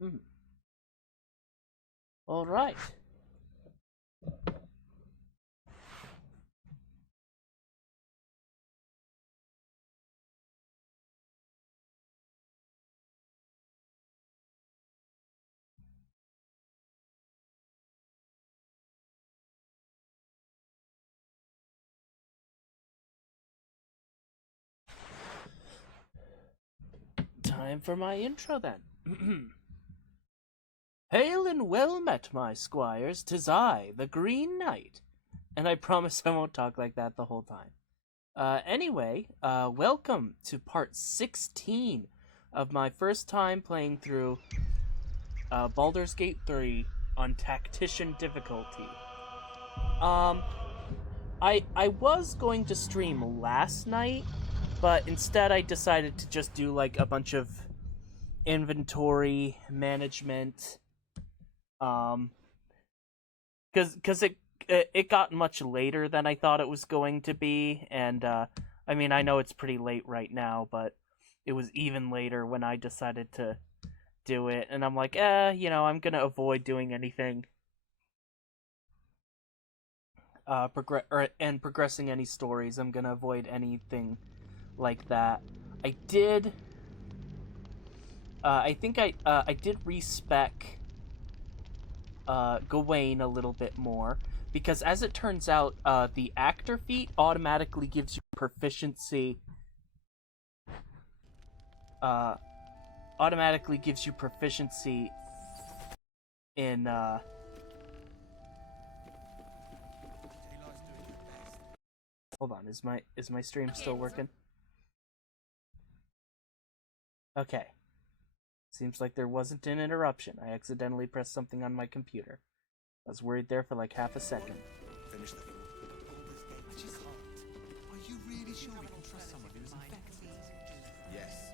Hmm. All right. Time for my intro then. Hail and well met, my squires. 'Tis I, the Green Knight, and I promise I won't talk like that the whole time. Anyway, welcome to part 16 of my first time playing through Baldur's Gate 3 on Tactician difficulty. I was going to stream last night, but instead I decided to just do like a bunch of inventory management, because it got much later than I thought it was going to be, and I mean, I know it's pretty late right now, but it was even later when I decided to do it, and I'm like, I'm gonna avoid doing anything progressing any stories. I'm gonna avoid anything like that. I did. I think I did respec Gawain a little bit more, because as it turns out, the actor feat automatically gives you proficiency. Uh, Automatically gives you proficiency in. Hold on, is my stream still working? Okay. Seems like there wasn't an interruption. I accidentally pressed something on my computer. I was worried there for like half a second. Finish the food. I just can't. Are you really sure we can trust someone who is infected? Yes.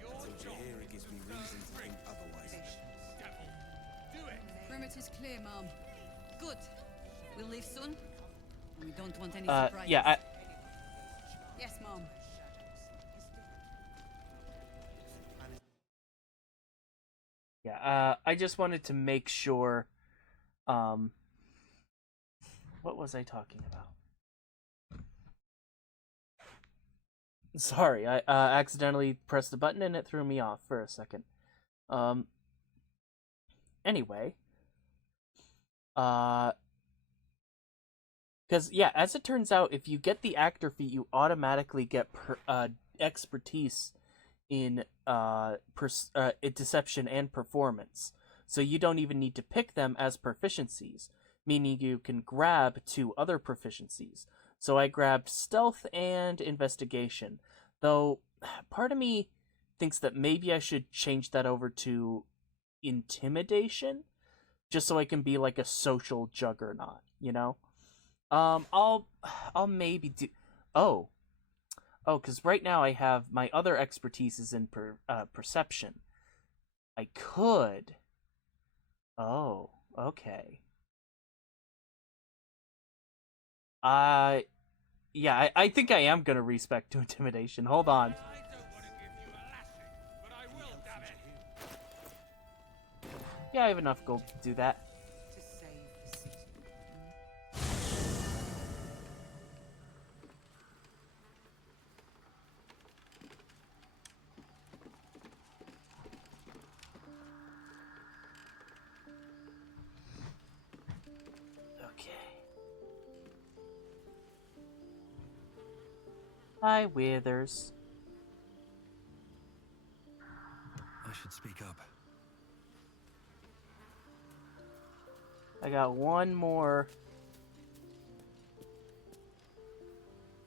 Until Jahira gives me reason to think otherwise. Do it. Perimeter's clear, Mom. Good. We'll leave soon. We don't want any Uh, surprises. yeah, Yes, Mom. I just wanted to make sure. What was I talking about? Sorry, I accidentally pressed the button and it threw me off for a second. Anyway, because yeah, as it turns out, if you get the actor feat, you automatically get expertise in deception and performance. So you don't even need to pick them as proficiencies, meaning you can grab two other proficiencies. So I grabbed stealth and investigation, though part of me thinks that maybe I should change that over to intimidation, just so I can be like a social juggernaut, you know? I'll maybe do. Oh, because right now I have my other expertise is in perception. I could. Oh, okay. Yeah, I think I am gonna respec to intimidation. Hold on. I don't want to give you a lashing, but I will, damn it. Yeah, I have enough gold to do that. To save the city. Okay. Hi, Withers. I should speak up. I got one more.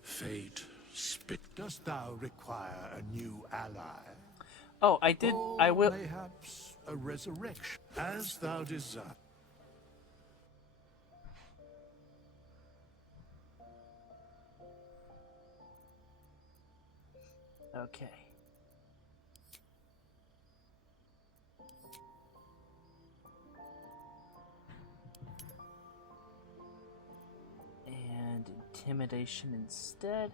Fate, spit. Dost thou require a new ally? Oh, I did. Or I will. mayhaps a resurrection, as thou desire. Okay. And intimidation instead.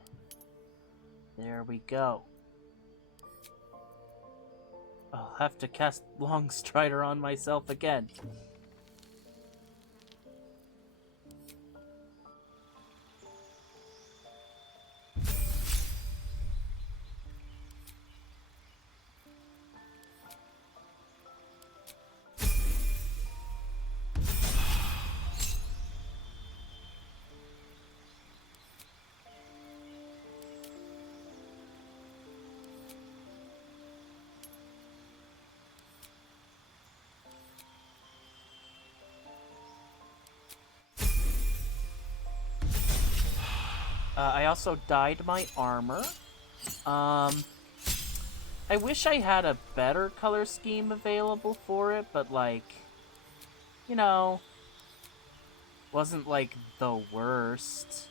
There we go. I'll have to cast Long Strider on myself again. I also dyed my armor. I wish I had a better color scheme available for it, but like, you know, wasn't like the worst.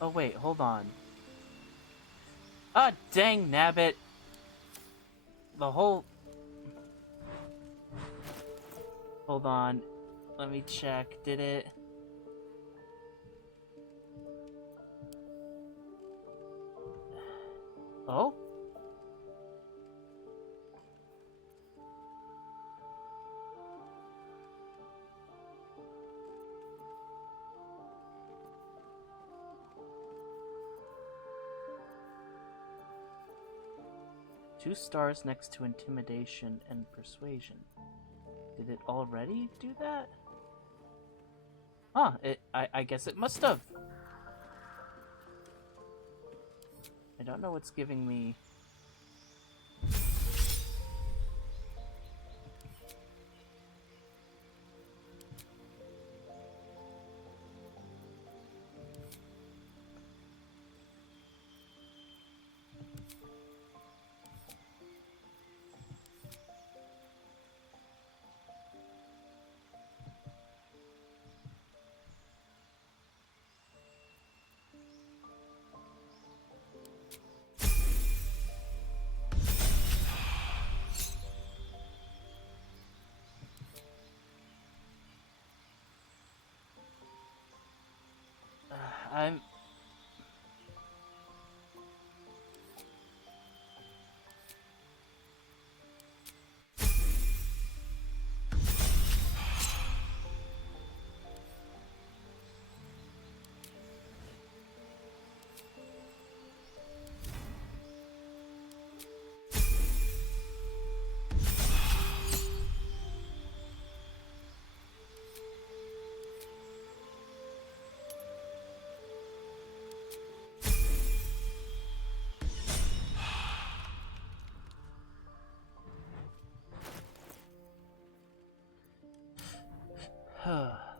Oh wait, hold on. Ah, dang nabbit. The whole... Hold on. Let me check. Did it... Oh? Two stars next to intimidation and persuasion. Did it already do that? Huh, I guess it must have. I don't know what's giving me... I'm...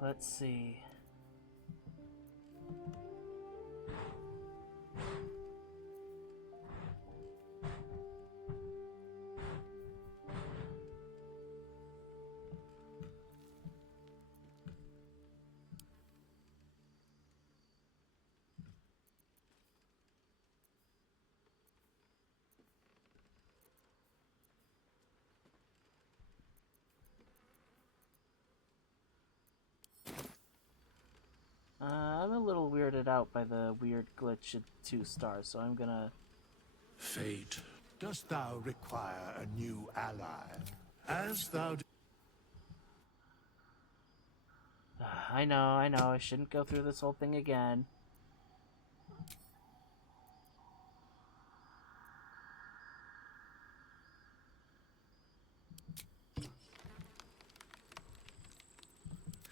Let's see. I'm a little weirded out by the weird glitch at 2 stars, so I'm gonna... Fate, dost thou require a new ally? As thou... I know, I shouldn't go through this whole thing again.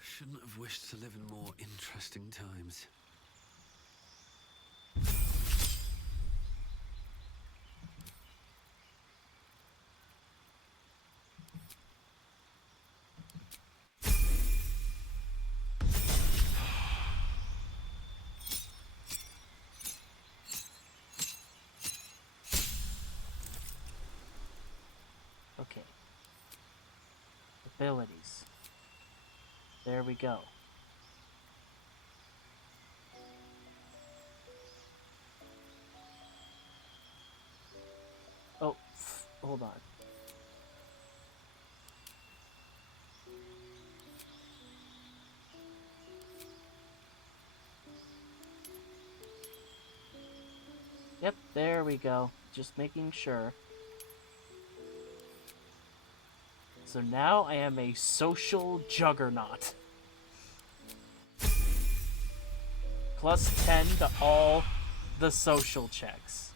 Shouldn't have wished to live in more interesting times. Okay. Abilities. There we go. Oh, hold on. Yep, there we go. Just making sure. So now I am a social juggernaut. Plus 10 to all the social checks.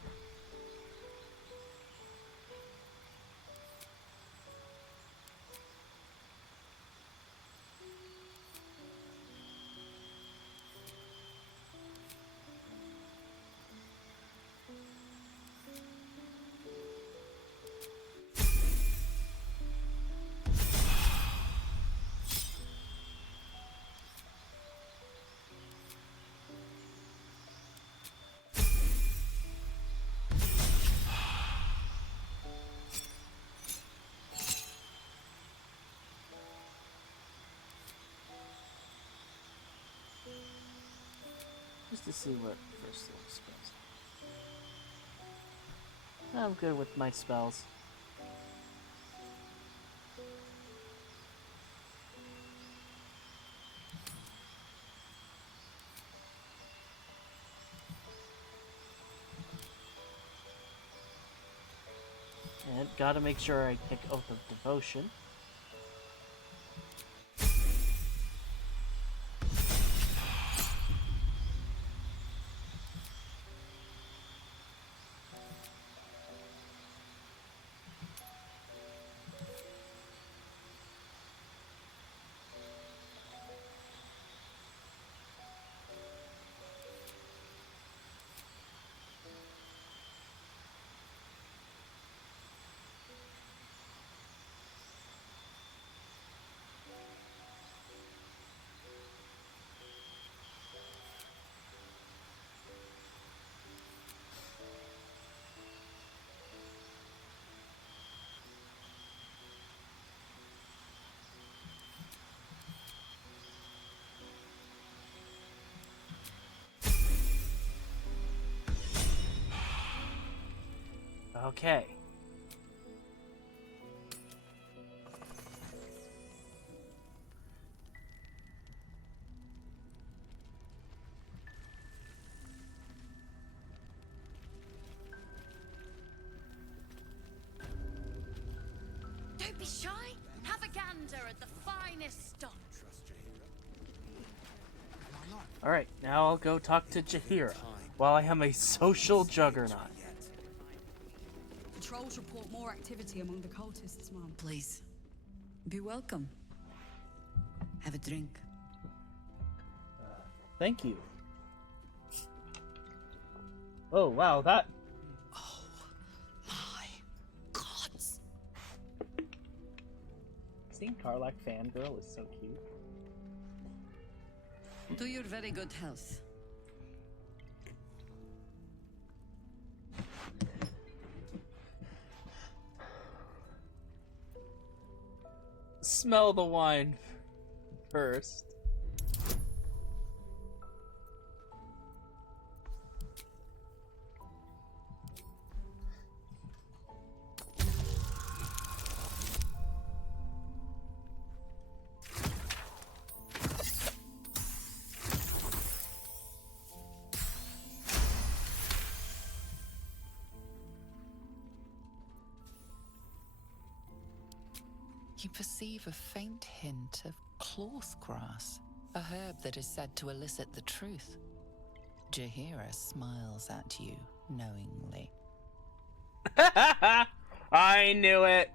Just to see what first level spells. I'm good with my spells. And gotta make sure I pick Oath of Devotion. Okay. Don't be shy. Have a gander at the finest stock. Alright, now I'll go talk to Jaheira while I am a social juggernaut. Patrols report more activity among the cultists, Mom. Please, be welcome. Have a drink. Thank you. Oh, wow, that... Oh, my gods. Seeing Karlak fangirl is so cute. To your very good health. Smell the wine first. You perceive a faint hint of cloth grass, a herb that is said to elicit the truth. Jaheira smiles at you knowingly. I knew it.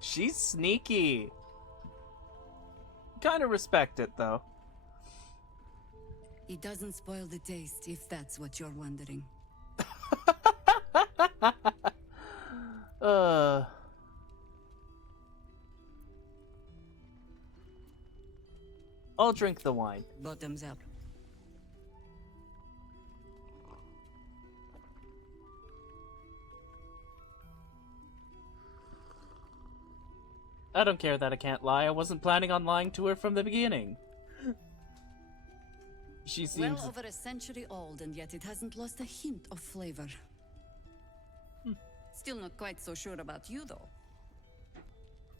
She's sneaky. Kind of respect it, though. It doesn't spoil the taste, if that's what you're wondering. I'll drink the wine. Bottoms up. I don't care that I can't lie. I wasn't planning on lying to her from the beginning. She seems... Well over a century old, and yet it hasn't lost a hint of flavor. Still not quite so sure about you, though.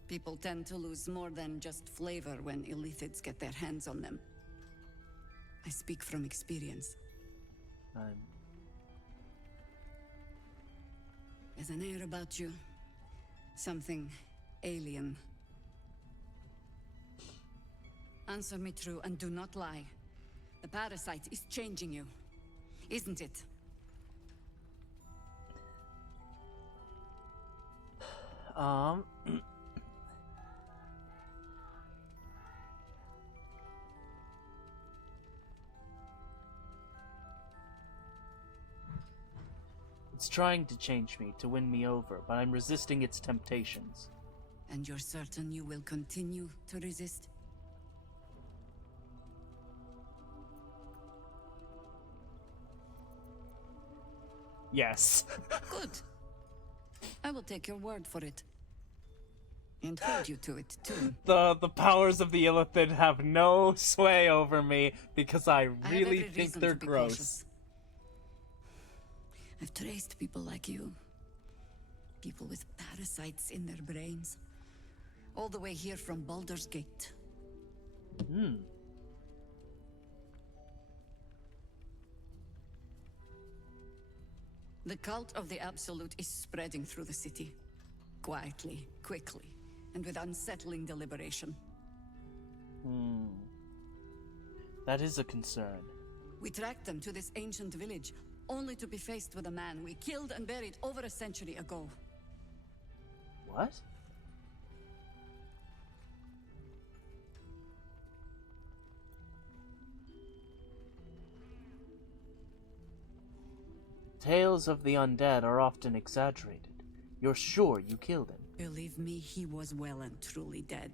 People tend to lose more than just flavor when illithids get their hands on them. I speak from experience. There's an air about you. Something alien. Answer me true and do not lie. The parasite is changing you, isn't it? It's trying to change me, to win me over, but I'm resisting its temptations. And you're certain you will continue to resist? Yes. Good. I will take your word for it. And hold you to it, too. The powers of the Illithid have no sway over me because I I have really every think reason they're to be gross. cautious. I've traced people like you. People with parasites in their brains. All the way here from Baldur's Gate. The cult of the Absolute is spreading through the city. Quietly, quickly, and with unsettling deliberation. That is a concern. We tracked them to this ancient village, only to be faced with a man we killed and buried over a century ago. What? Tales of the undead are often exaggerated. You're sure you killed him? Believe me, he was well and truly dead.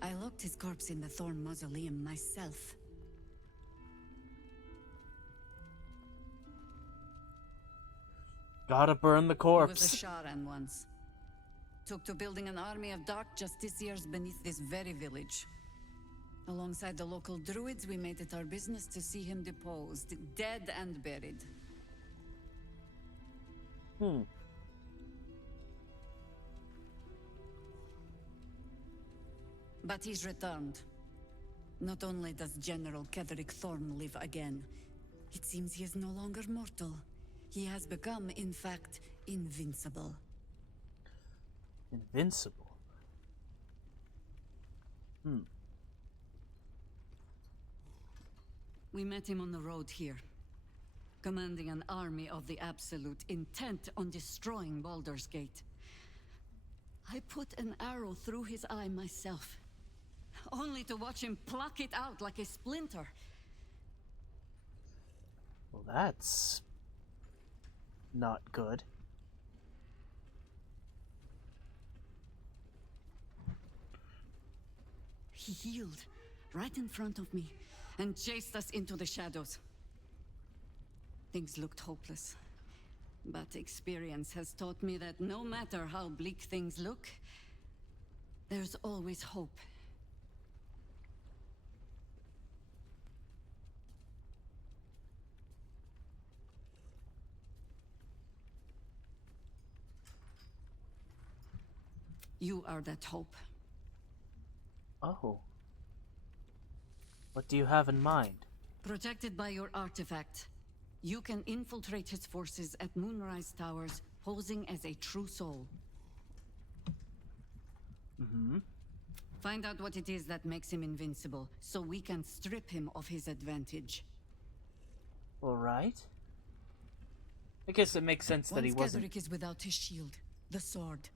I locked his corpse in the Thorn Mausoleum myself. Gotta burn the He corpse. was a Sharan once. Took to building an army of dark justiciars beneath this very village. Alongside the local druids, we made it our business to see him deposed, dead and buried. But he's returned. Not only does General Ketherick Thorn live again, it seems he is no longer mortal. He has become, in fact, invincible. Invincible? We met him on the road here, commanding an army of the Absolute, intent on destroying Baldur's Gate. I put an arrow through his eye myself, only to watch him pluck it out like a splinter. Well, that's not good. He healed right in front of me and chased us into the shadows. Things looked hopeless, but experience has taught me that no matter how bleak things look, there's always hope. You are that hope. Oh. What do you have in mind? Protected by your artifact, you can infiltrate his forces at Moonrise Towers, posing as a true soul. Find out what it is that makes him invincible, so we can strip him of his advantage. Alright. I guess it makes sense that he Once wasn't. Ketherick is without his shield, the sword.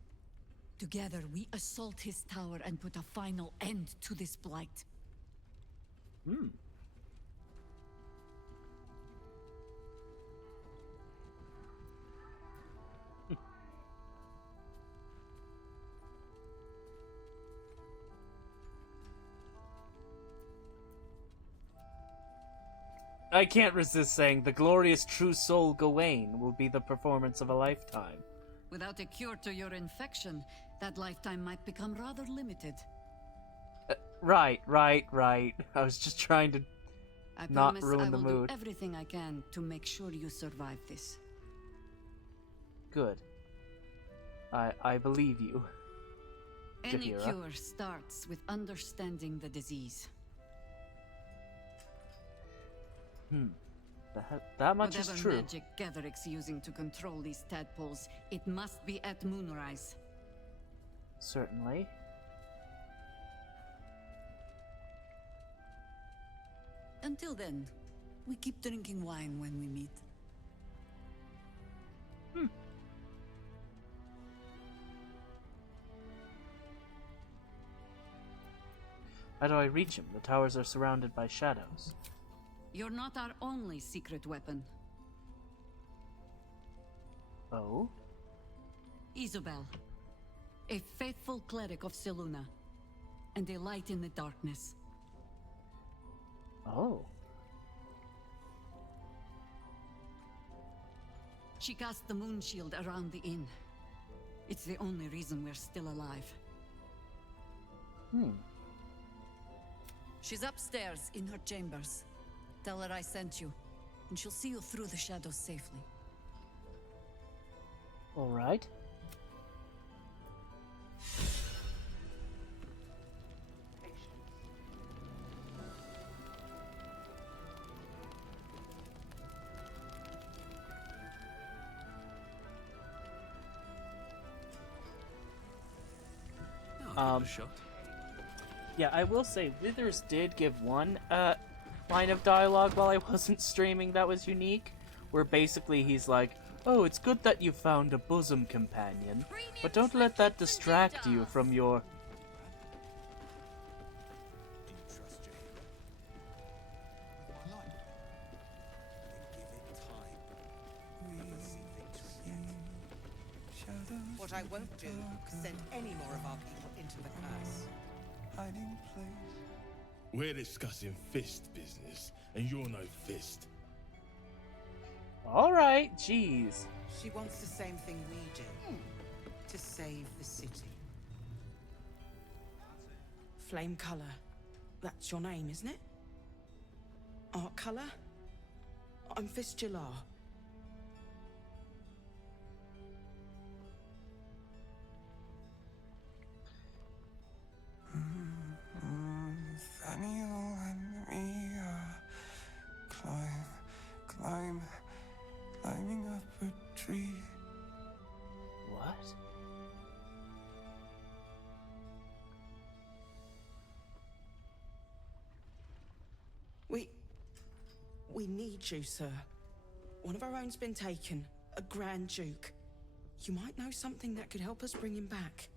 Together, we assault his tower and put a final end to this blight. I can't resist saying the glorious true soul Gawain will be the performance of a lifetime. Without a cure to your infection, that lifetime might become rather limited. Right. I was just trying to I not promise ruin I the will mood. do everything I can to make sure you survive this. Good. I believe you. Any Jaheira. cure starts with understanding the disease. That much is Whatever true. magic Gatheric's using to control these tadpoles, it must be at moonrise. Certainly. Until then, we keep drinking wine when we meet. How do I reach him? The towers are surrounded by shadows. You're not our only secret weapon. Oh? Isobel, a faithful cleric of Seluna, and a light in the darkness. Oh. She cast the moon shield around the inn. It's the only reason we're still alive. She's upstairs in her chambers. Tell her I sent you, and she'll see you through the shadows safely. Alright. Shot. Yeah, I will say, Withers did give one line of dialogue while I wasn't streaming that was unique, where basically he's like, oh, it's good that you found a bosom companion, but don't let that distract you from your... Do you trust Jahira? Life. Then give it time. We'll see victory yet. What I won't do is send any more of our people into the curse. Hiding place. We're discussing fist business, and you're no fist. Alright, jeez. She wants the same thing we do. To save the city. Flame Color. That's your name, isn't it? Art Color? I'm Fistula. Nathaniel and me climbing up a tree. What? We need you, sir. One of our own's been taken. A Grand Duke. You might know something that could help us bring him back.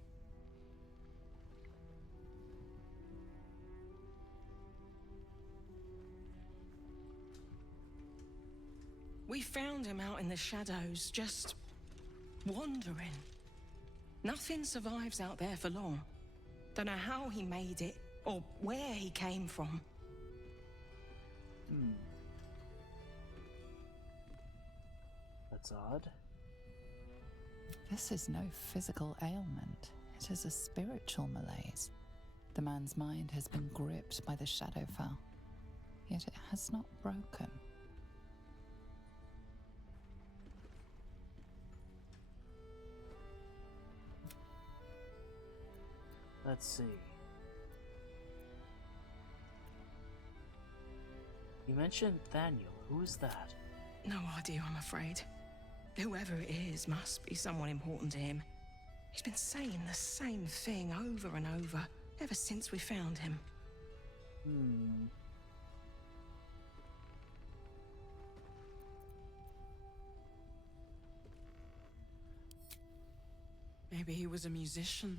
We found him out in the shadows, just wandering. Nothing survives out there for long. Don't know how he made it, or where he came from. That's odd. This is no physical ailment. It is a spiritual malaise. The man's mind has been gripped by the Shadowfell, yet it has not broken. Let's see. You mentioned Nathaniel. Who's that? No idea, I'm afraid. Whoever it is must be someone important to him. He's been saying the same thing over and over, ever since we found him. Maybe he was a musician.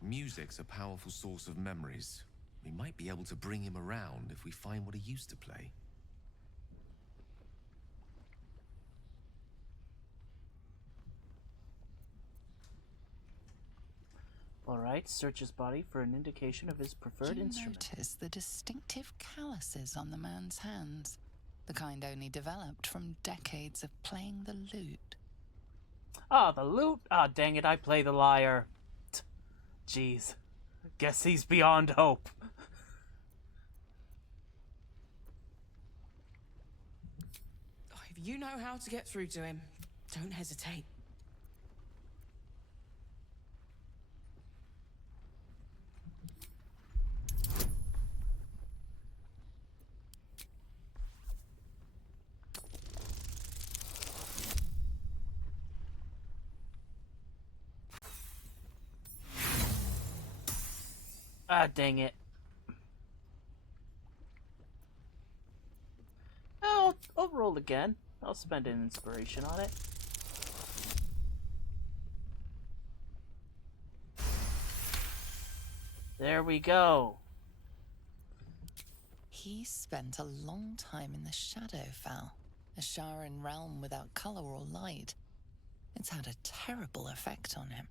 Music's a powerful source of memories. We might be able to bring him around if we find what he used to play. Alright, search his body for an indication of his preferred You instrument. notice the distinctive calluses on the man's hands, the kind only developed from decades of playing the lute. Ah, the lute! Ah, dang it, I play the lyre. Jeez. Guess he's beyond hope. If you know how to get through to him, don't hesitate. Ah, dang it. I'll roll again. I'll spend an inspiration on it. There we go. He spent a long time in the Shadowfell, a Sharan realm without color or light. It's had a terrible effect on him.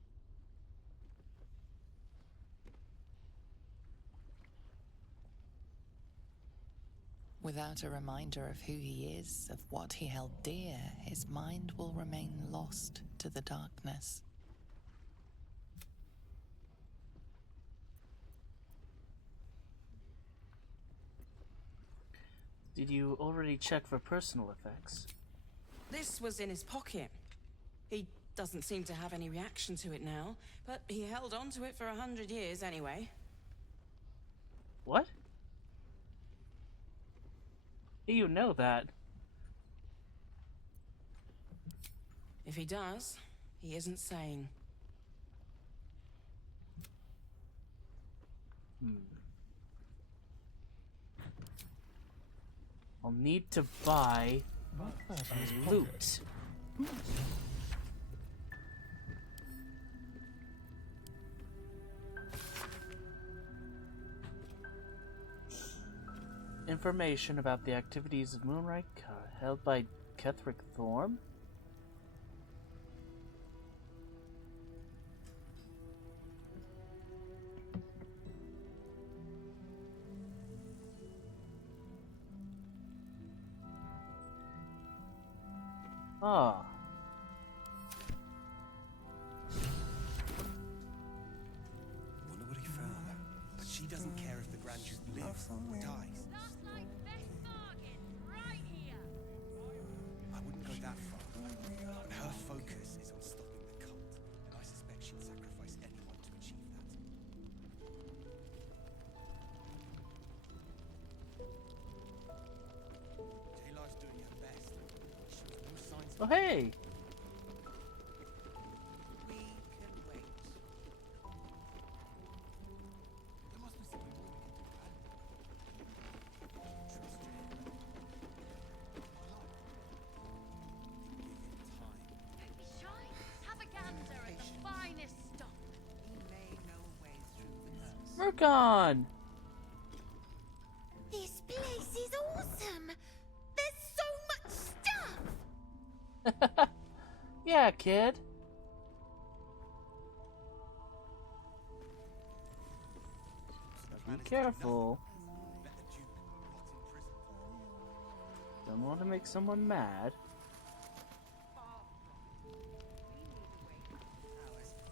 Without a reminder of who he is, of what he held dear, his mind will remain lost to the darkness. Did you already check for personal effects? This was in his pocket. He doesn't seem to have any reaction to it now, but he held on to it for 100 years anyway. What? You know that. If he does, he isn't sane. I'll need to buy loot. Information about the activities of Moonreich held by Ketherick Thorm? Ah. Wonder what he found. But she doesn't care if the Grand Duke lives or dies. Last night's best bargain, right here. I wouldn't go that far. But her focus is on stopping the cult, and I suspect she'd sacrifice anyone to achieve that. Taylor's doing her best. She shows no signs Oh, hey! we can wait. There must be something more we can do. Trust Jane. Give him time. Shy, have a gander at the finest stock. He may know a way through the nurse. Murkon! This place is awesome. There's so much stuff. Yeah, kid. Be careful. Let the Duke rot in prison. Don't want to make someone mad.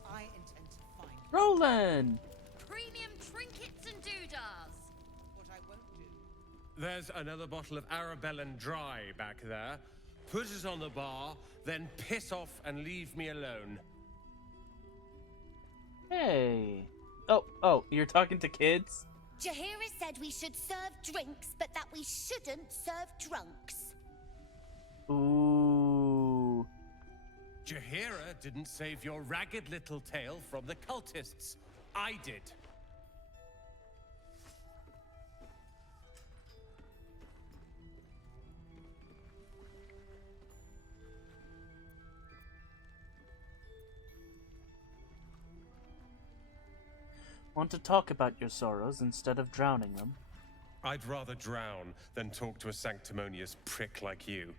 I intend to find Roland! Premium trinkets and doodahs. what I won't do. There's another bottle of Arabellan Dry back there. Put it on the bar, then piss off and leave me alone. Hey. Oh, you're talking to kids? Jaheira said we should serve drinks, but that we shouldn't serve drunks. Ooh. Jaheira didn't save your ragged little tail from the cultists. I did. Want to talk about your sorrows instead of drowning them? I'd rather drown than talk to a sanctimonious prick like you.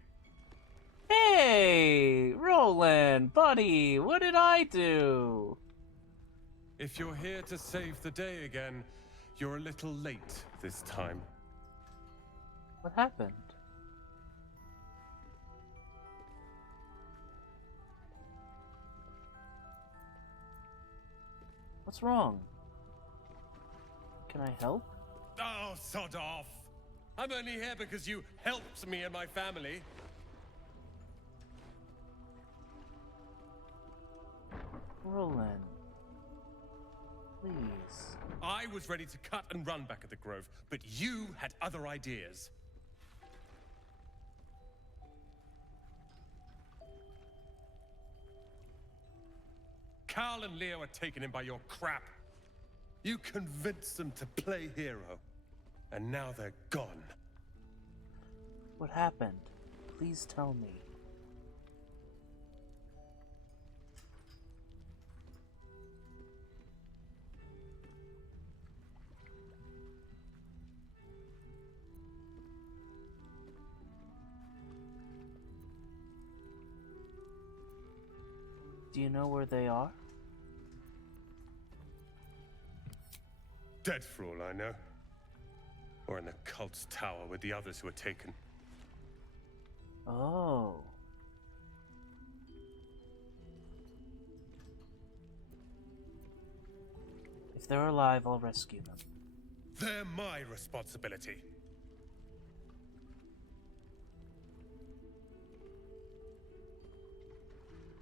Hey! Roland, buddy, what did I do? If you're here to save the day again, you're a little late this time. What happened? What's wrong? Can I help? Oh, sod off! I'm only here because you helped me and my family. Roland. Please. I was ready to cut and run back at the Grove, but you had other ideas. Carl and Leo are taking him by your crap. You convinced them to play hero, and now they're gone. What happened? Please tell me. Do you know where they are? Dead for all I know. Or in the cult's tower with the others who were taken. Oh. If they're alive, I'll rescue them. They're my responsibility.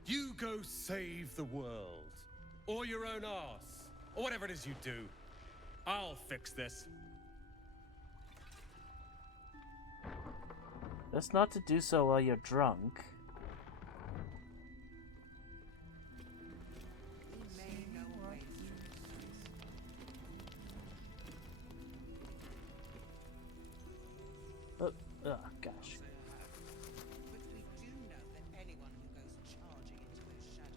You go save the world. Or your own arse. Or whatever it is you do. I'll fix this. Best not to do so while you're drunk. Oh, gosh. But we do know that anyone who goes charging into those shadows.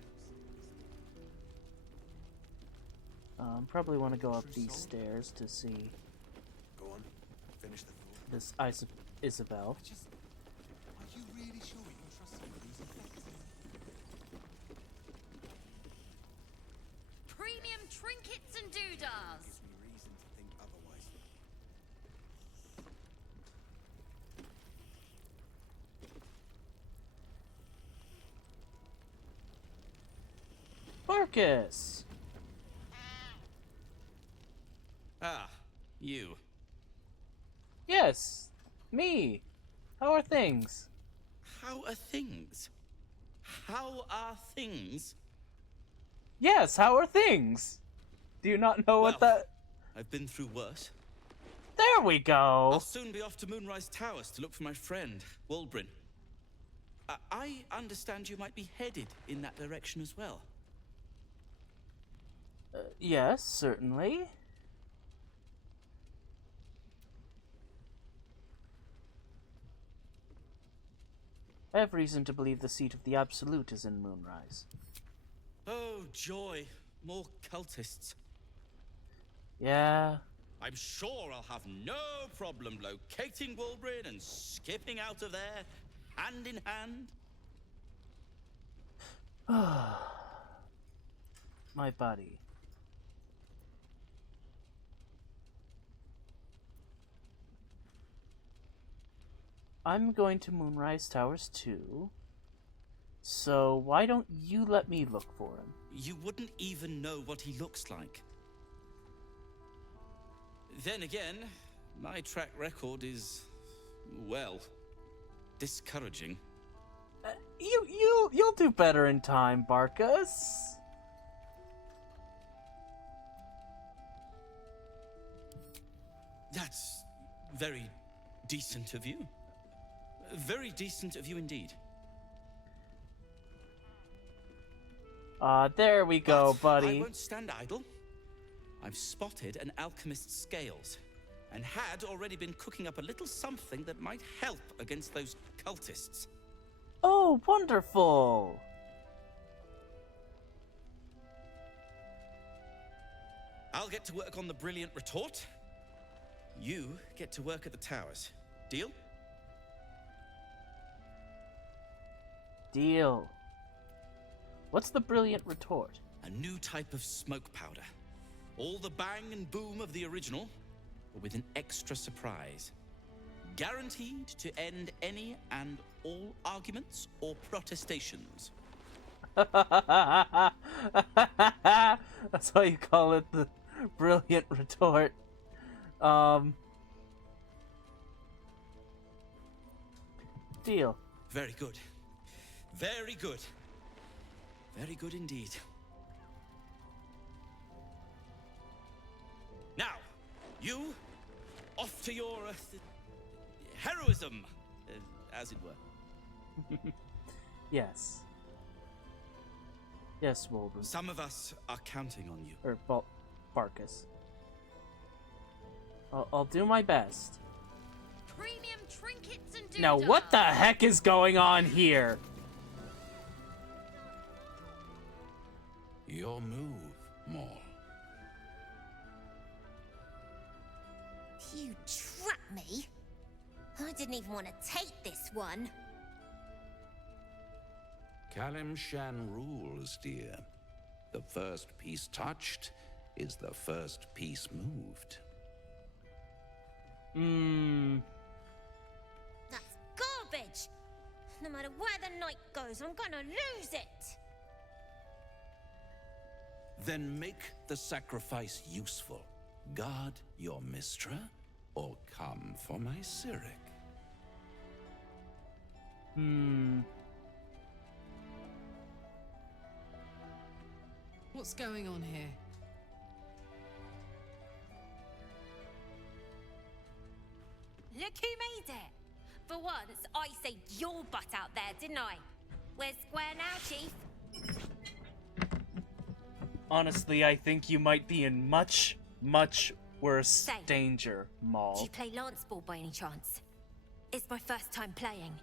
Probably want to go up these stairs to see Go on, finish the thought. this Isobel. Are you really sure you can trust someone who's infected? Premium trinkets and doodads. Gives me reason to think otherwise. Marcus! Ah, you. Yes! Me! How are things? How are things? How are things? Yes, how are things? Do you not know what that... I've been through worse. There we go! I'll soon be off to Moonrise Towers to look for my friend, Wulbrin. I understand you might be headed in that direction as well. Yes, certainly. I have reason to believe the seat of the Absolute is in Moonrise. Oh, joy. More cultists. Yeah. I'm sure I'll have no problem locating Wulbrin and skipping out of there, hand in hand. My buddy. I'm going to Moonrise Towers too. So why don't you let me look for him? You wouldn't even know what he looks like. Then again, my track record is, well, discouraging. You'll do better in time, Barkus. That's very decent of you. Very decent of you indeed. There we go, But buddy. I won't stand idle. I've spotted an alchemist's scales, and had already been cooking up a little something that might help against those cultists. Oh, wonderful! I'll get to work on the brilliant retort. You get to work at the towers. Deal? Deal. What's the brilliant retort? A new type of smoke powder. All the bang and boom of the original, but with an extra surprise. Guaranteed to end any and all arguments or protestations. That's why you call it the brilliant retort. Deal. Very good. Very good. Very good indeed. Now, you, off to your heroism, as it were. Yes. Yes, Wulbrin. Some of us are counting on you. Or Barkus. I'll do my best. Premium trinkets and Now, what the heck is going on here? Your move, Maul. You trapped me? I didn't even want to take this one. Kalimshan rules, dear. The first piece touched is the first piece moved. That's garbage! No matter where the night goes, I'm gonna lose it! Then make the sacrifice useful. Guard your Mistra, or come for my Cyric. What's going on here? Look who made it! For once, I saved your butt out there, didn't I? We're square now, Chief. Honestly, I think you might be in much, much worse Say, danger, Do Maul. you play lance ball by any chance? It's my first time playing.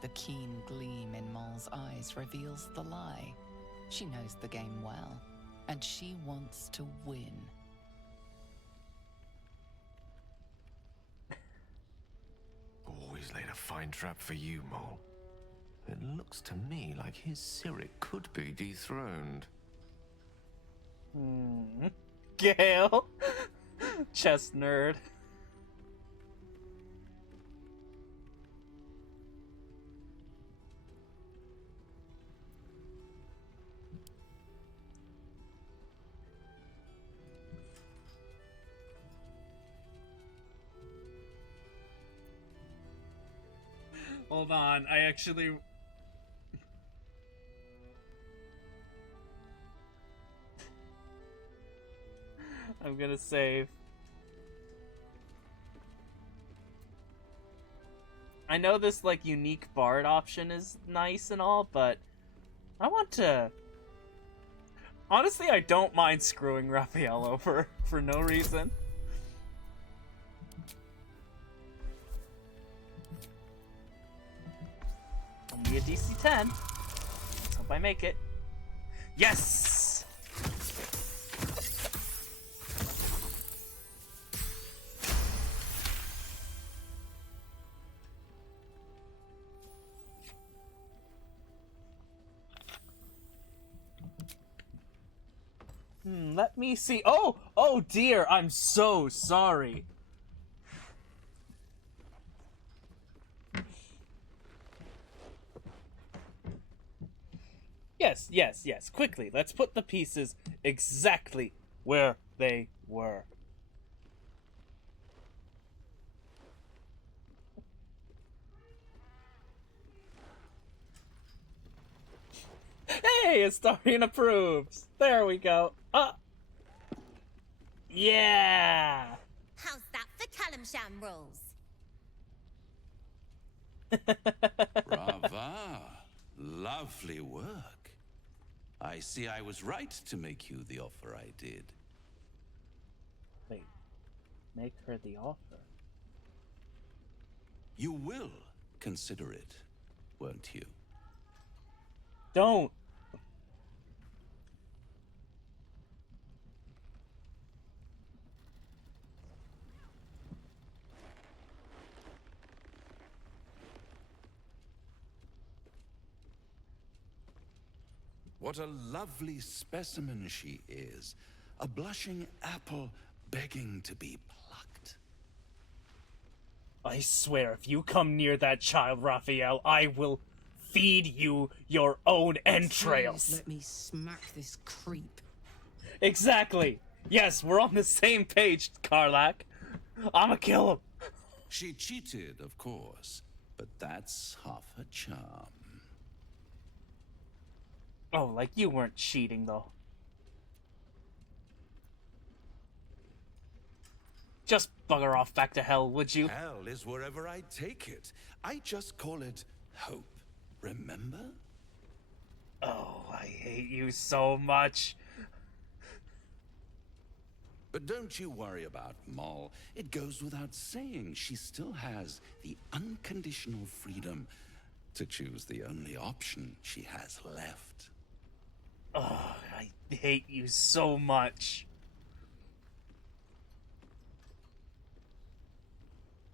The keen gleam in Maul's eyes reveals the lie. She knows the game well, and she wants to win. Always laid a fine trap for you, Mole. It looks to me like his Cyric could be dethroned. Gale! Chess nerd. Hold on, I actually... I'm gonna save. I know this, like, unique bard option is nice and all, but I want to... Honestly, I don't mind screwing Raphael over for no reason. Only a DC 10. Let's hope I make it. Yes! Let me see. Oh dear, I'm so sorry. Yes. Quickly, let's put the pieces exactly where they were. Hey, Astarian approves. There we go. Yeah. How's that for Kalimshan rules? Brava. Lovely work. I see I was right to make you the offer I did. Wait, make her the offer? You will consider it, won't you? Don't. What a lovely specimen she is. A blushing apple begging to be plucked. I swear, if you come near that child, Raphael, I will feed you your own entrails. Please let me smack this creep. Exactly. Yes, we're on the same page, Karlak. I'ma kill him. She cheated, of course, but that's half her charm. Oh, like you weren't cheating, though. Just bugger off back to hell, would you? Hell is wherever I take it. I just call it hope. Remember? Oh, I hate you so much. But don't you worry about Moll. It goes without saying she still has the unconditional freedom to choose the only option she has left. Oh, I hate you so much.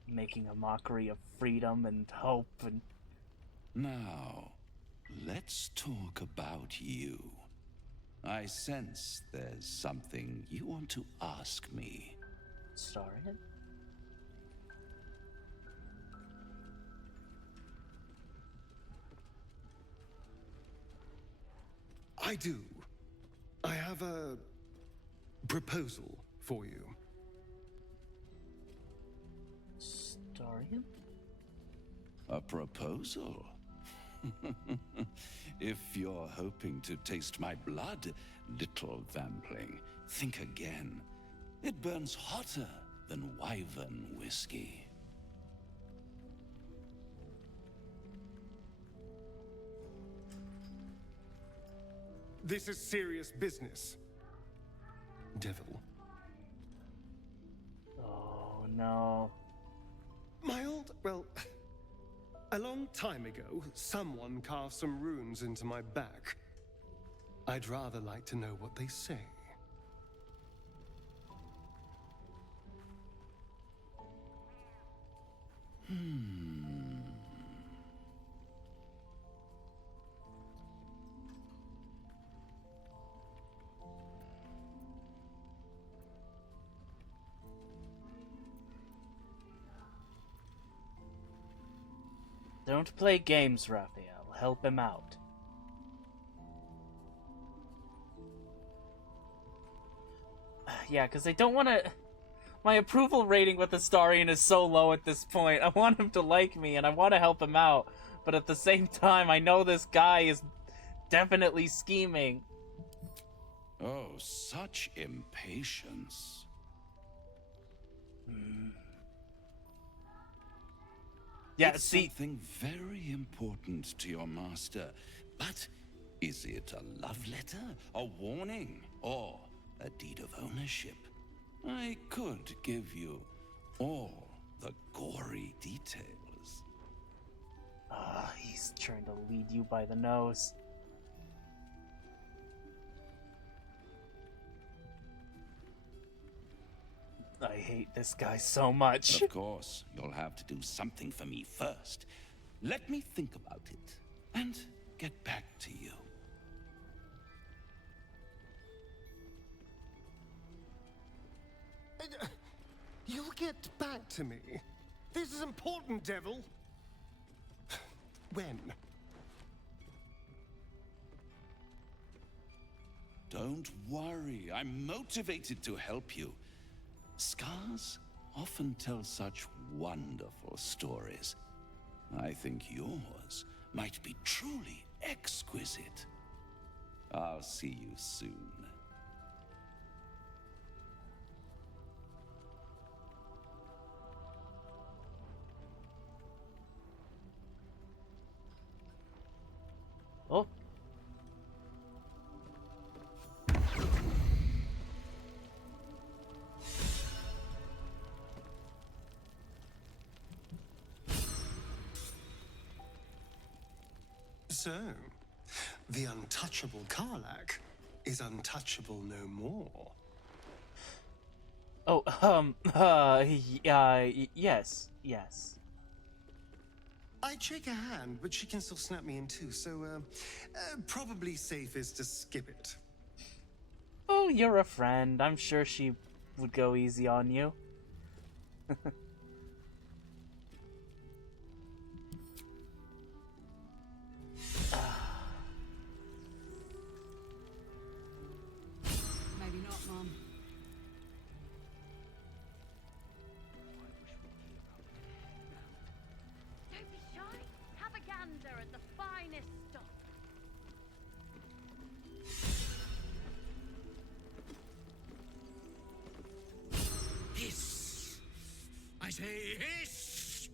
Making a mockery of freedom and hope and... Now, let's talk about you. I sense there's something you want to ask me. Starian? I do. I have a proposal for you. Starian? A proposal? If you're hoping to taste my blood, little vampling, think again. It burns hotter than wyvern whiskey. This is serious business, devil. Oh, no. Well, a long time ago, someone carved some runes into my back. I'd rather like to know what they say. Don't play games, Raphael. Help him out. Yeah, because I don't want to... My approval rating with Astarion is so low at this point. I want him to like me, and I want to help him out. But at the same time, I know this guy is definitely scheming. Oh, such impatience. Yeah, it's something very important to your master. But is it a love letter, a warning, or a deed of ownership? I could give you all the gory details. He's trying to lead you by the nose. I hate this guy so much. Of course, you'll have to do something for me first. Let me think about it, and get back to you. You'll get back to me. This is important, devil. When? Don't worry, I'm motivated to help you. Scars often tell such wonderful stories. I think yours might be truly exquisite. I'll see you soon. Oh. So, the untouchable Karlach is untouchable no more. Oh, yes. I'd shake her hand, but she can still snap me in two, so, probably safest to skip it. Oh, you're a friend. I'm sure she would go easy on you. Maybe not, Mom. Don't be shy. Have a gander at the finest stock. Hiss! I say hiss!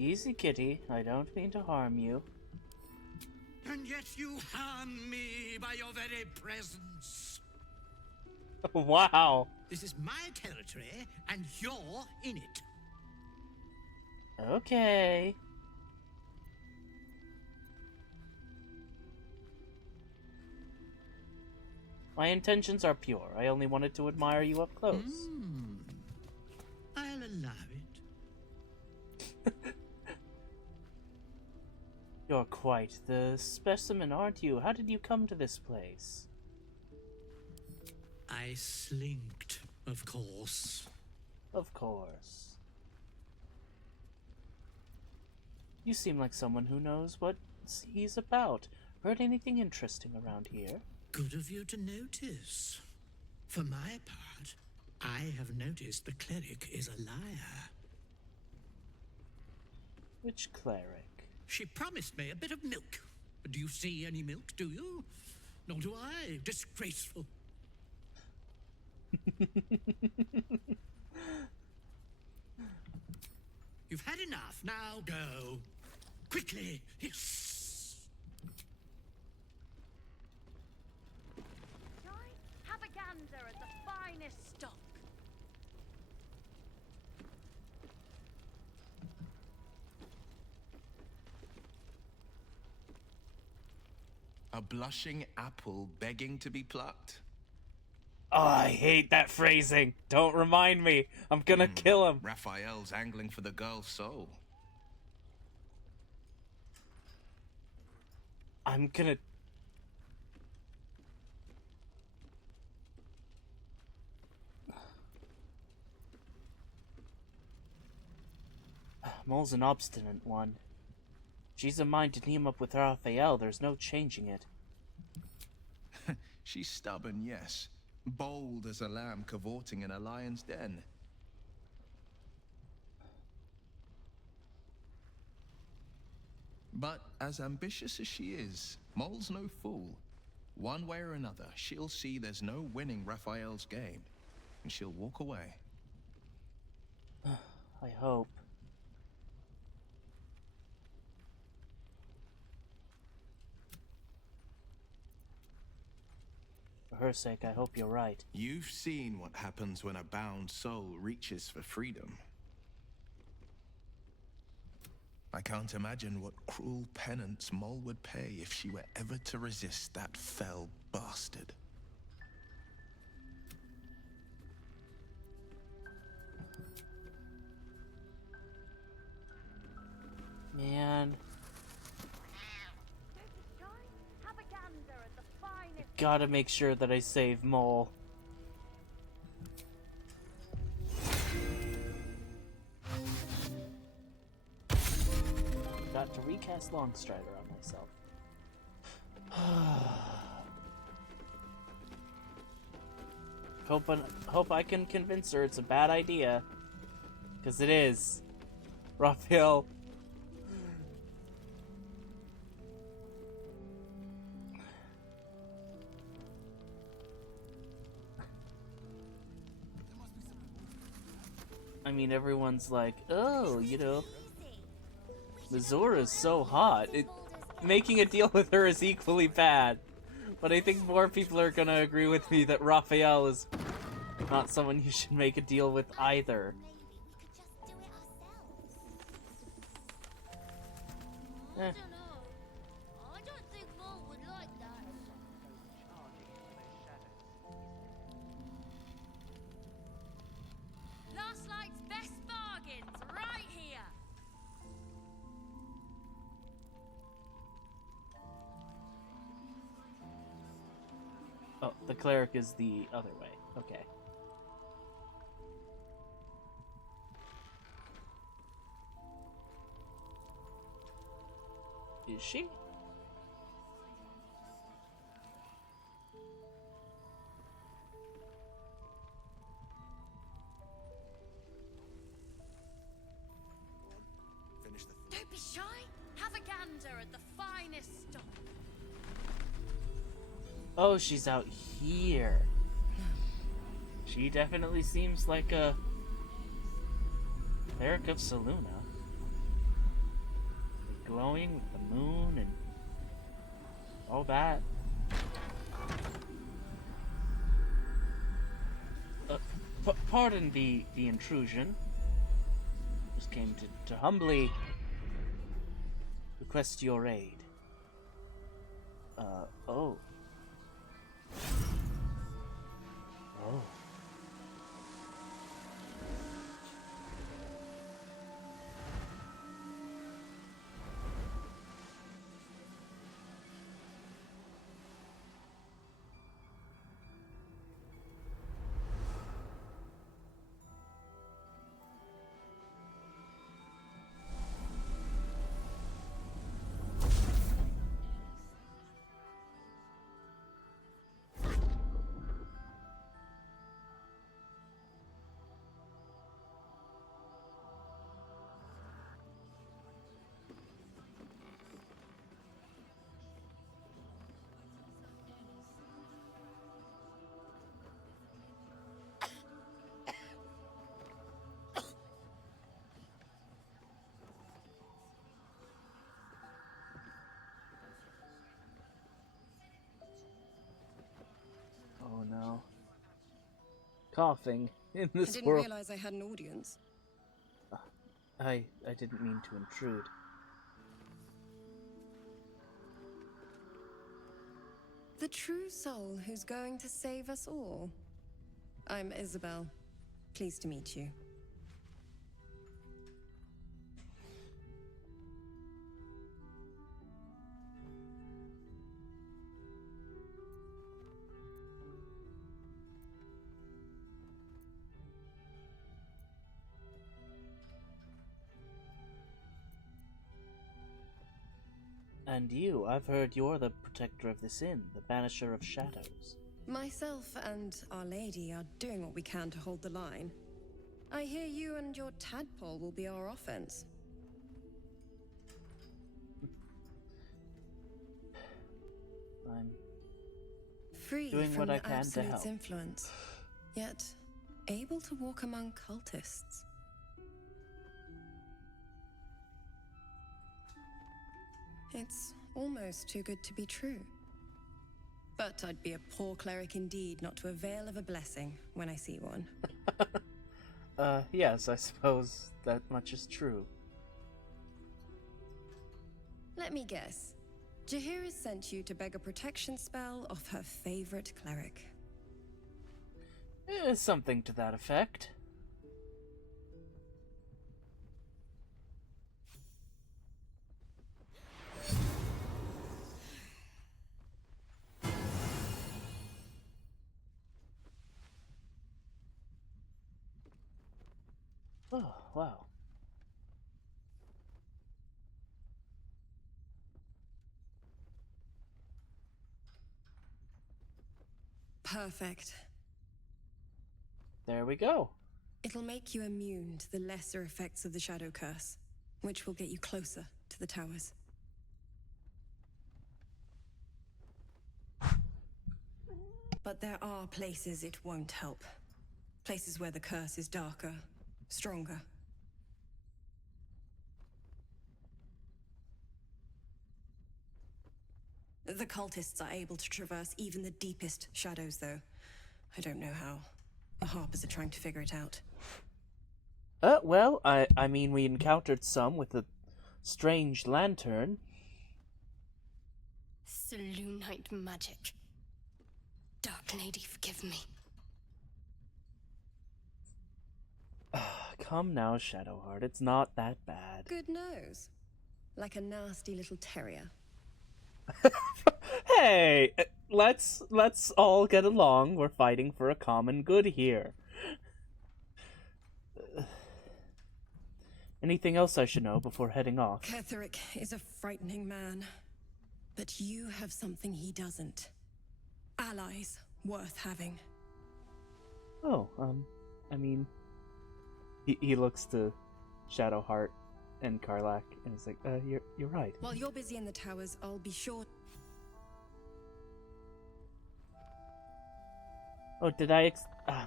Easy, kitty. I don't mean to harm you. And yet you harm me by your very presence. Wow. This is my territory, and you're in it. Okay. My intentions are pure. I only wanted to admire you up close. I'll allow it. You're quite the specimen, aren't you? How did you come to this place? I slinked, of course. Of course. You seem like someone who knows what he's about. Heard anything interesting around here? Good of you to notice. For my part, I have noticed the cleric is a liar. Which cleric? She promised me a bit of milk. Do you see any milk, do you? Nor do I. Disgraceful. You've had enough. Now go. Quickly. Yes. Have a gander at the finest stock. A blushing apple begging to be plucked? Oh, I hate that phrasing. Don't remind me. I'm gonna kill him. Raphael's angling for the girl's soul. I'm gonna... Mole's an obstinate one. She's a mind to team up with Raphael. There's no changing it. She's stubborn, yes. Bold as a lamb cavorting in a lion's den. But as ambitious as she is, Mole's no fool. One way or another, she'll see there's no winning Raphael's game, and she'll walk away. I hope. For her sake, I hope you're right. You've seen what happens when a bound soul reaches for freedom. I can't imagine what cruel penance Mole would pay if she were ever to resist that fell bastard. Man. Gotta make sure that I save Mole. Got to recast Longstrider on myself. Hope I can convince her it's a bad idea. 'Cause it is. Raphael. I mean, everyone's like, oh, you know, Mizora's so hot. Making a deal with her is equally bad. But I think more people are gonna agree with me that Raphael is not someone you should make a deal with either. Eh. Oh, the cleric is the other way. Okay. Is she? Don't be shy. Have a gander at the finest stock. Oh, she's out here. She definitely seems like a cleric of Saluna. glowing with the moon and all that. Pardon the intrusion. Just came to humbly request your aid. Oh. Oh. Oh no. Coughing in this I didn't world. realize I had an audience. I didn't mean to intrude. The true soul who's going to save us all. I'm Isobel. Pleased to meet you. And you, I've heard you're the protector of this inn, the banisher of shadows. Myself and Our Lady are doing what we can to hold the line. I hear you and your tadpole will be our offense. I'm Free doing from what I the can to help. Absolute's influence, yet able to walk among cultists. It's almost too good to be true. But I'd be a poor cleric indeed not to avail of a blessing when I see one. Yes, I suppose that much is true. Let me guess. Jaheira sent you to beg a protection spell off her favorite cleric. Something to that effect. Oh, wow. Perfect. There we go. It'll make you immune to the lesser effects of the Shadow Curse, which will get you closer to the towers. But there are places it won't help. Places where the curse is darker, stronger. The cultists are able to traverse even the deepest shadows, though. I don't know how. The Harpers are trying to figure it out. Well, I mean, we encountered some with a strange lantern. Selûnite magic. Dark Lady, forgive me. Come now, Shadowheart, it's not that bad. Good nose. Like a nasty little terrier. Hey, let's all get along. We're fighting for a common good here. Anything else I should know before heading off? Ketheric is a frightening man. But you have something he doesn't. Allies worth having. Oh, I mean, he looks to Shadowheart and Karlach, and he's like, you're right. While you're busy in the towers, I'll be sure... Oh, did I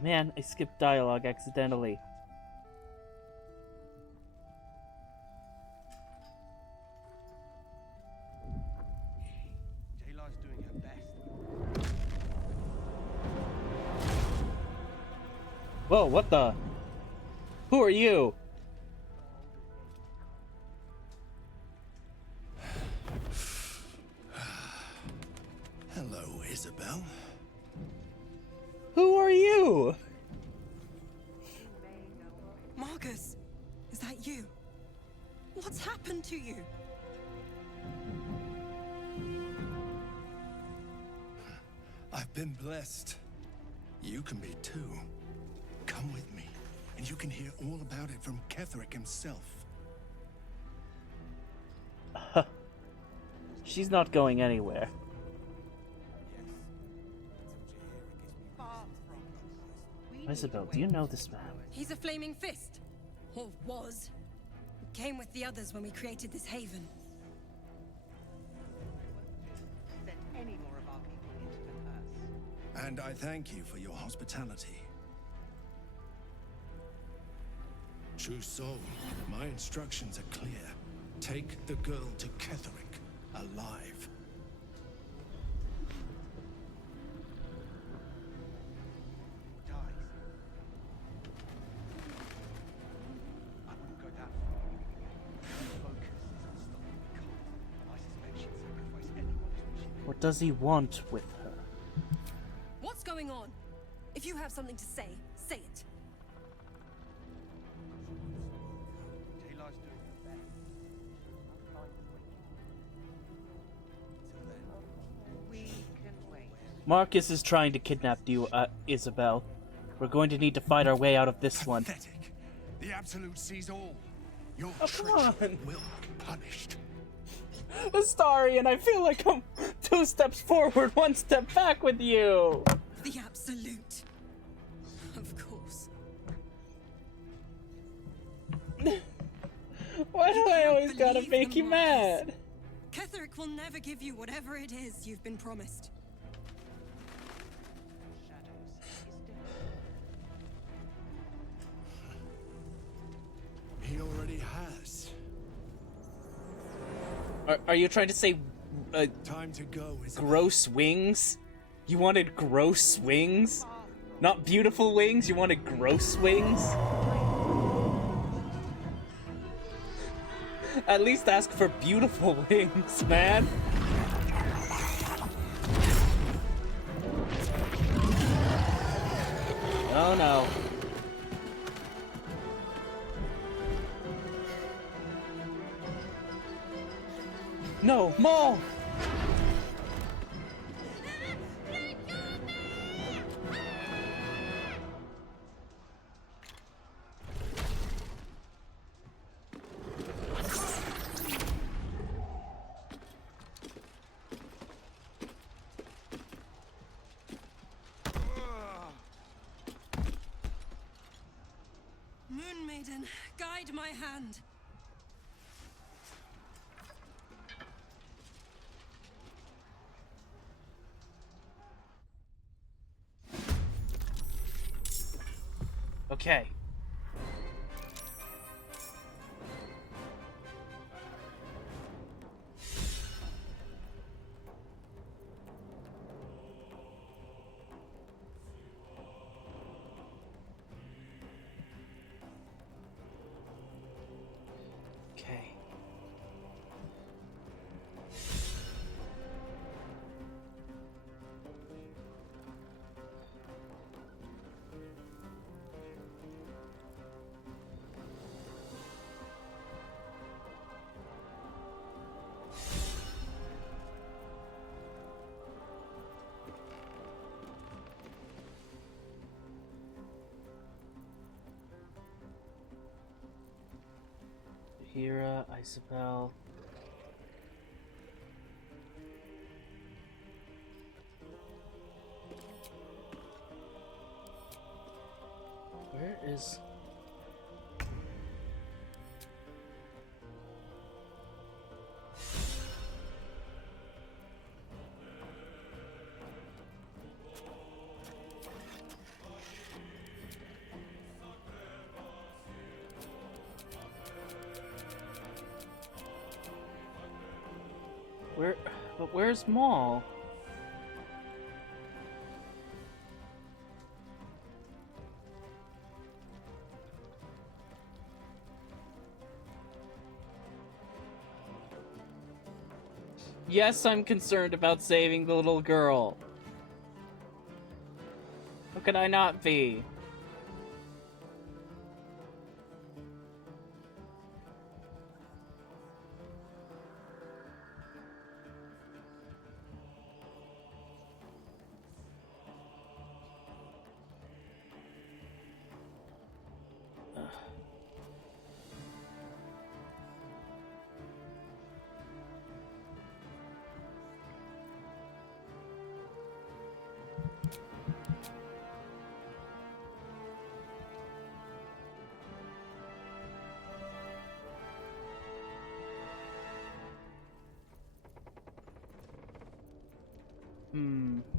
man, I skipped dialogue accidentally. Whoa, what the? Who are you? Hello, Isobel. Who are you? Marcus, is that you? What's happened to you? I've been blessed. You can be too. Come with me, and you can hear all about it from Ketheric himself. She's not going anywhere. Isobel, do you know this man? He's a flaming fist. Or was. He came with the others when we created this haven. Send any more of our people into the curse. And I thank you for your hospitality. True soul, my instructions are clear. Take the girl to Ketheric, alive. What does he want with her? What's going on? If you have something to say, say it. Marcus is trying to kidnap you, Isobel. We're going to need to fight our way out of this one. The Absolute sees all. Your treachery will be punished. Sorry, and I feel like I'm 2 steps forward, 1 step back with you. The Absolute. Of course. Why do I always gotta make you mad? Ketheric will never give you whatever it is you've been promised. He already has. Are you trying to say time to go, gross wings? You wanted gross wings? Not beautiful wings, you wanted gross wings? At least ask for beautiful wings, man. Oh no. No, Maul! Moon Maiden, guide my hand. Okay. Okay. Hira, Isobel. Where is... But where's Maul? Yes, I'm concerned about saving the little girl. How could I not be?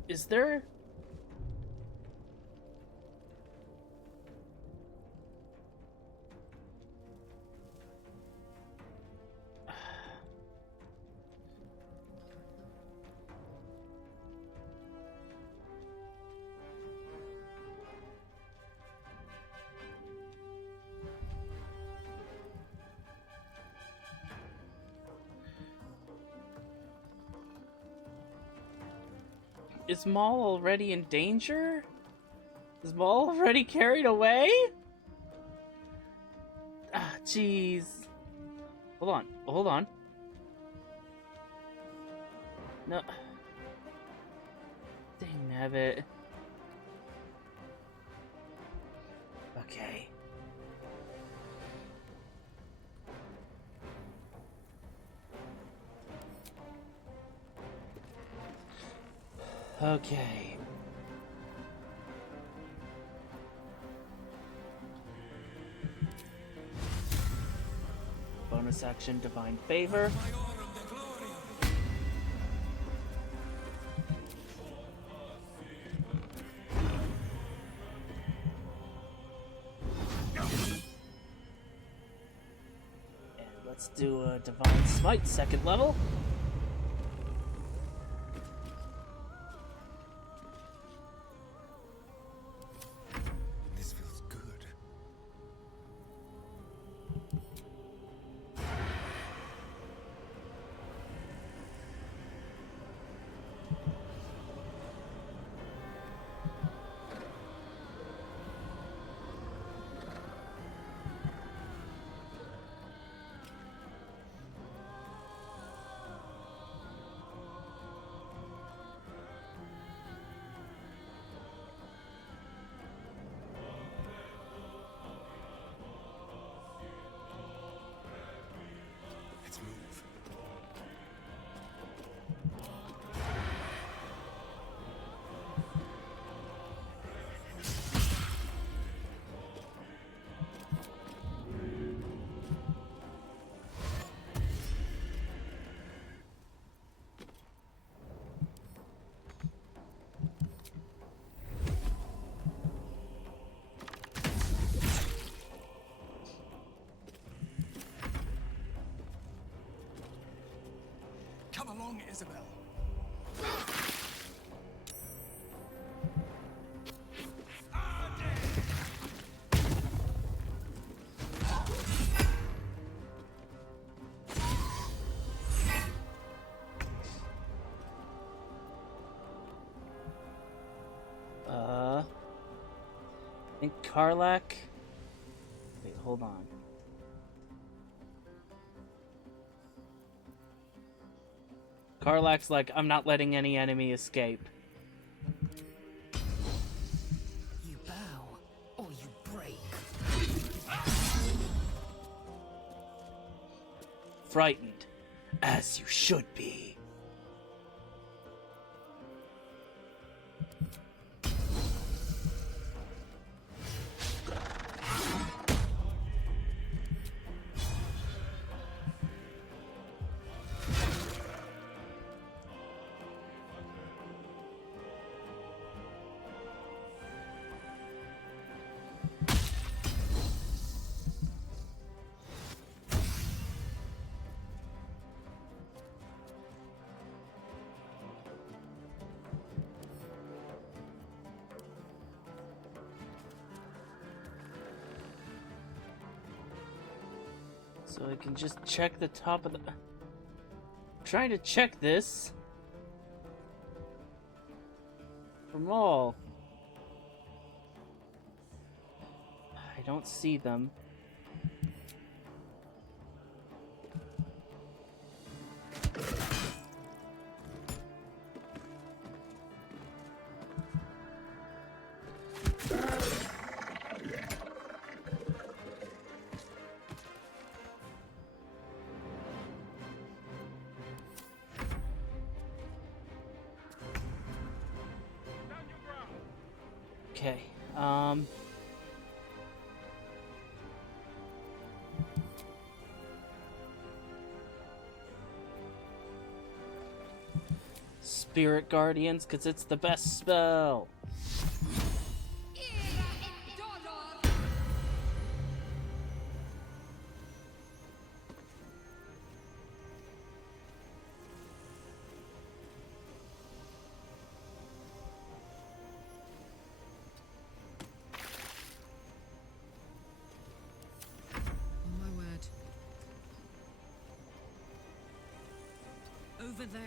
Is there... Is Maul already in danger? Is Maul already carried away? Ah, jeez. Hold on, hold on. No. Dang nabbit. Okay. Okay. Bonus action, Divine Favor. And let's do a Divine Smite, 2nd level. Come along, Isobel. I think Karlak... Wait, hold on. Karlak's like, I'm not letting any enemy escape. You bow, or you break. Frightened, as you should be. So I can just check the top of the... trying to check this. From all. I don't see them. Okay, Spirit Guardians, because it's the best spell. Over there.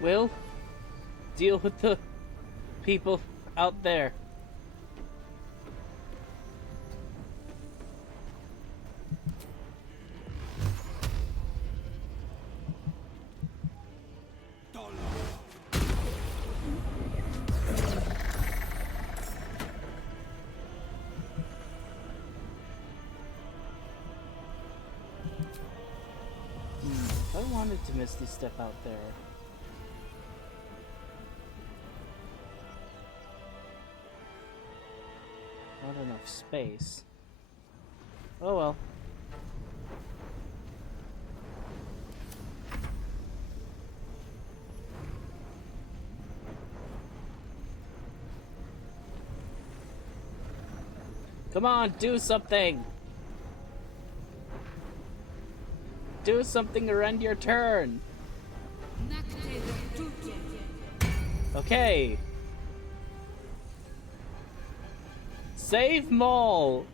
Will, deal with the people out there. I wanted to Misty Step out there. Not enough space. Oh well. Come on, do something! Do something or end your turn! Okay. Save Maul!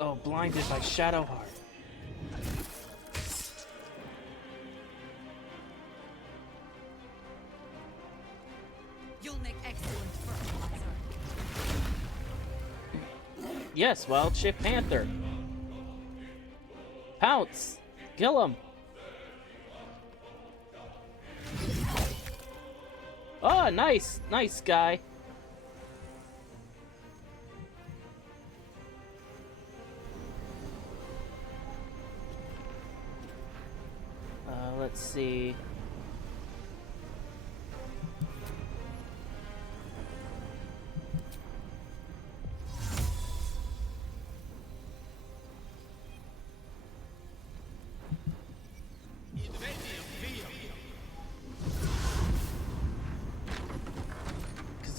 Oh, blinded by Shadowheart. You'll make excellent fertilizer. Yes, Wild Shape Panther. Pounce! Kill him! Oh, nice! Nice guy. Let's see.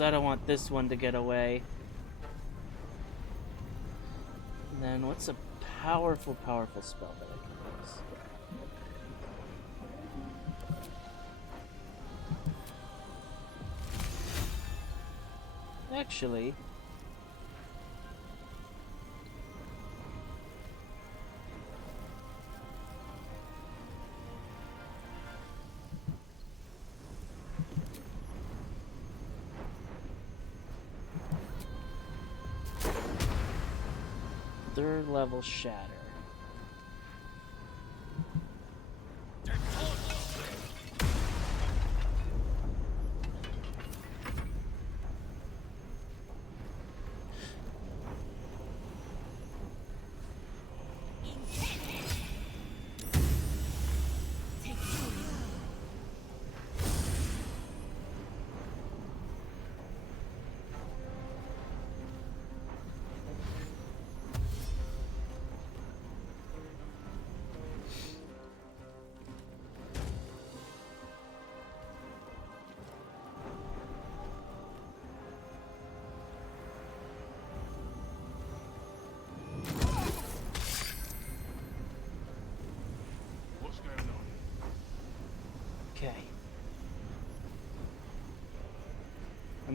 I don't want this one to get away. And then what's a powerful spell that I can use? Actually, third level shatter.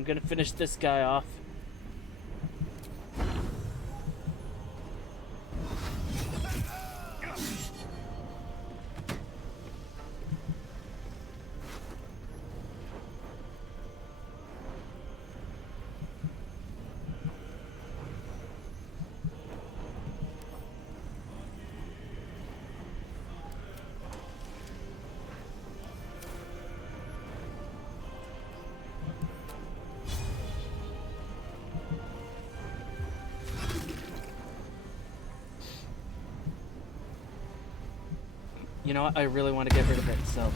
I'm gonna finish this guy off. You know what? I really want to get rid of it, so...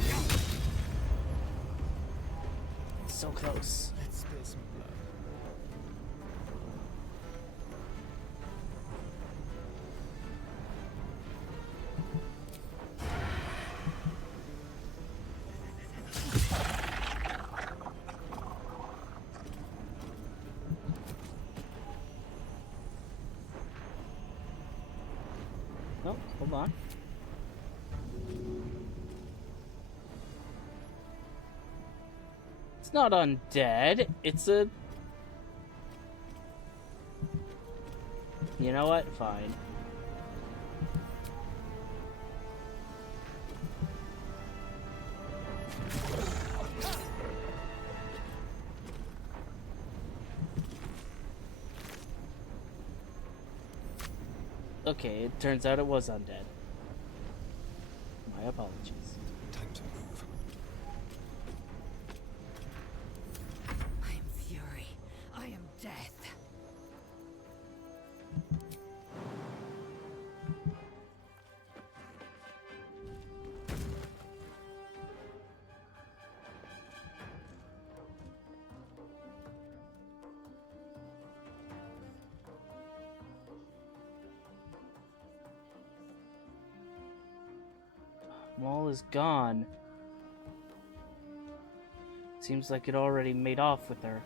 So close. Let's spill some blood. Oh, hold on. It's not undead. It's a... You know what? Fine. Okay, it turns out it was undead. My apologies. Time to move. I am fury. I am death. Maul is gone. Seems like it already made off with her.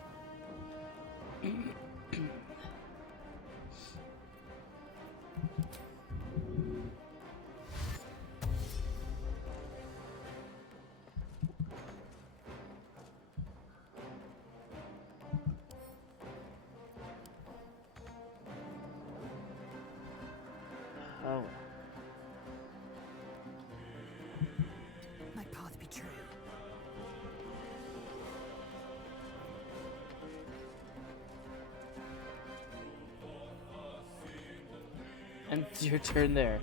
Oh. My path be true. And it's your turn there.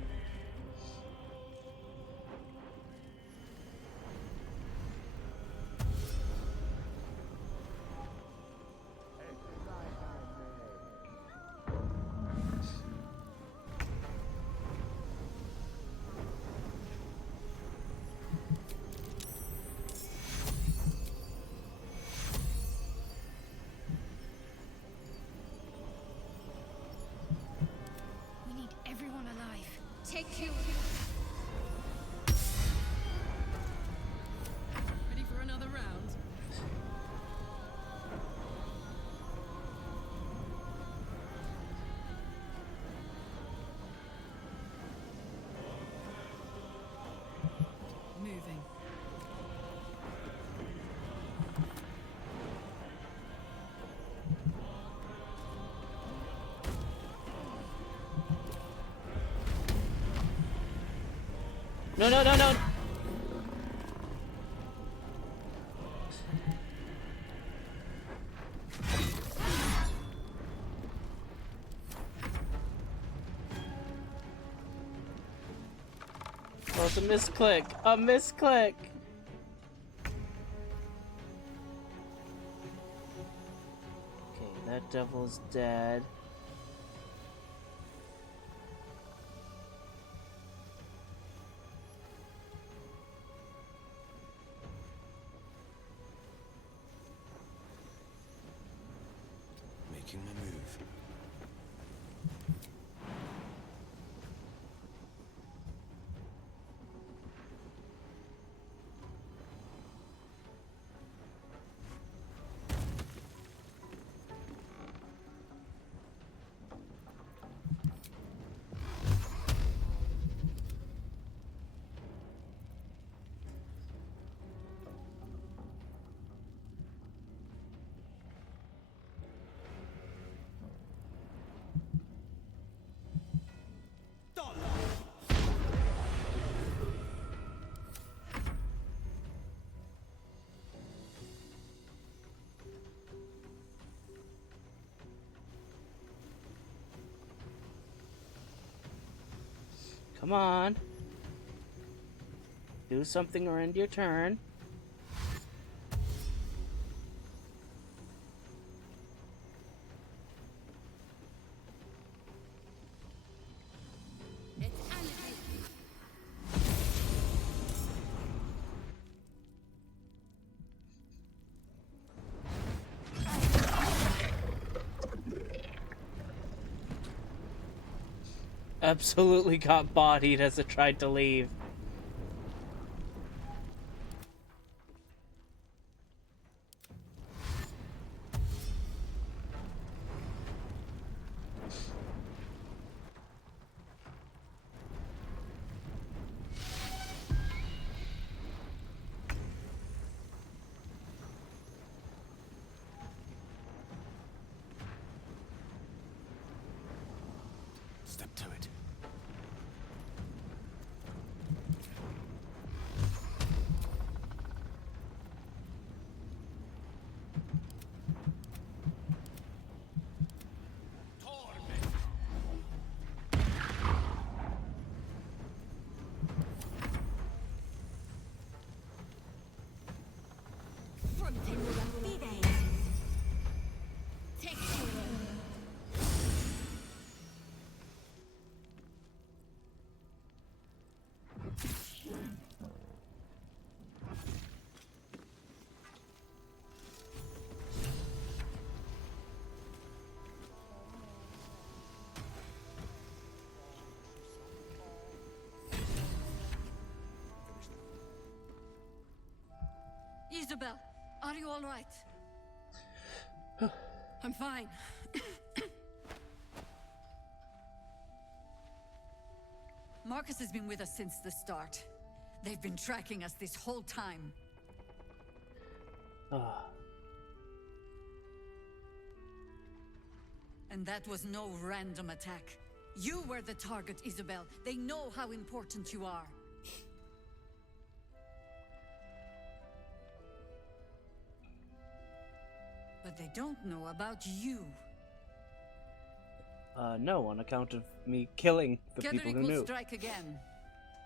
We need everyone alive. Take you. Ready for another round? Moving. No, no, no, no! Oh, it's a misclick! A misclick! Okay, that devil's dead. Making my move. Come on. Do something or end your turn. Absolutely got bodied as it tried to leave. Step to it. Isobel, are you all right? I'm fine. Marcus has been with us since the start. They've been tracking us this whole time. And that was no random attack. You were the target, Isobel. They know how important you are. But they don't know about you. No, on account of me killing the people who will knew. strike again.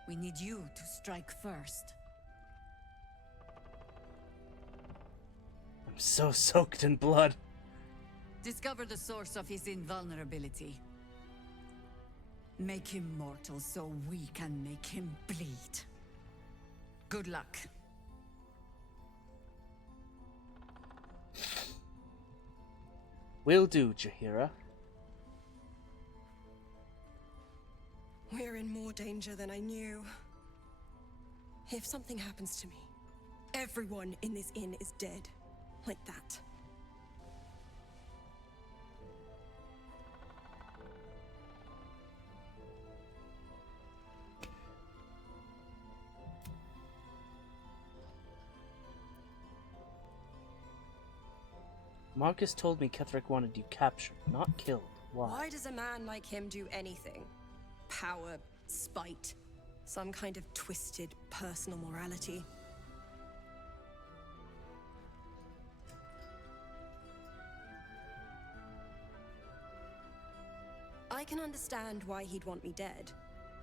We need you to strike first. I'm so soaked in blood. Discover the source of his invulnerability. Make him mortal so we can make him bleed. Good luck. Will do, Jaheira. We're in more danger than I knew. If something happens to me, everyone in this inn is dead. Like that. Marcus told me Ketherick wanted you captured, not killed. Why? Why does a man like him do anything? Power, spite, some kind of twisted personal morality. I can understand why he'd want me dead.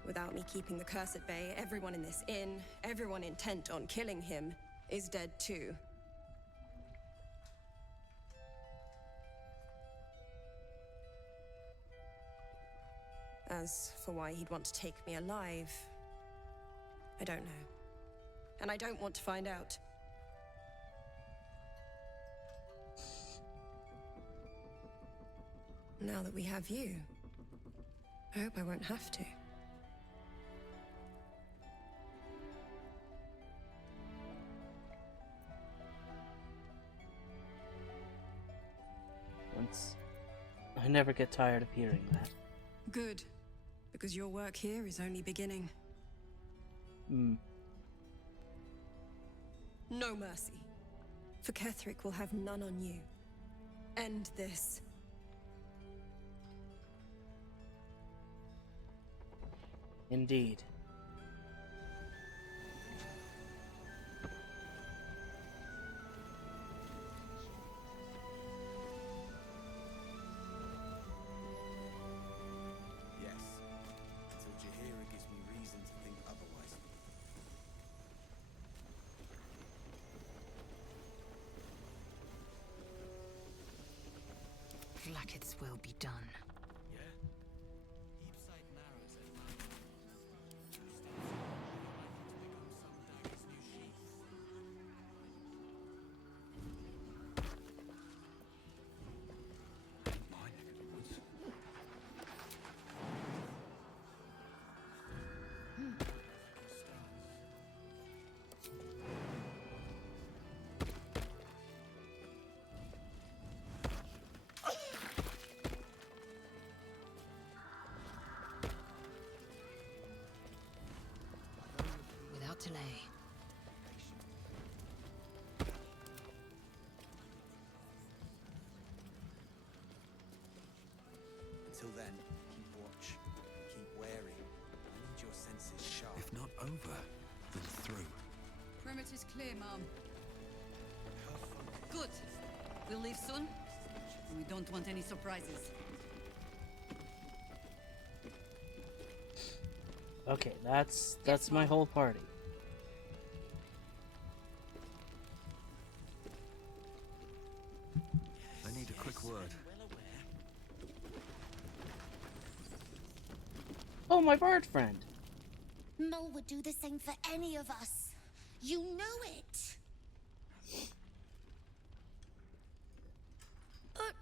Without me keeping the curse at bay, everyone in this inn, everyone intent on killing him, is dead too. As for why he'd want to take me alive, I don't know. And I don't want to find out. Now that we have you, I hope I won't have to. I never get tired of hearing that. Good. Because your work here is only beginning. No mercy. For Ketherick will have none on you. End this. Indeed. Yes. Until Jaheira gives me like its will be done. Without delay. Until then, keep watch, keep wary. I need your senses sharp. If not over, then through. Perimeter's clear, Mom. Good. We'll leave soon. We don't want any surprises. Okay, that's my whole party. I need a quick word. Oh, my bird friend. Mole would do the same for any of us. You know it. But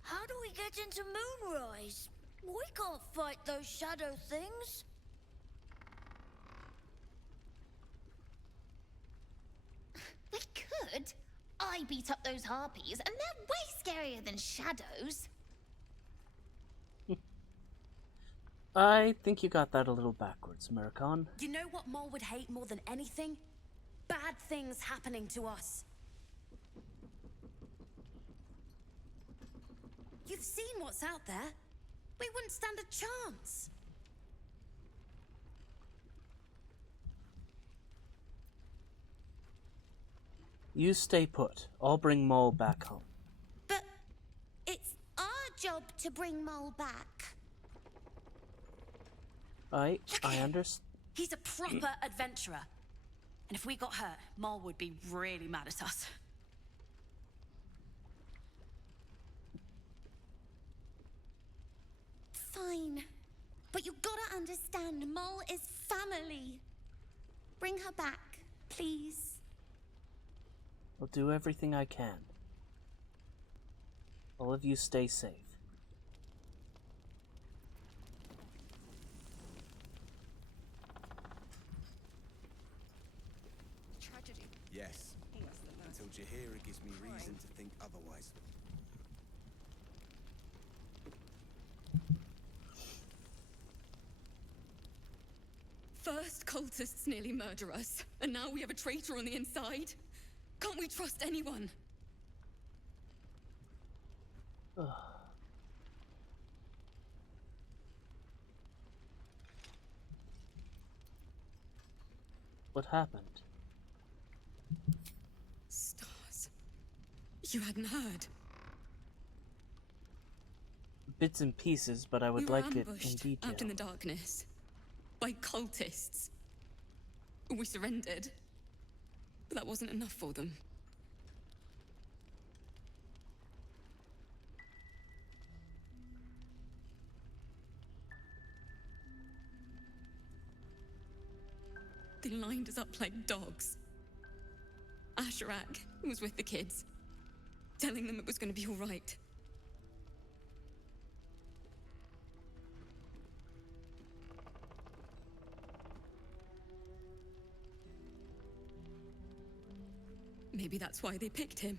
how do we get into Moonrise? We can't fight those shadow things. We could. I beat up those harpies, and they're way scarier than shadows. I think you got that a little backwards, Mirkon. You know what Mole would hate more than anything? Bad things happening to us. You've seen what's out there. We wouldn't stand a chance. You stay put. I'll bring Mole back home. But it's our job to bring Mole back. I understand. He's a proper adventurer. And if we got hurt, Mole would be really mad at us. Fine. But you gotta understand, Mole is family. Bring her back, please. I'll do everything I can. All of you stay safe. Tragedy. Yes. Until Jaheira gives me reason to think otherwise. First cultists nearly murder us, and now we have a traitor on the inside. Can't we trust anyone? What happened? Stars. You hadn't heard. Bits and pieces, but I would We were like it in ambushed detail. out in the darkness by cultists. We surrendered, but that wasn't enough for them. They lined us up like dogs. Asherak was with the kids, telling them it was going to be all right. Maybe that's why they picked him.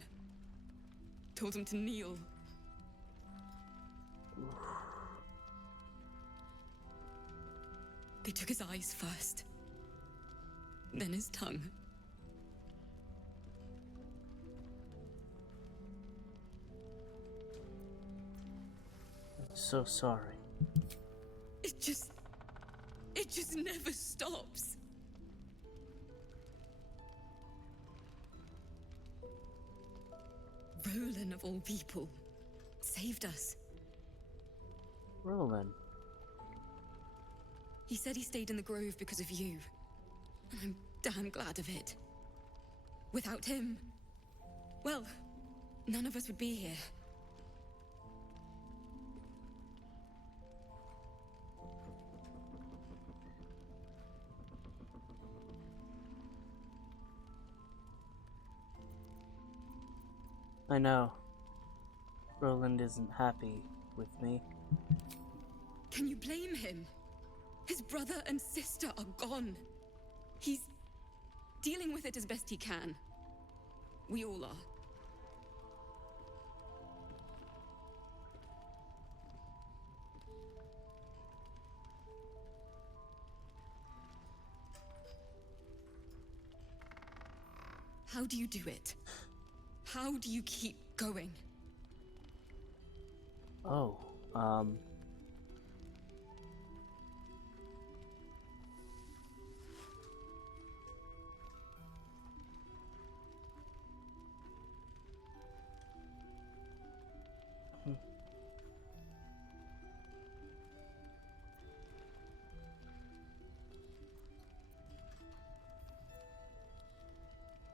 Told him to kneel. They took his eyes first, then his tongue. I'm so sorry. It just never stops. Roland, of all people, saved us. Roland. He said he stayed in the grove because of you. And I'm damn glad of it. Without him, well, none of us would be here. I know. Roland isn't happy with me. Can you blame him? His brother and sister are gone. He's dealing with it as best he can. We all are. How do you do it? How do you keep going? Oh,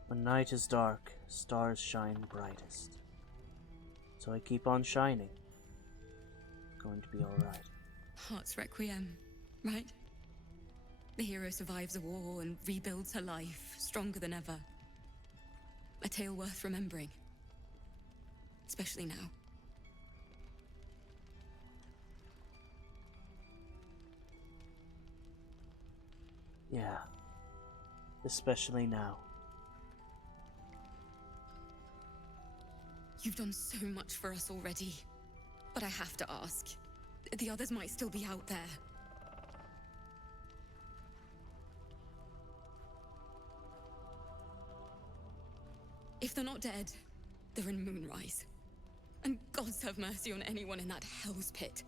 when night is dark, stars shine brightest. So I keep on shining. It's going to be alright. Heart's Requiem, right? The hero survives a war and rebuilds her life, stronger than ever. A tale worth remembering. Especially now. Yeah. Especially now. You've done so much for us already. But I have to ask. The others might still be out there. If they're not dead, they're in Moonrise. And gods have mercy on anyone in that hell's pit.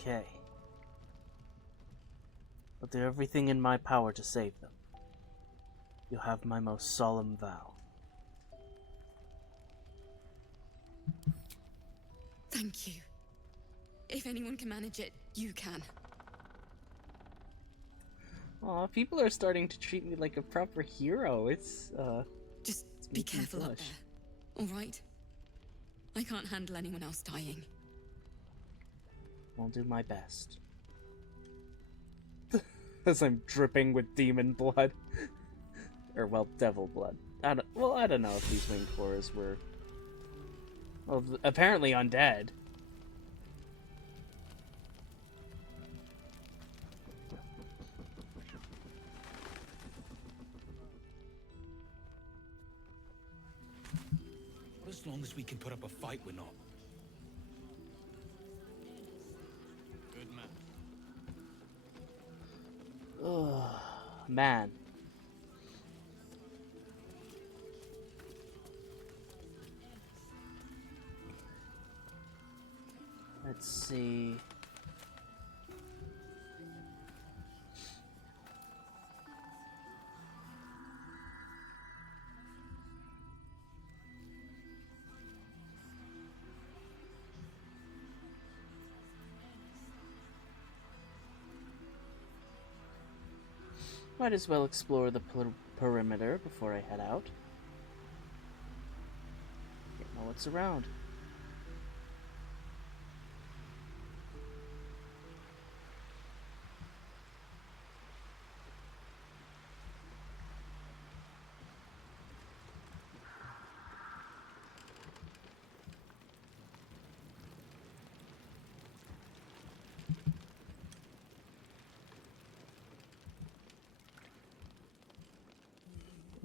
Okay. I'll do everything in my power to save them. You have my most solemn vow. Thank you. If anyone can manage it, you can. Aw, people are starting to treat me like a proper hero. It's Just be careful up there, alright? I can't handle anyone else dying. I'll do my best. As I'm dripping with demon blood. Or, well, devil blood. I don't know if these winged horrors were... Well, apparently undead. As long as we can put up a fight, we're not. Good man. Ugh, man. Let's see. Might as well explore the perimeter before I head out. Get know what's around.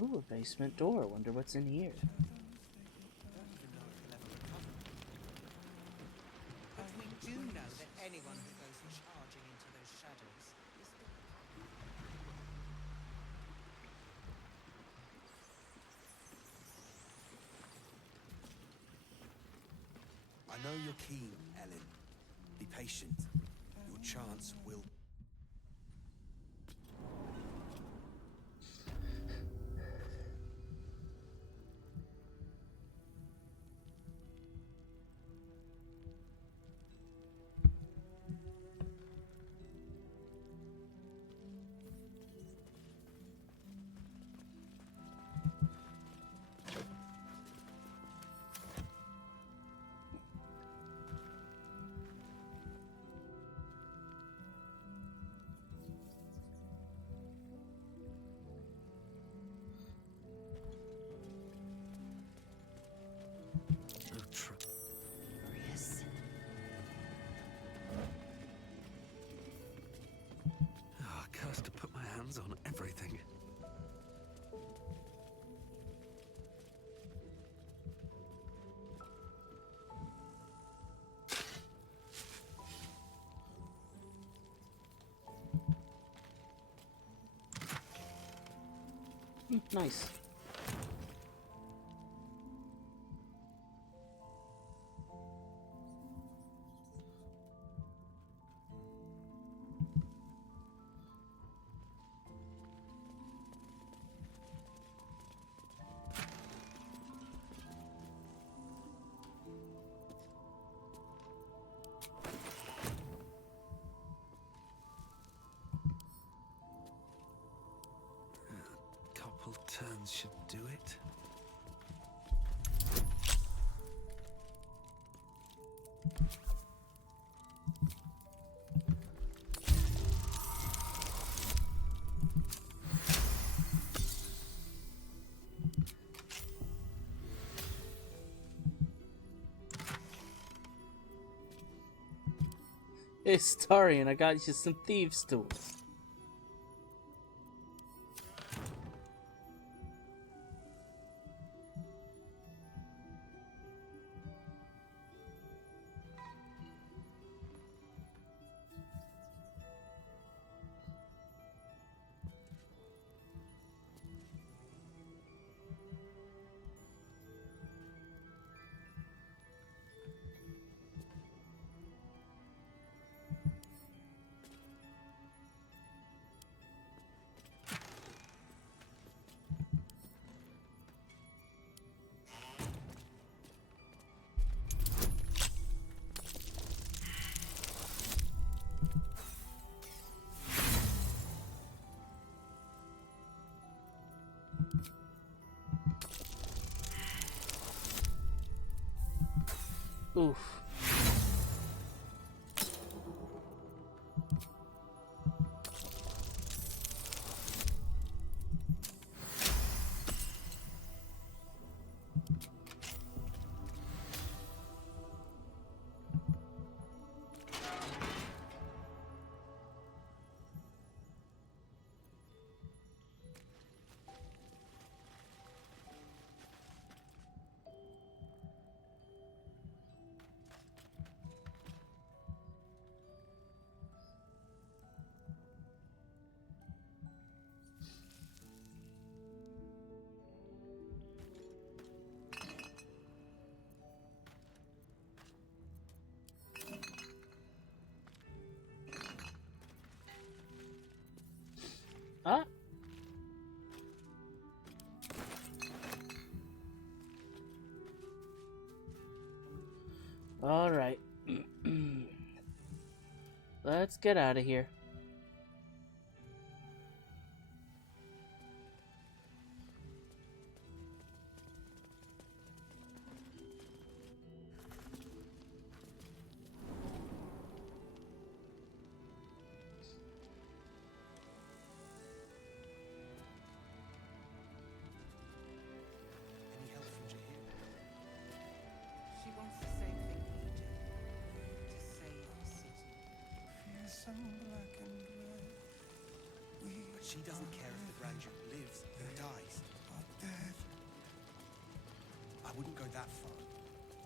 Ooh, a basement door. Wonder what's in here. But we do know that anyone who goes charging into those shadows is... I know you're keen, Ellen. Be patient. Your chance will... first to put my hands on everything. Nice. Couple turns should do it. Hey, Starian, I got you some thieves' tools. Oof. Huh? All right. Let's get out of here. Any help from Jahir? She wants the same thing he did. To save the city. Fearsome black and red. But she doesn't care if the Grand Duke lives or dies. I wouldn't go that far,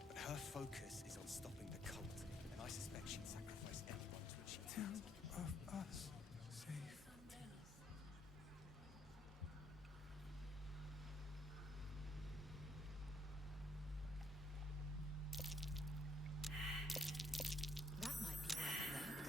but her focus is on stopping the cult, and I suspect she'd sacrifice anyone to achieve that. Of us safe. That might be worth luck.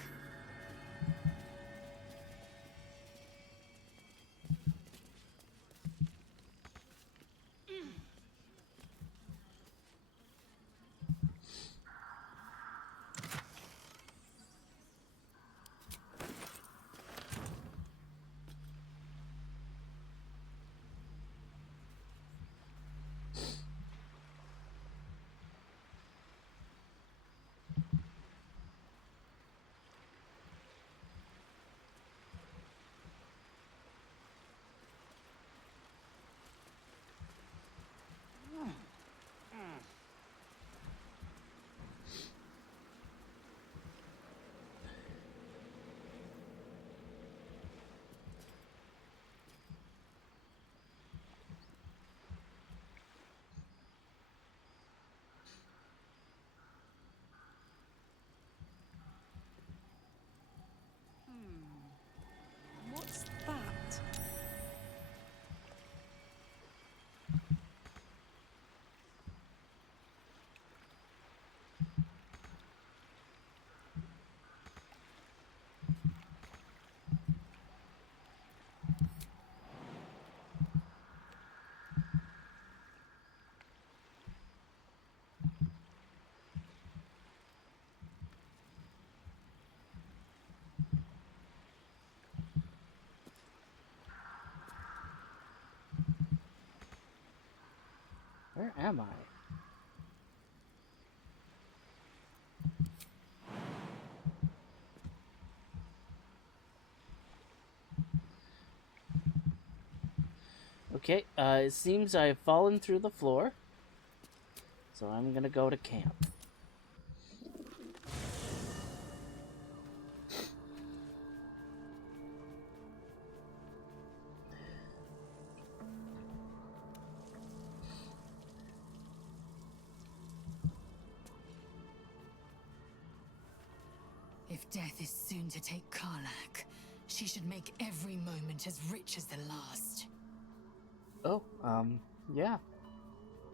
Where am I? Okay, it seems I've fallen through the floor. So I'm gonna go to camp. If death is soon to take Karlak, she should make every moment as rich as the last. Oh, yeah.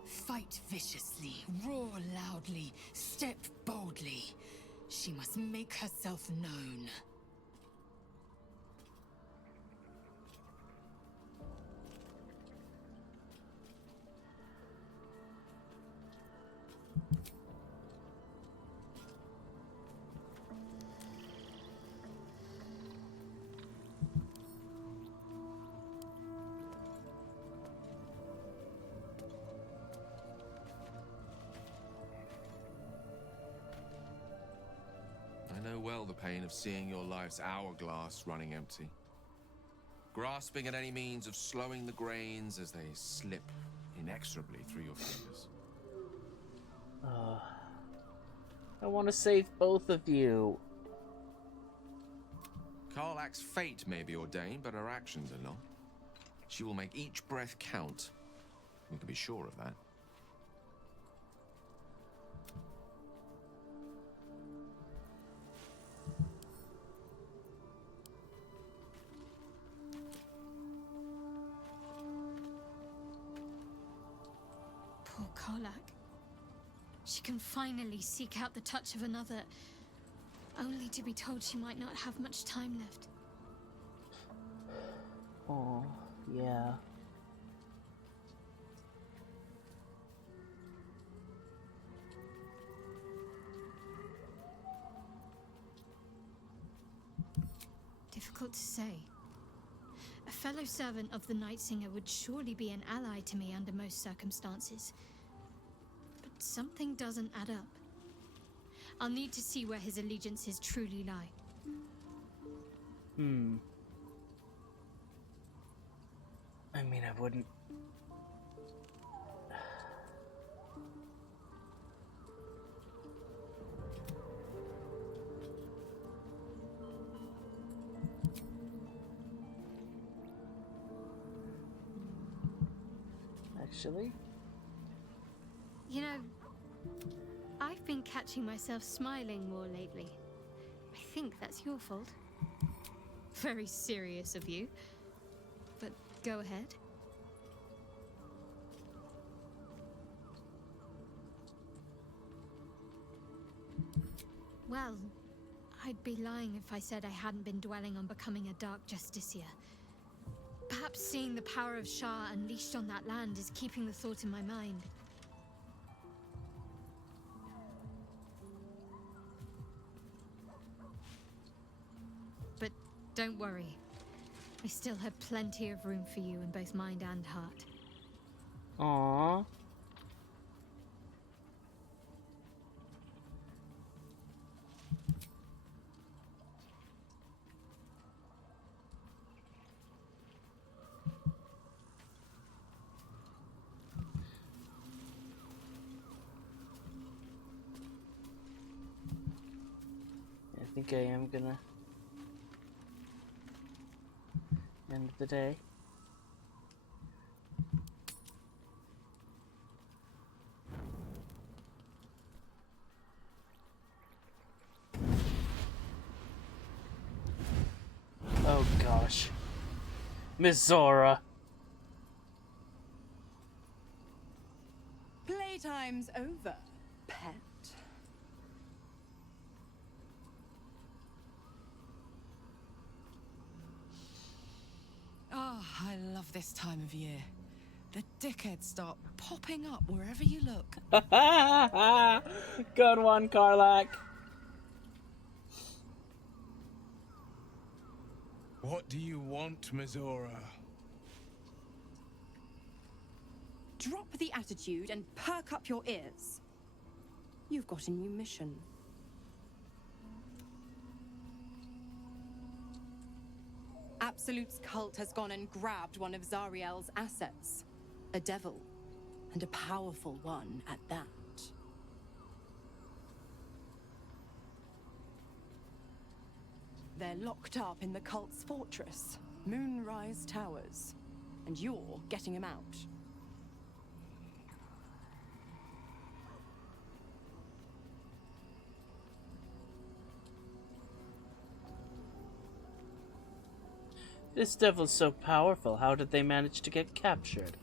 Fight viciously, roar loudly, step boldly. She must make herself known. I know well the pain of seeing your life's hourglass running empty. Grasping at any means of slowing the grains as they slip inexorably through your fingers. I want to save both of you. Karlak's fate may be ordained, but her actions are not. She will make each breath count. We can be sure of that. Poor Karlak. She can finally seek out the touch of another, only to be told she might not have much time left. Oh, yeah. Difficult to say. A fellow servant of the Night Singer would surely be an ally to me under most circumstances. But something doesn't add up. I'll need to see where his allegiances truly lie. I mean, I wouldn't... Actually? You know, I've been catching myself smiling more lately. I think that's your fault. Very serious of you. But go ahead. Well, I'd be lying if I said I hadn't been dwelling on becoming a Dark Justiciar. Perhaps seeing the power of Shah unleashed on that land is keeping the thought in my mind. But don't worry. I still have plenty of room for you in both mind and heart. Aww. I think I am gonna end the day. Oh gosh. Mizora. Playtime's over, pet. Oh, I love this time of year. The dickheads start popping up wherever you look. Good one, Karlak. What do you want, Mizora? drop the attitude and perk up your ears. You've got a new mission. Absolute's cult has gone and grabbed one of Zariel's assets. A devil, and a powerful one at that. They're locked up in the cult's fortress, Moonrise Towers, and you're getting them out. This devil's so powerful, how did they manage to get captured?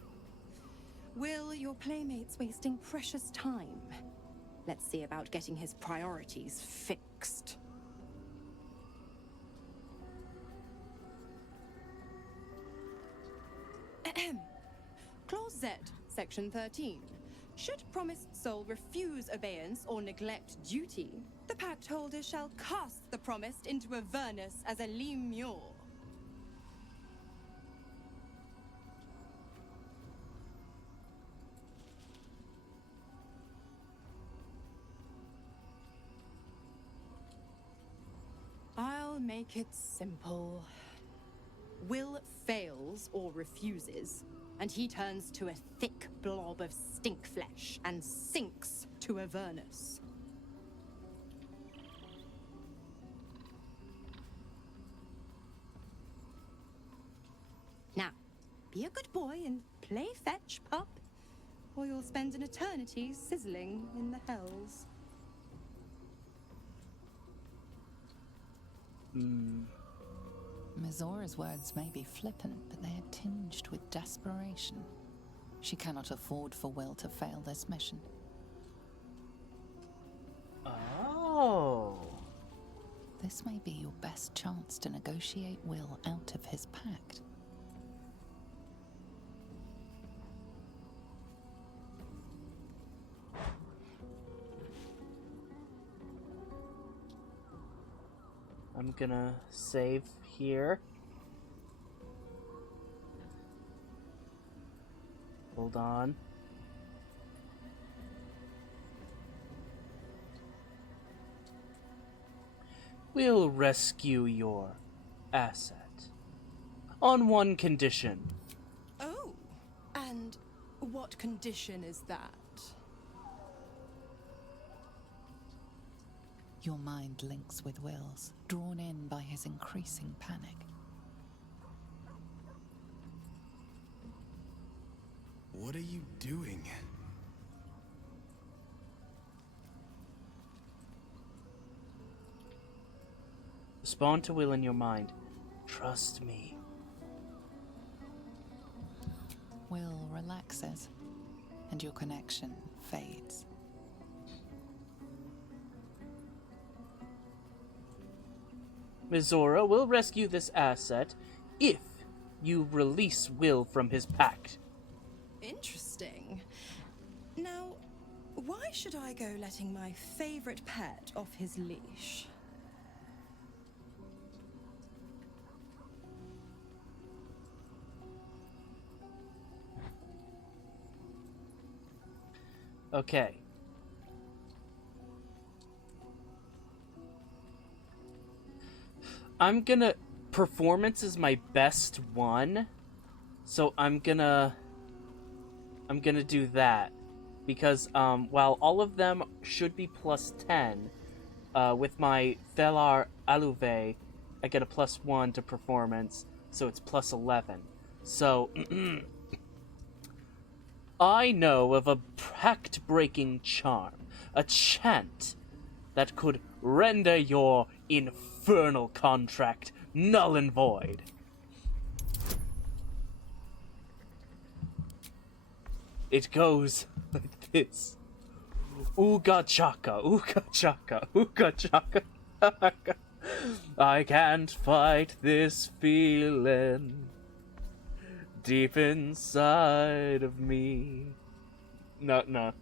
Will, your playmate's wasting precious time. Let's see about getting his priorities fixed. Clause Z, Section 13. Should promised soul refuse obeyance or neglect duty, the pact holder shall cast the promised into Avernus as a lemure. I'll make it simple. Will fails or refuses, and he turns to a thick blob of stink flesh and sinks to Avernus. Now, be a good boy and play fetch, pup, or you'll spend an eternity sizzling in the hells. Mizora's words may be flippant, but they are tinged with desperation. She cannot afford for Will to fail this mission. Oh. This may be your best chance to negotiate Will out of his pact. I'm gonna save here. Hold on. We'll rescue your asset. On one condition. Oh, and what condition is that? Your mind links with Will's, drawn in by his increasing panic. What are you doing? Respond to Will in your mind. Trust me. Will relaxes, and your connection fades. Mizora will rescue this asset if you release Will from his pact. Interesting. Now, why should I go letting my favorite pet off his leash? Okay. I'm gonna... Performance is my best one. So I'm gonna do that. Because, while all of them should be plus 10, with my Thelar Aluve, I get a plus 1 to performance, so it's plus 11. So, I know of a pact-breaking charm, a chant that could render your infernal contract null and void. It goes like this. Ooga chaka, ooga chaka, ooga chaka. I can't fight this feeling deep inside of me. No.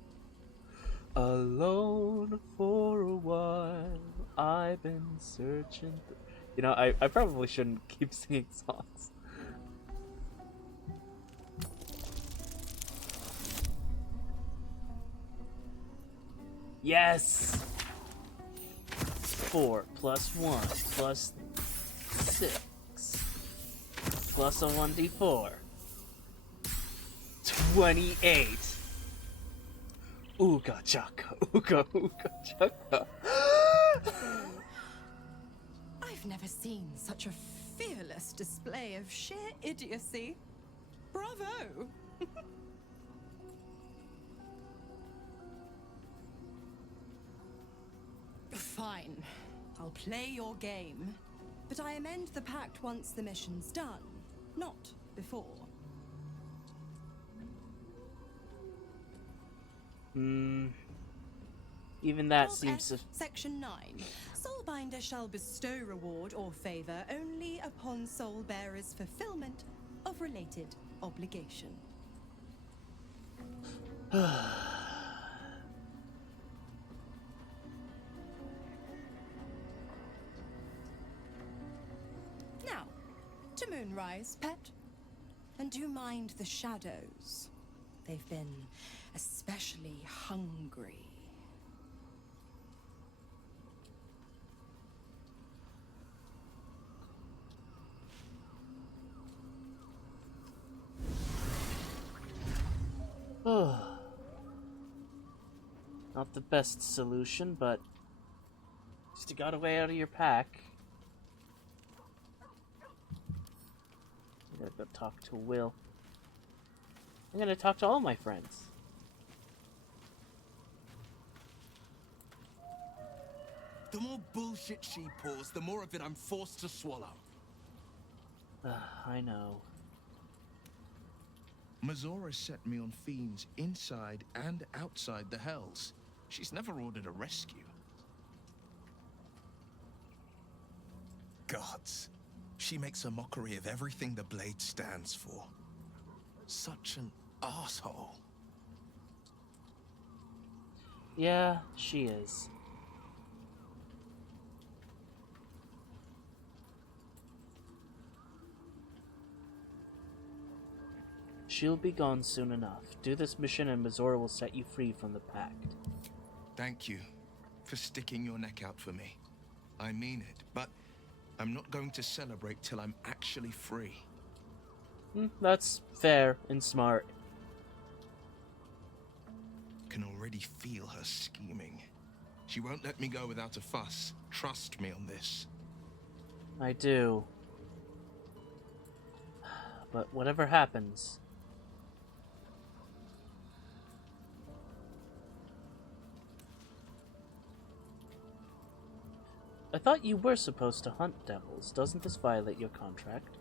Alone for a while, I've been searching. You know, I probably shouldn't keep singing songs. Yes! 4 plus 1 plus 6 plus a 1d4. 28. Ooga chaka, ooga ooga chaka. I've never seen such a fearless display of sheer idiocy. Bravo! Fine. I'll play your game. But I amend the pact once the mission's done, not before. Even that Clause seems F, to... Section 9. Soulbinder shall bestow reward or favor only upon soul bearer's fulfillment of related obligation. Now, to Moonrise, pet. And do mind the shadows. They've been especially hungry. Not the best solution, but at least you got a way out of your pack. I'm gonna go talk to Will. I'm gonna talk to all my friends. The more bullshit she pours, the more of it I'm forced to swallow. I know. Mizora set me on fiends inside and outside the Hells. She's never ordered a rescue. Gods. She makes a mockery of everything the blade stands for. Such an asshole. Yeah, she is. She'll be gone soon enough. Do this mission and Mizora will set you free from the pact. Thank you for sticking your neck out for me. I mean it, but I'm not going to celebrate till I'm actually free. That's fair and smart. Can already feel her scheming. She won't let me go without a fuss. Trust me on this. I do. But whatever happens... I thought you were supposed to hunt devils. Doesn't this violate your contract?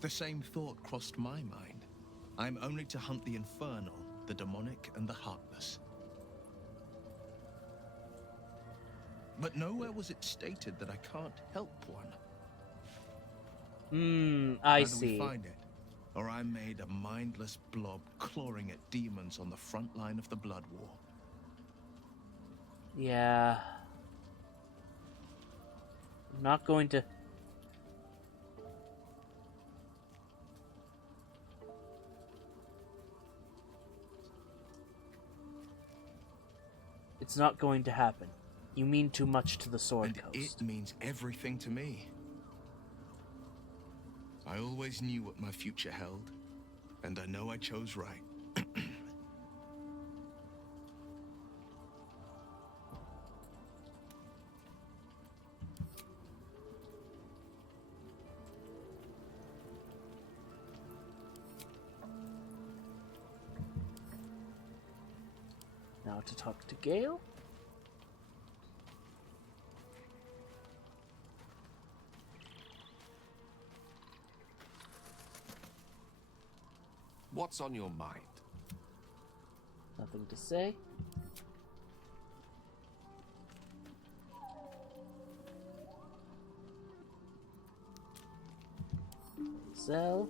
The same thought crossed my mind. I'm only to hunt the infernal, the demonic, and the heartless. But nowhere was it stated that I can't help one. I Either see. we find it, or I'm made a mindless blob clawing at demons on the front line of the blood war. Yeah. I'm not going to... It's not going to happen. You mean too much to the Sword Coast. It means everything to me. I always knew what my future held, and I know I chose right. Now to talk to Gale. What's on your mind? Nothing to say. Zell.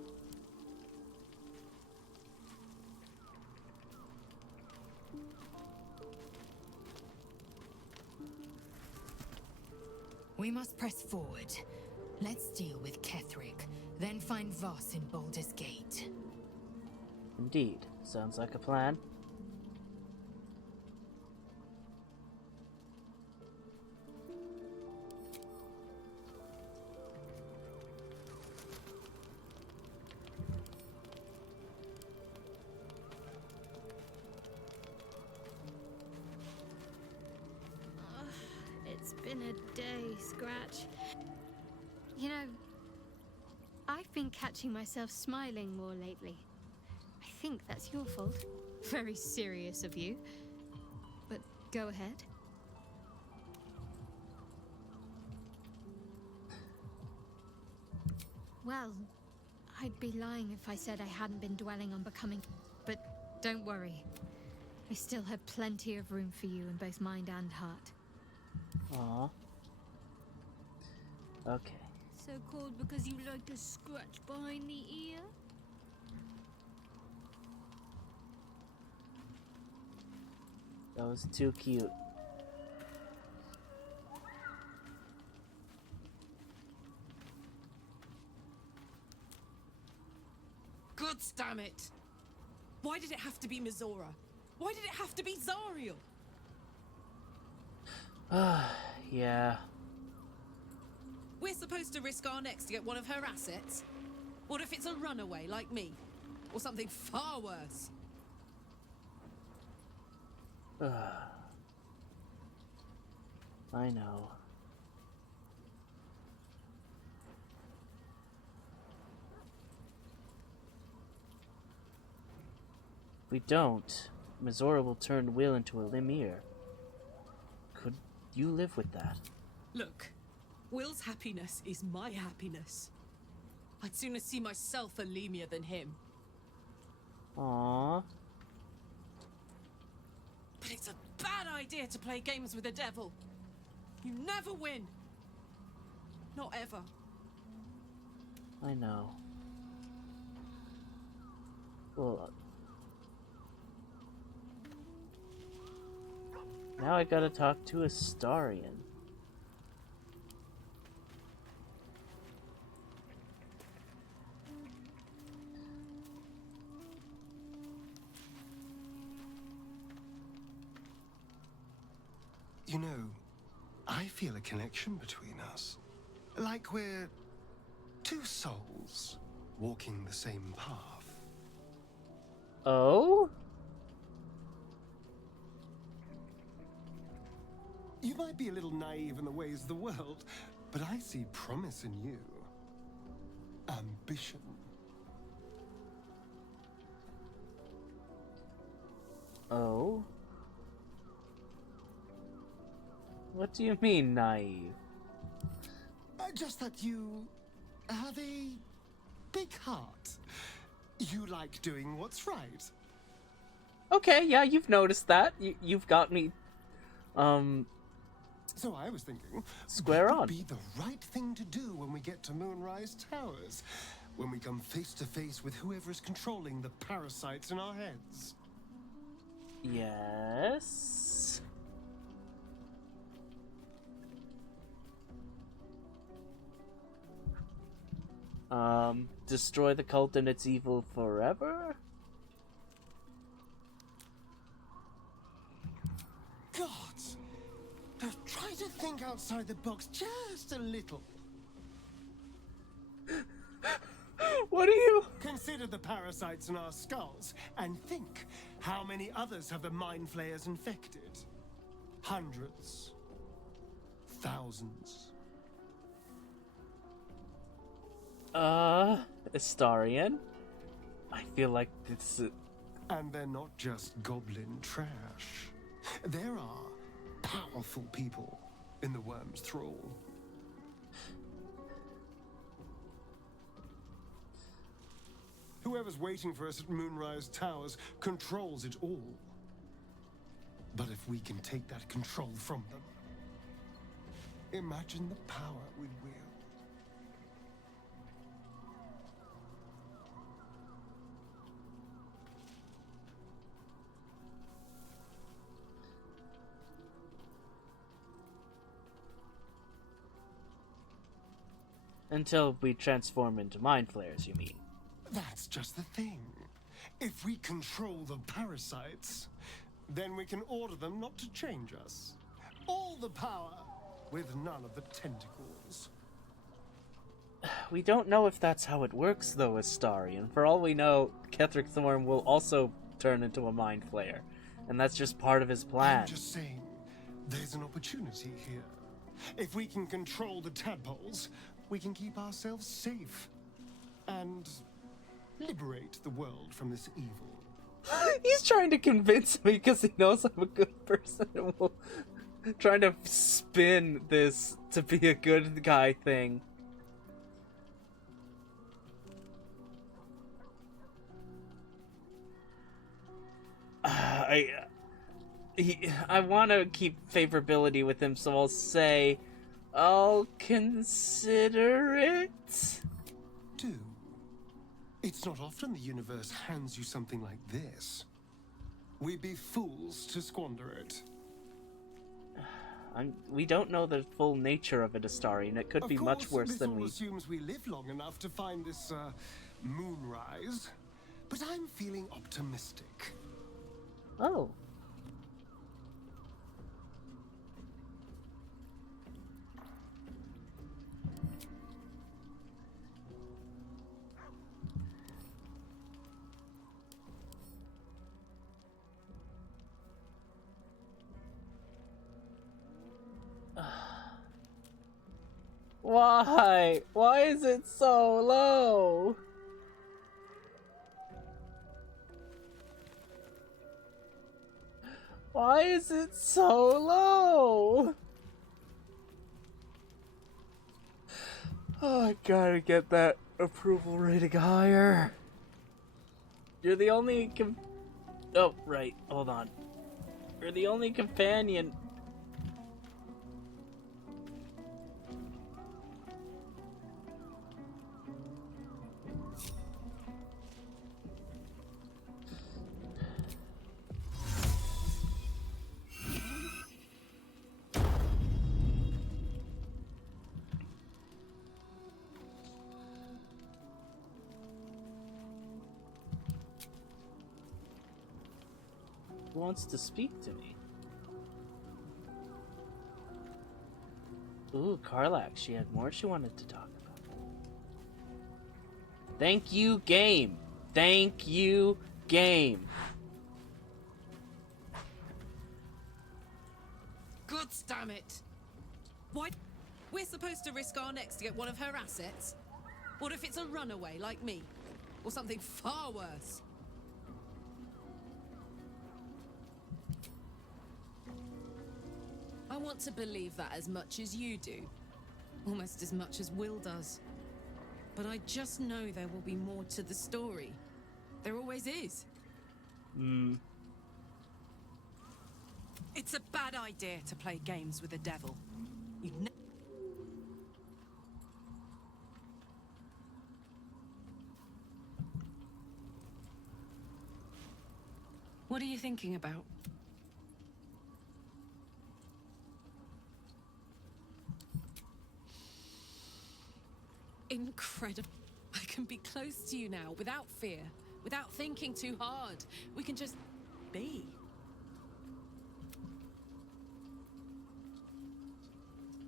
We must press forward. Let's deal with Ketherick, then find Voss in Baldur's Gate. Indeed. Sounds like a plan. been a day, Scratch. You know, I've been catching myself smiling more lately. I think that's your fault. Very serious of you. But go ahead. Well, I'd be lying if I said I hadn't been dwelling on becoming... But don't worry. I still have plenty of room for you in both mind and heart. Aw. Okay. So called because you like a scratch behind the ear? That was too cute. God damn it! Why did it have to be Mizora? Why did it have to be Zariel? Yeah. We're supposed to risk our necks to get one of her assets? What if it's a runaway like me? Or something far worse? I know. If we don't, Mizora will turn Will into a Lemire. Could you live with that? Look, Will's happiness is my happiness. I'd sooner see myself a Lemire than him. Aww. But it's a bad idea to play games with the devil. You never win. Not ever. I know. Well, now I gotta talk to Astarion. You know, I feel a connection between us. Like we're two souls walking the same path. Oh? You might be a little naive in the ways of the world, but I see promise in you. Ambition. Oh? What do you mean, naive? Just that you have a big heart. You like doing what's right. Okay, yeah, you've noticed that. You've got me, So I was thinking, square what on. would be the right thing to do when we get to Moonrise Towers? When we come face to face with whoever is controlling the parasites in our heads? Yes. Destroy the cult and its evil forever? God! Try to think outside the box just a little. What do you... Consider the parasites in our skulls, and think how many others have the Mind Flayers infected. Hundreds. Thousands. Astarion? I feel like this is... And they're not just goblin trash. There are powerful people in the Worm's thrall. Whoever's waiting for us at Moonrise Towers controls it all. But if we can take that control from them, imagine the power we wield. Until we transform into mind flayers, you mean? That's just the thing. If we control the parasites, then we can order them not to change us. All the power, with none of the tentacles. We don't know if that's how it works, though, Astarion. For all we know, Ketheric Thorm will also turn into a mind flayer. And that's just part of his plan. I'm just saying, there's an opportunity here. If we can control the tadpoles, we can keep ourselves safe. And liberate the world from this evil. He's trying to convince me because he knows I'm a good person and will trying to spin this to be a good guy thing. I want to keep favorability with him, so I'll say I'll consider it. Do. It's not often the universe hands you something like this. We'd be fools to squander it. We don't know the full nature of it, Astari, and it could be much worse than we... Of course, assumes we live long enough to find this, moonrise. But I'm feeling optimistic. Oh. Why? Why is it so low? Why is it so low? Oh, I gotta get that approval rating higher. You're the only oh, right. Hold on. You're the only companion. Who wants to speak to me? Ooh, Karlak. She had more she wanted to talk about. Thank you, game. Thank you, game. God damn it! Why? We're supposed to risk our necks to get one of her assets? What if it's a runaway like me? Or something far worse? I want to believe that as much as you do. Almost as much as Will does. But I just know there will be more to the story. There always is. It's a bad idea to play games with the devil. What are you thinking about? Incredible. I can be close to you now, without fear, without thinking too hard. We can just be.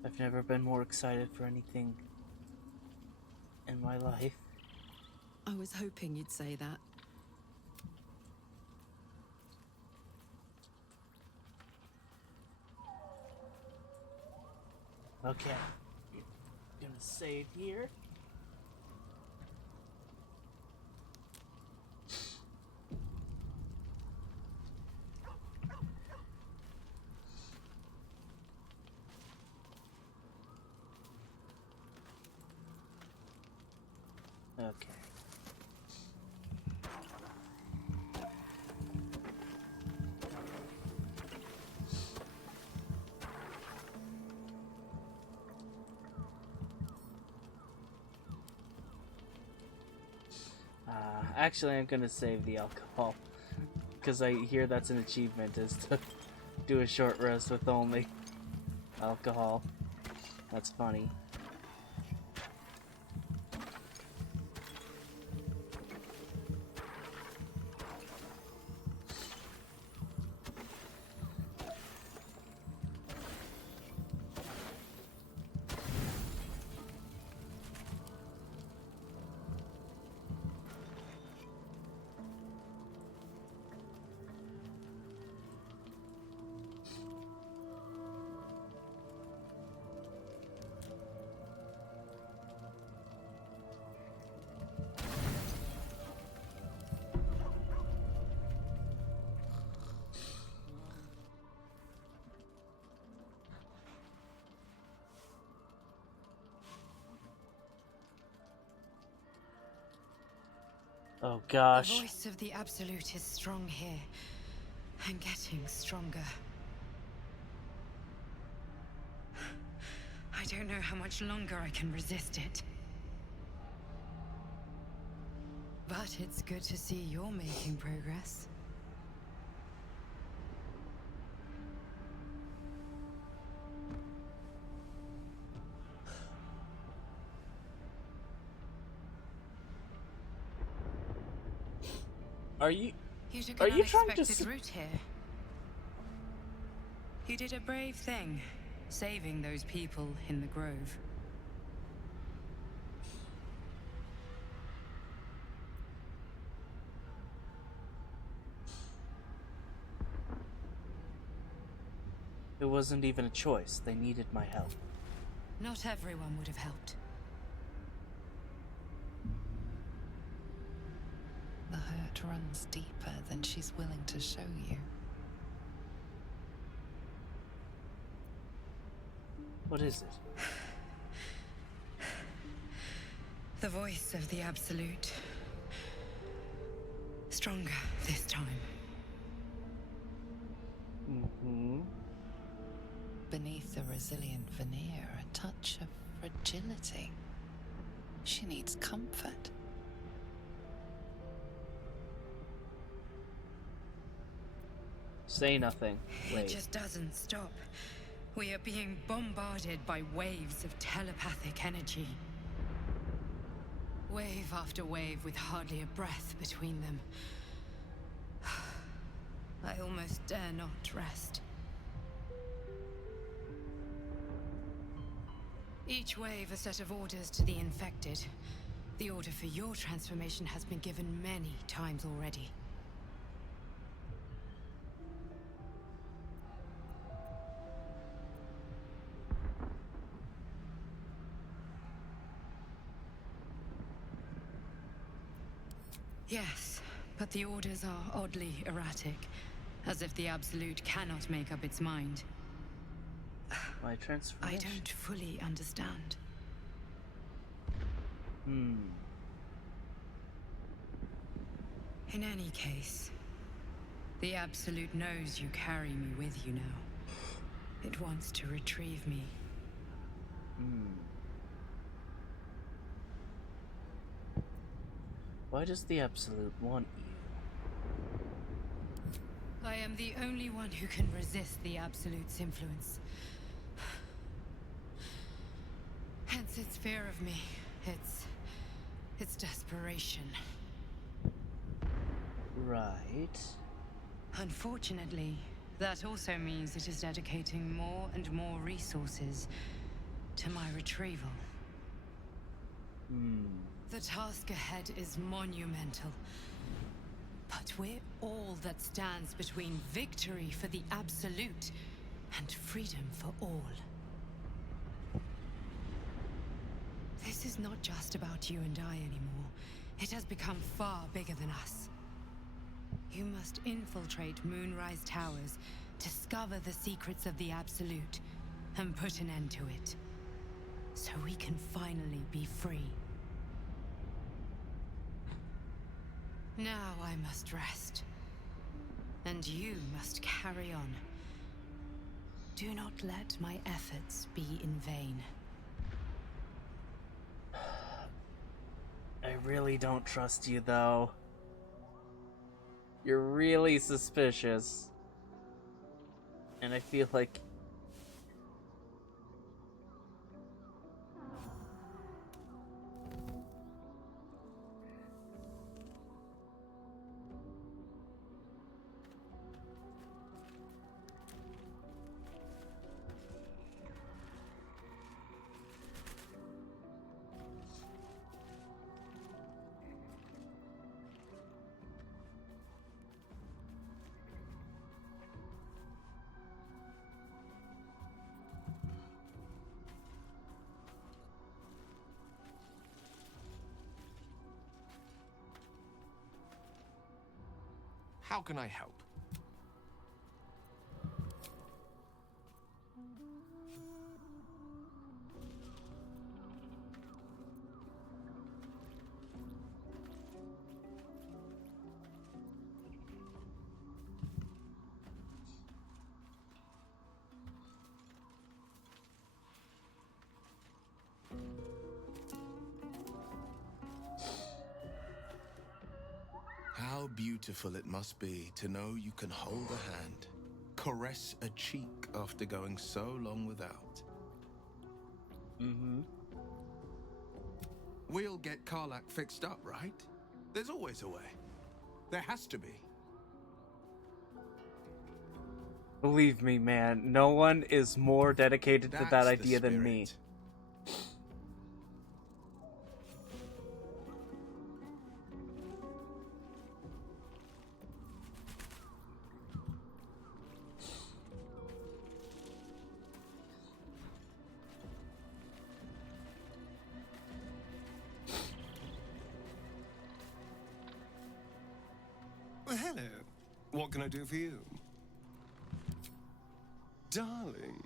I've never been more excited for anything in my life. I was hoping you'd say that. Okay. Gonna save here. Okay. Actually, I'm gonna save the alcohol because I hear that's an achievement, is to do a short rest with only alcohol. That's funny. Oh The gosh. voice of the Absolute is strong here, and getting stronger. I don't know how much longer I can resist it. But it's good to see you're making progress. Are you took are an you trying to unexpected route here. You did a brave thing, saving those people in the grove. It wasn't even a choice. They needed my help. Not everyone would have helped. The hurt runs deeper than she's willing to show you. What is it? The voice of the Absolute. Stronger this time. Mm-hmm. Beneath the resilient veneer, a touch of fragility. She needs comfort. Say nothing. Wait. It just doesn't stop. We are being bombarded by waves of telepathic energy. Wave after wave with hardly a breath between them. I almost dare not rest. Each wave a set of orders to the infected. The order for your transformation has been given many times already. Yes, but the orders are oddly erratic, as if the Absolute cannot make up its mind. My transformation. I don't fully understand. Hmm. In any case, the Absolute knows you carry me with you now. It wants to retrieve me. Hmm. Why does the Absolute want you? I am the only one who can resist the Absolute's influence. Hence its fear of me, its desperation. Right. Unfortunately, that also means it is dedicating more and more resources to my retrieval. Hmm. The task ahead is monumental. But we're all that stands between victory for the Absolute and freedom for all. This is not just about you and I anymore. It has become far bigger than us. You must infiltrate Moonrise Towers, discover the secrets of the Absolute, and put an end to it. So we can finally be free. Now I must rest. And you must carry on. Do not let my efforts be in vain. I really don't trust you, though. You're really suspicious. And I feel like... How can I help? beautiful it must be to know you can hold a hand, caress a cheek after going so long without. Mm-hmm. We'll get Karlak fixed up, right? There's always a way. There has to be. Believe me, man, no one is more dedicated to that That's the idea than me. spirit. Well, hello. What can I do for you? Darling,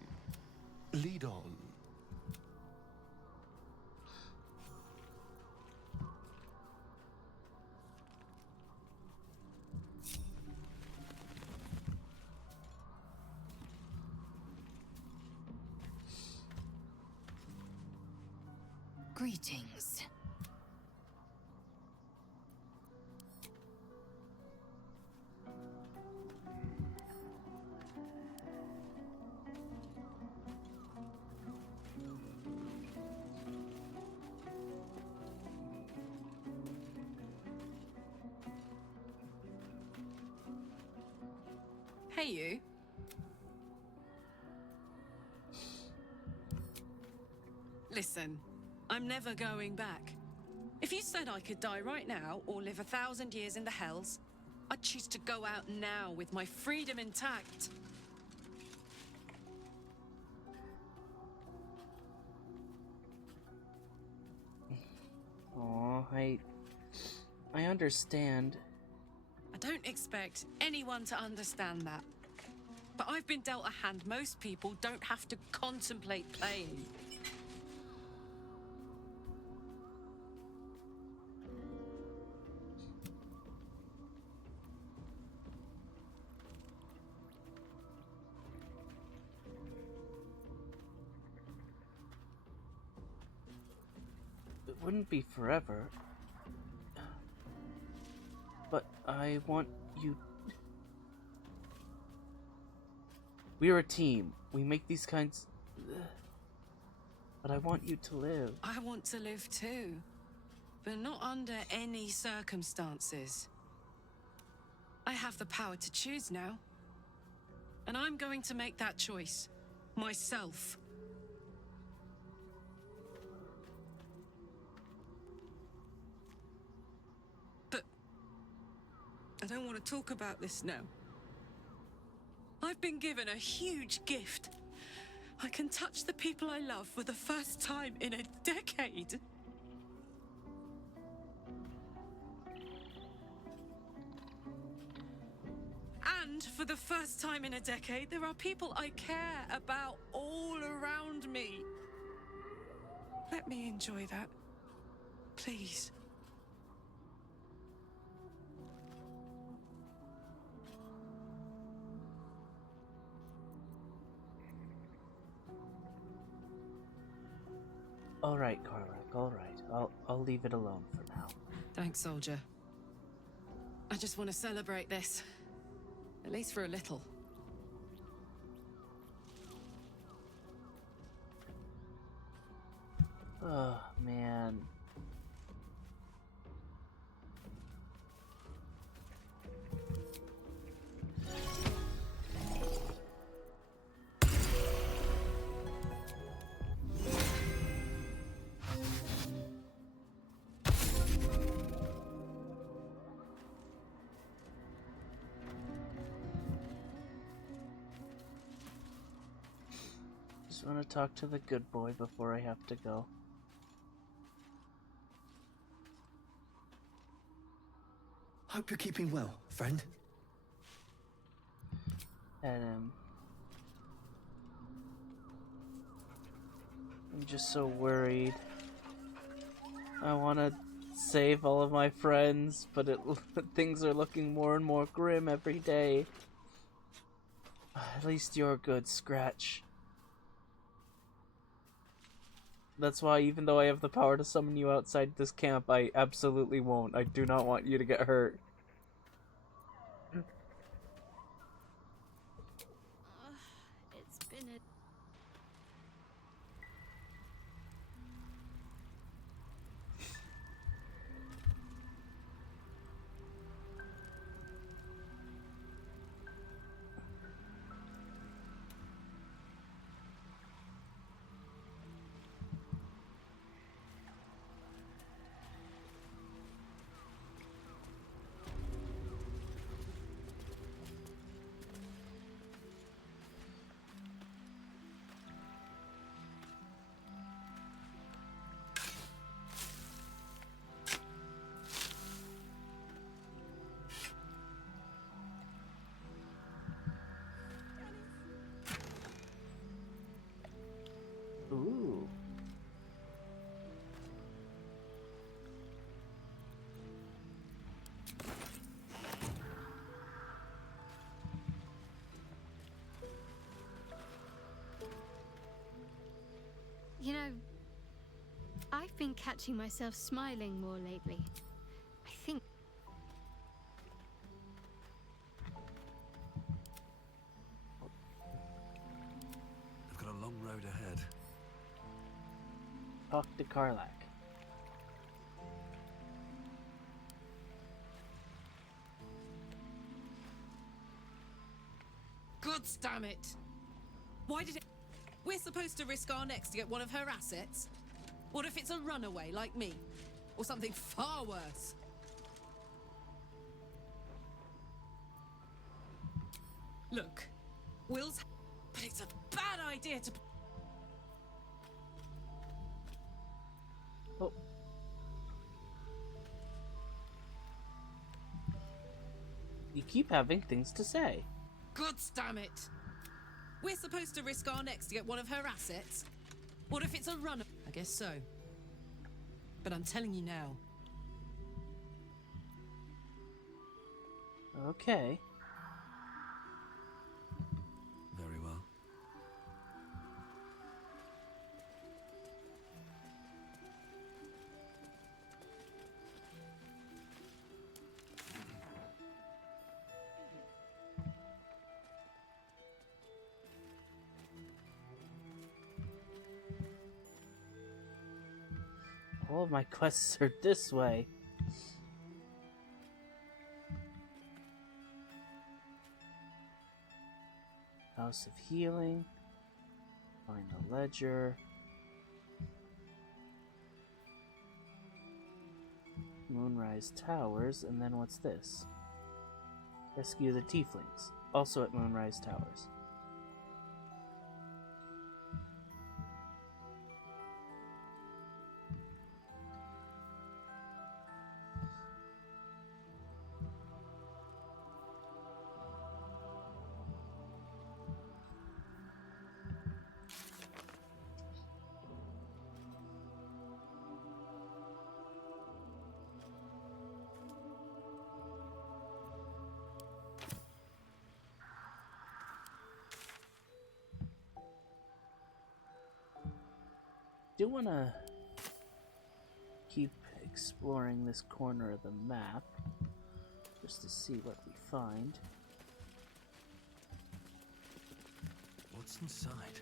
lead on. Greetings. Hey, you. Listen, I'm never going back. If you said I could die right now or live 1,000 years in the Hells, I'd choose to go out now with my freedom intact. Aw, I understand. I don't expect anyone to understand that. But I've been dealt a hand most people don't have to contemplate playing. It wouldn't be forever. But I want you... We're a team. We make these kinds... But I want you to live. I want to live too. But not under any circumstances. I have the power to choose now. And I'm going to make that choice. Myself. But I don't want to talk about this now. I've been given a huge gift. I can touch the people I love for the first time in a decade. And for the first time in a decade, there are people I care about all around me. Let me enjoy that. Please. All right, Karlak, all right. I'll leave it alone for now. Thanks, soldier. I just want to celebrate this. At least for a little. Oh, man. Just want to talk to the good boy before I have to go. Hope you're keeping well, friend. And I'm just so worried. I want to save all of my friends, but things are looking more and more grim every day. At least you're good, Scratch. That's why, even though I have the power to summon you outside this camp, I absolutely won't. I do not want you to get hurt. You know, I've been catching myself smiling more lately. I think... I've got a long road ahead. Talk to Karlak. God damn it! Why did it... We're supposed to risk our necks to get one of her assets? What if it's a runaway like me? Or something far worse? Look, Will's... But it's a bad idea to... Oh. You keep having things to say. God damn it! We're supposed to risk our necks to get one of her assets? What if it's a runner? I guess so. But I'm telling you now. Okay. Very well. All of my quests are this way. House of Healing. Find the ledger. Moonrise Towers, and then what's this? Rescue the Tieflings, also at Moonrise Towers. I do want to keep exploring this corner of the map just to see what we find. What's inside?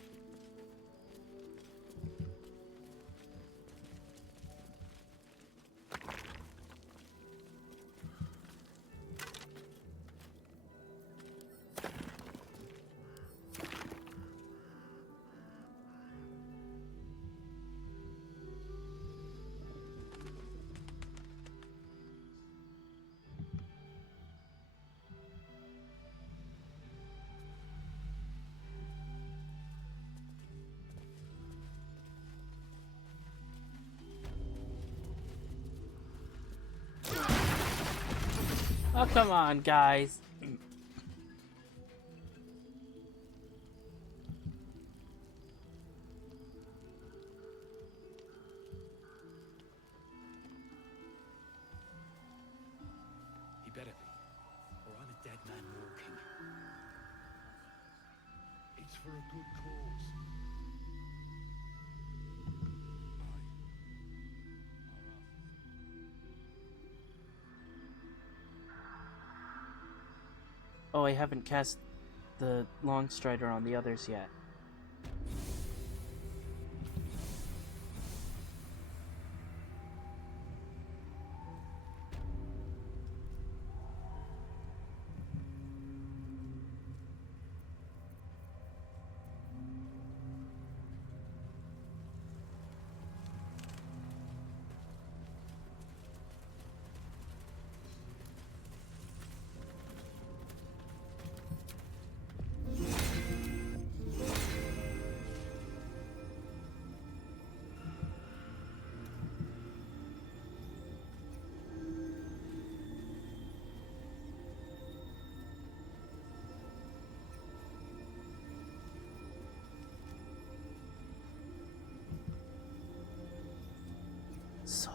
Oh, come on, guys. He better be, or I'm a dead man walking. It's for a good cause. Oh, I haven't cast the Longstrider on the others yet.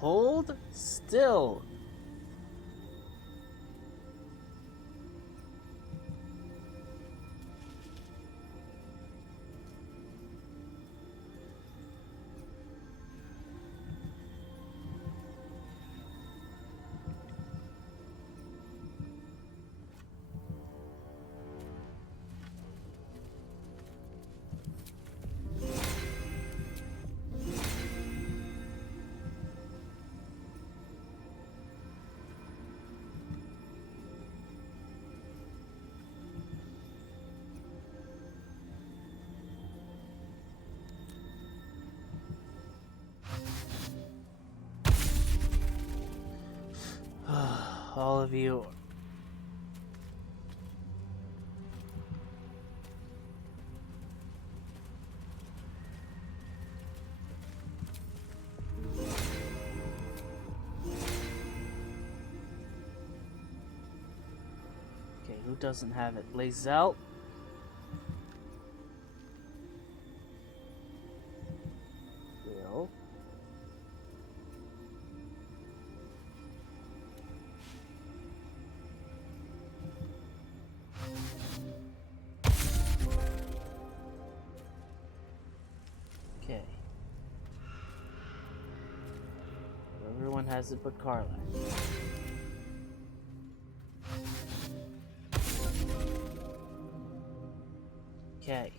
Hold still. of you. Okay, who doesn't have it? Lae'zel? Will. Okay. Everyone has it but Carla. Okay.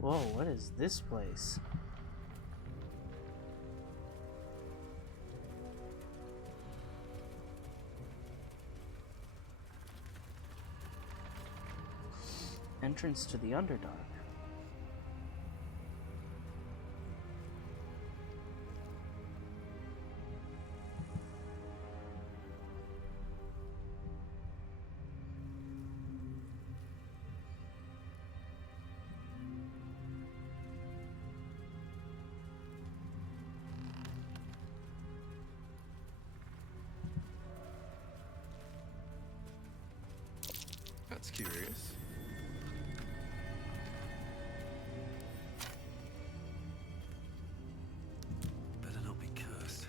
Whoa, what is this place? Entrance to the Underdark. That's curious. Better not be cursed.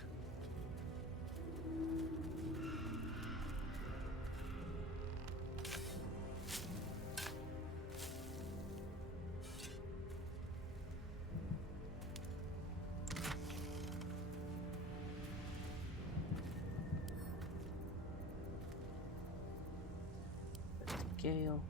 Gale.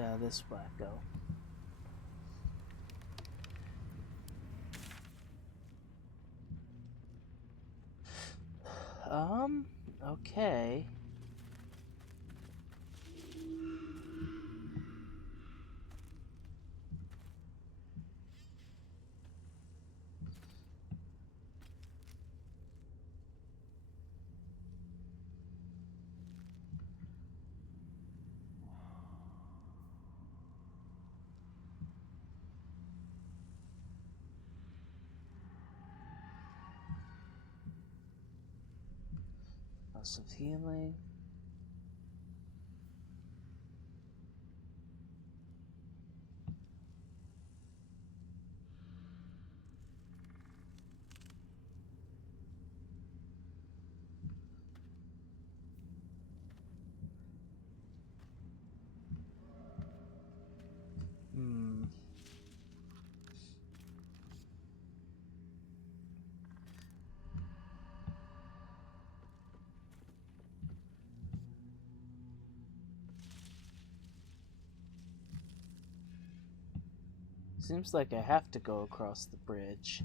Yeah, this wacko. Okay. Loss of healing. Seems like I have to go across the bridge.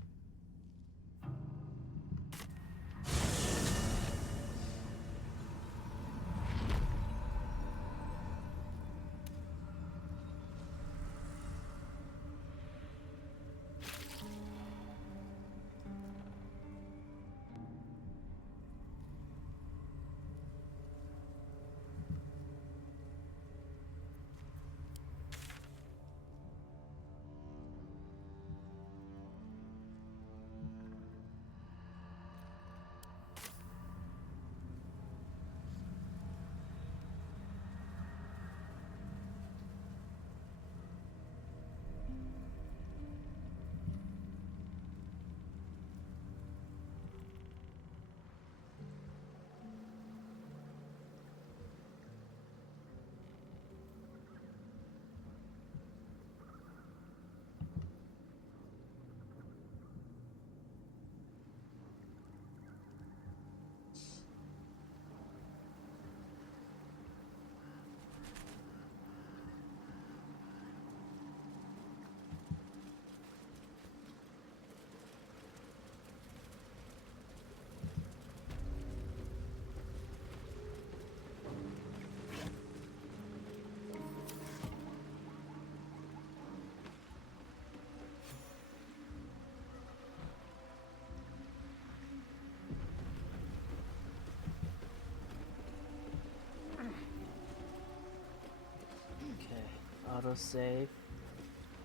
Autosave.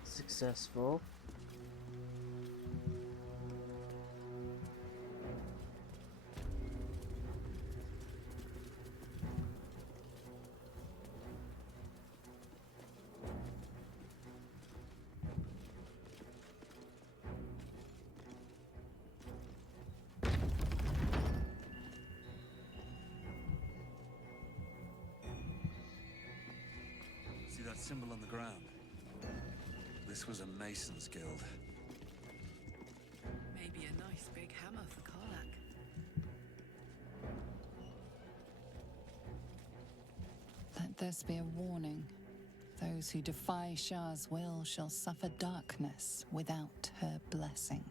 Successful. See that symbol on the ground? This was a Mason's guild. Maybe a nice big hammer for Karlak. Let this be a warning. Those who defy Shah's will shall suffer darkness without her blessing.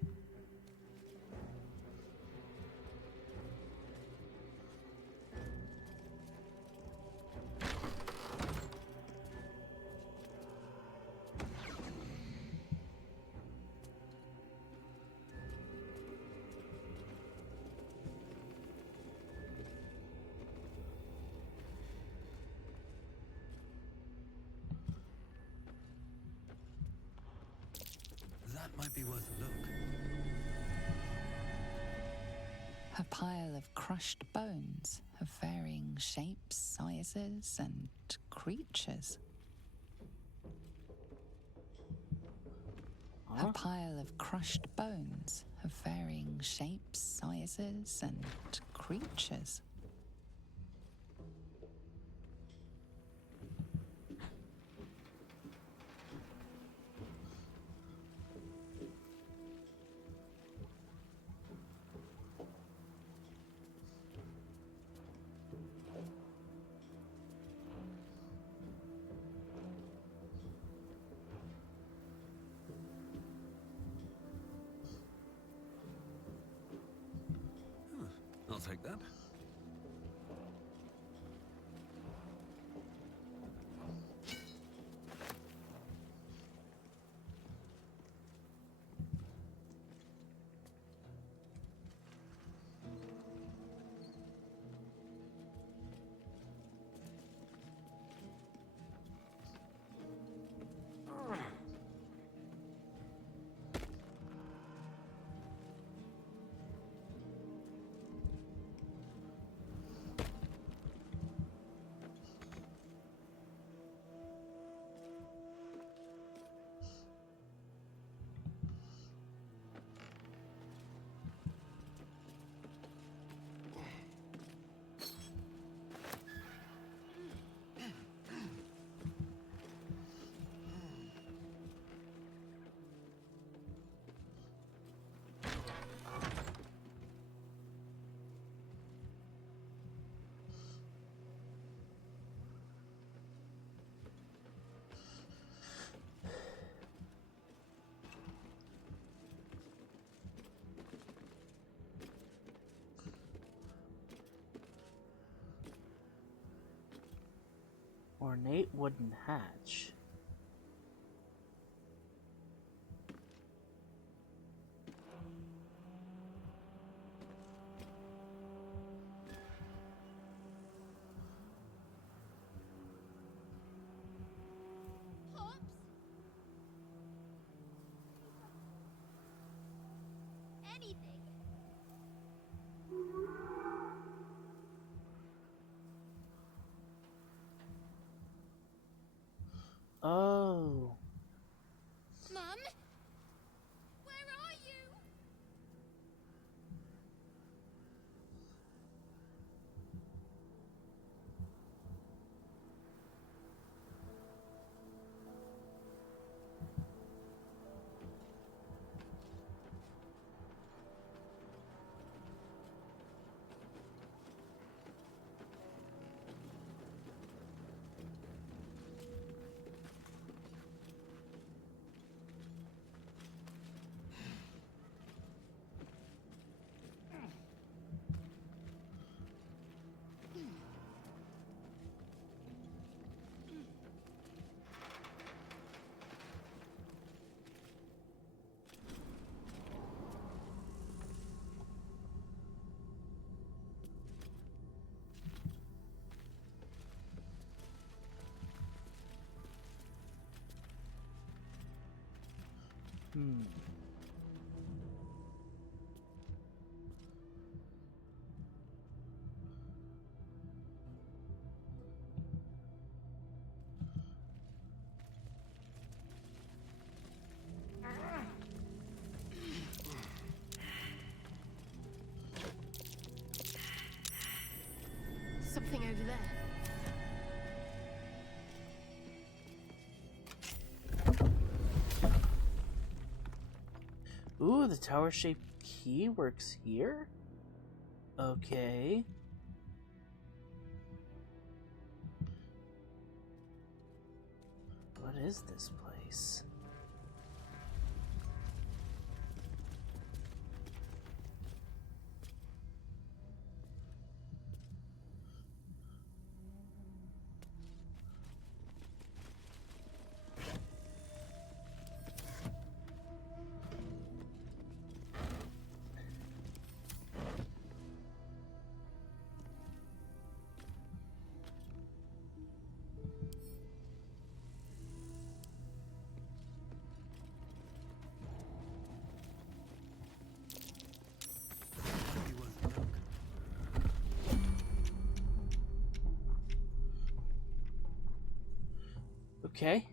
That might be worth a look. A pile of crushed bones of varying shapes, sizes, and creatures. Huh? A pile of crushed bones of varying shapes, sizes, and creatures. that. Ornate wooden hatch. Anything. Oh. Mum? Where are you? Hmm. Something over there. Ooh, the tower-shaped key works here? Okay. What is this place? Okay.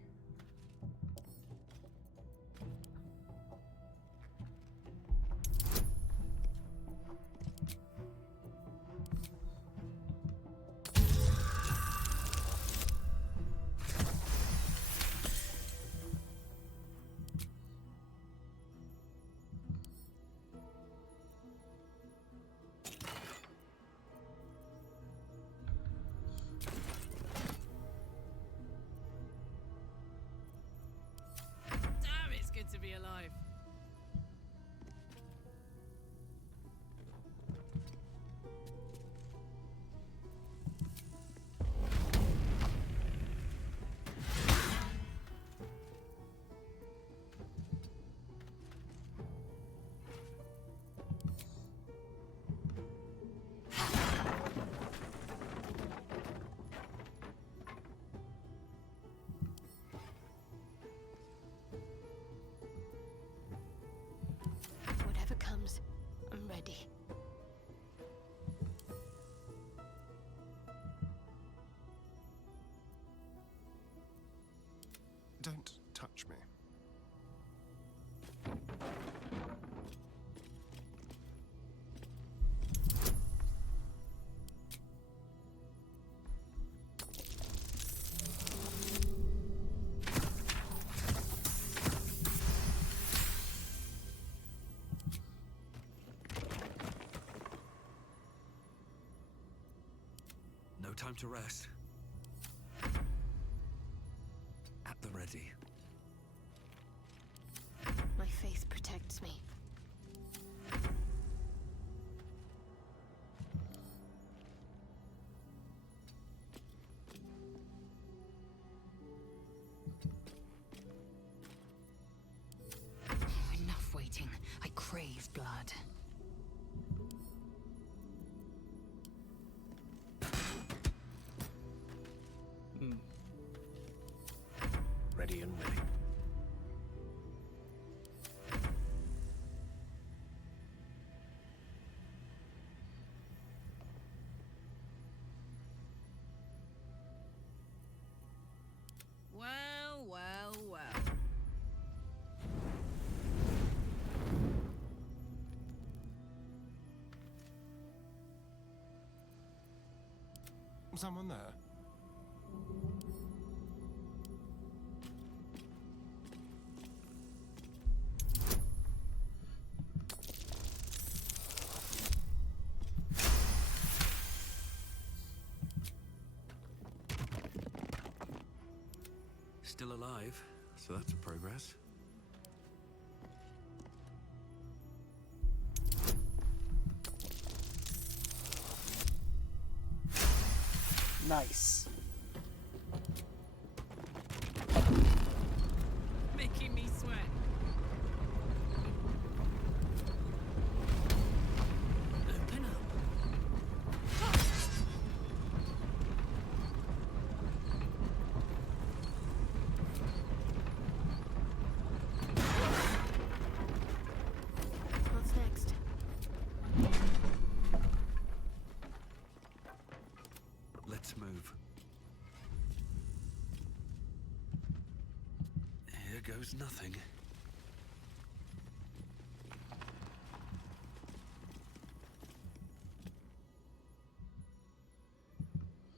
time to rest. At the ready. My faith protects me. Enough waiting. I crave blood. Ready and willing. Well, well, well. Someone there? Still alive, so that's progress. Nice. Making me sweat. Open up. What's next? Let's move. Here goes nothing.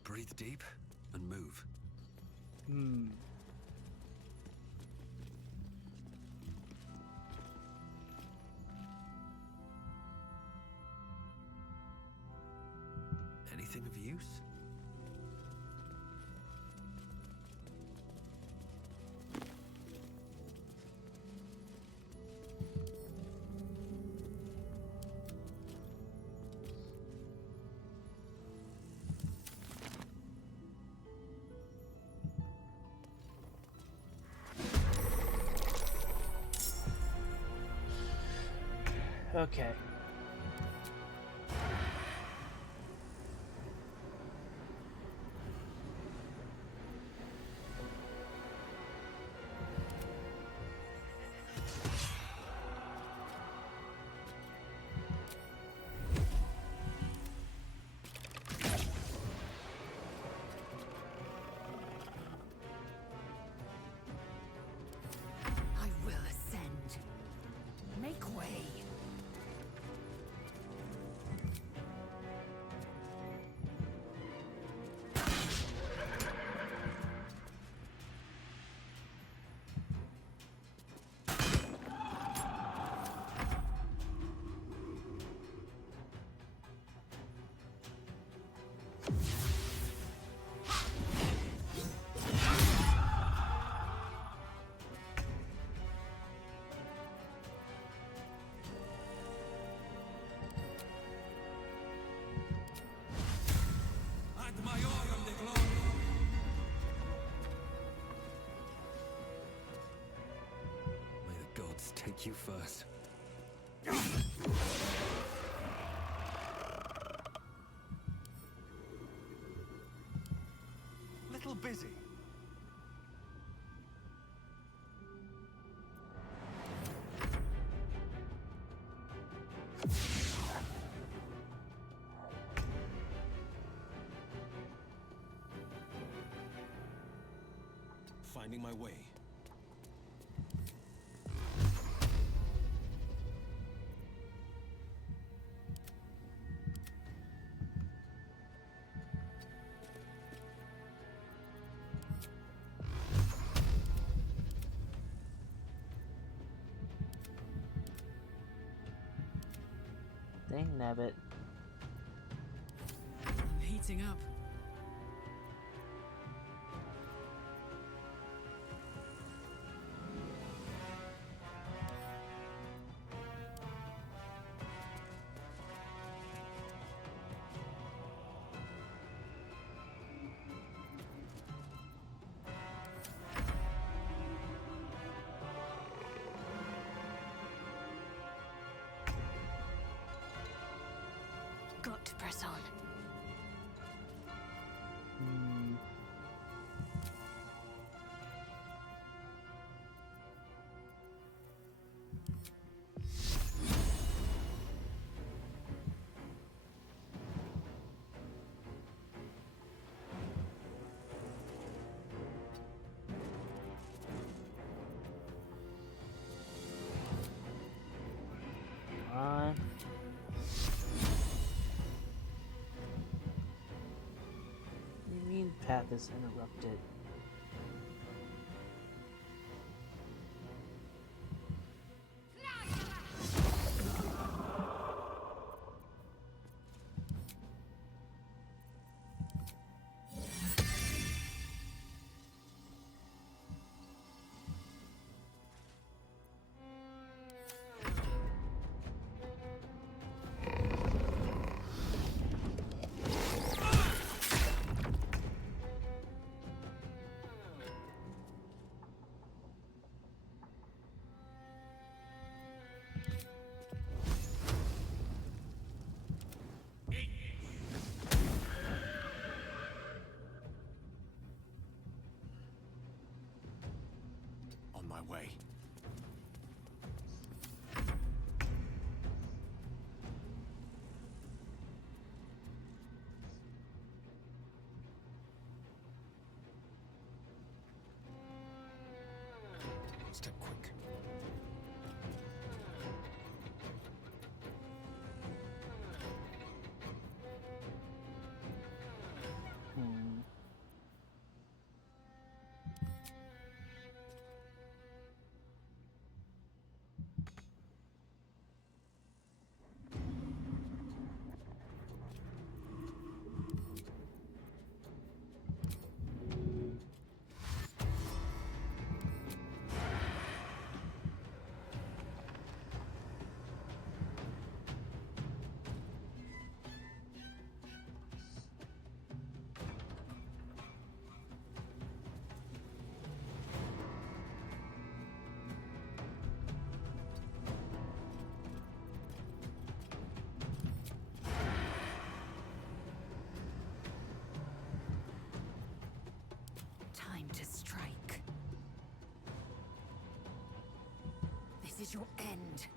Breathe deep and move. Anything of use? Okay. I will ascend. Make way. Ad majorem de gloria. May the gods take you first. Little busy. Finding my way. Dang nabbit. I'm heating up. got to press on. What do you mean path is interrupted? On my way. Step quick. Time to strike. This is your end.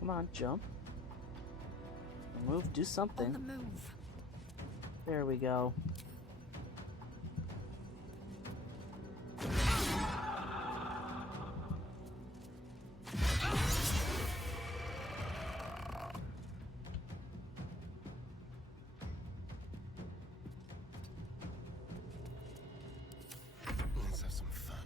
Come on, jump. Move, do something. On the move. There we go. Let's have some fun.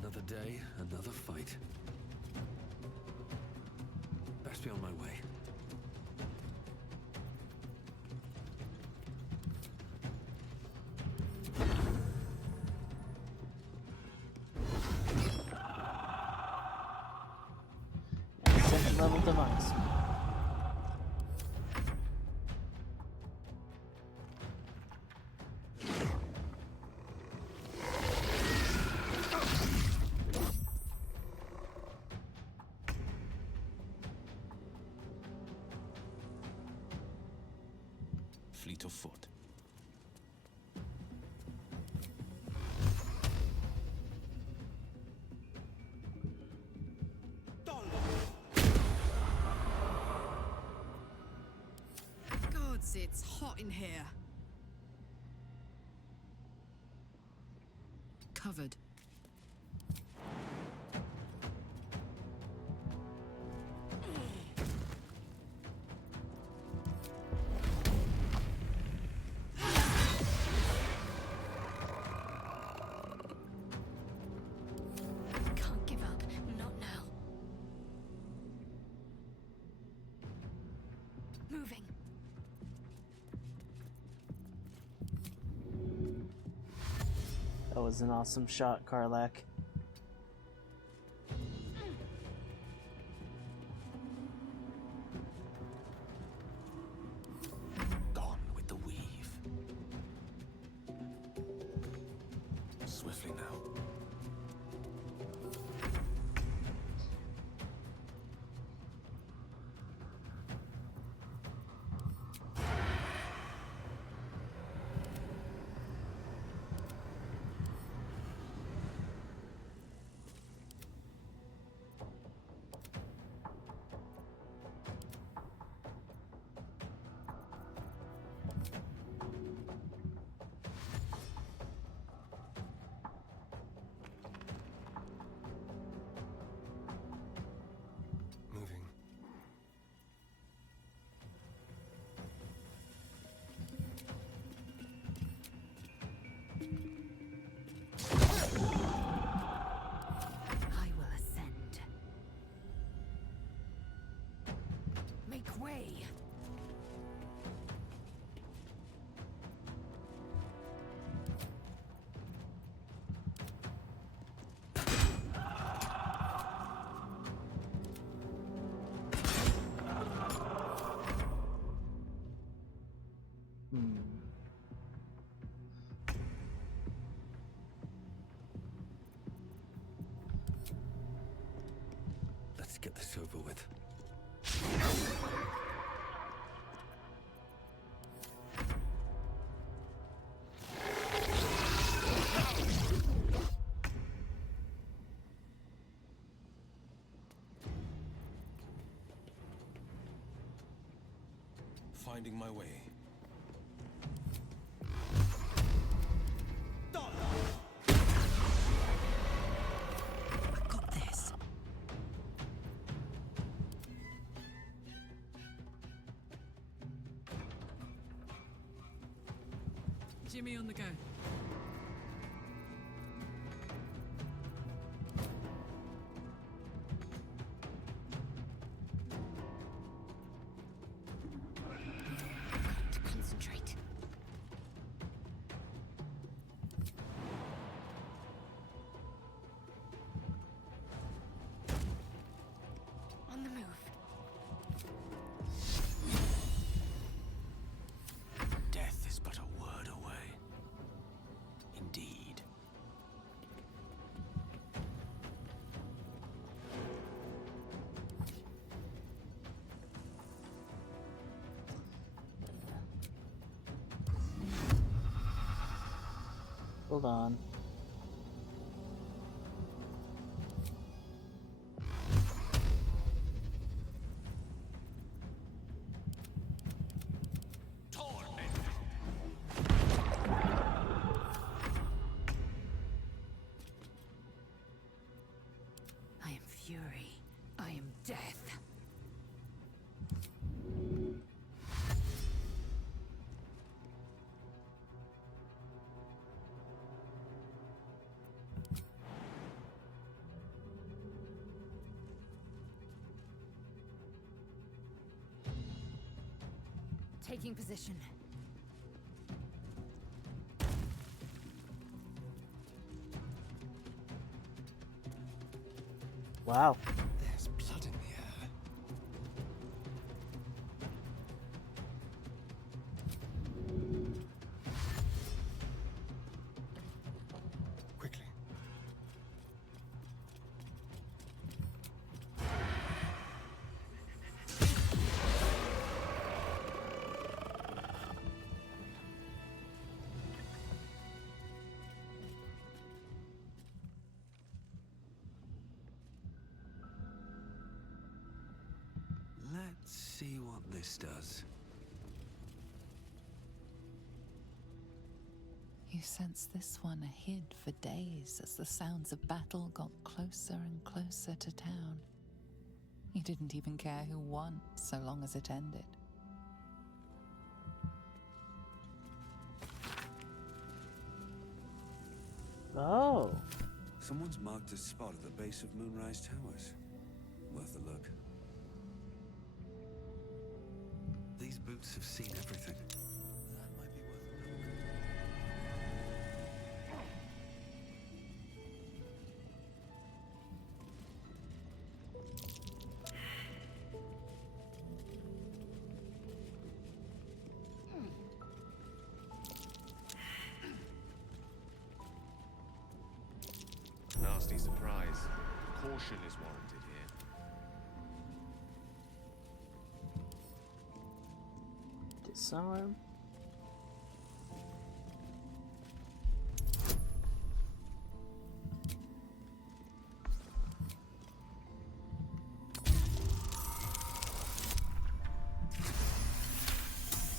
Another day, another fight. Best be on my way. Second level device. Fleet of foot. Gods, it's hot in here. Covered. moving. That was an awesome shot, Karlak. Gone with the weave. Swiftly now. Moving. I will ascend. Make way. Let's get this over with. Finding my way. I've got this. Jimmy on the go. To concentrate. On the move. Death is but a word away. Indeed. Hold on. I am fury. I am death. Taking position. Wow. There's blood in the air. Quickly. Let's see what this does. You sensed this one hid for days as the sounds of battle got closer and closer to town. You didn't even care who won, so long as it ended. Oh. Someone's marked a spot at the base of Moonrise Towers. Worth a look. The these boots have seen everything. That might be worth a look. Nasty surprise. Caution is warranted here. Disarm.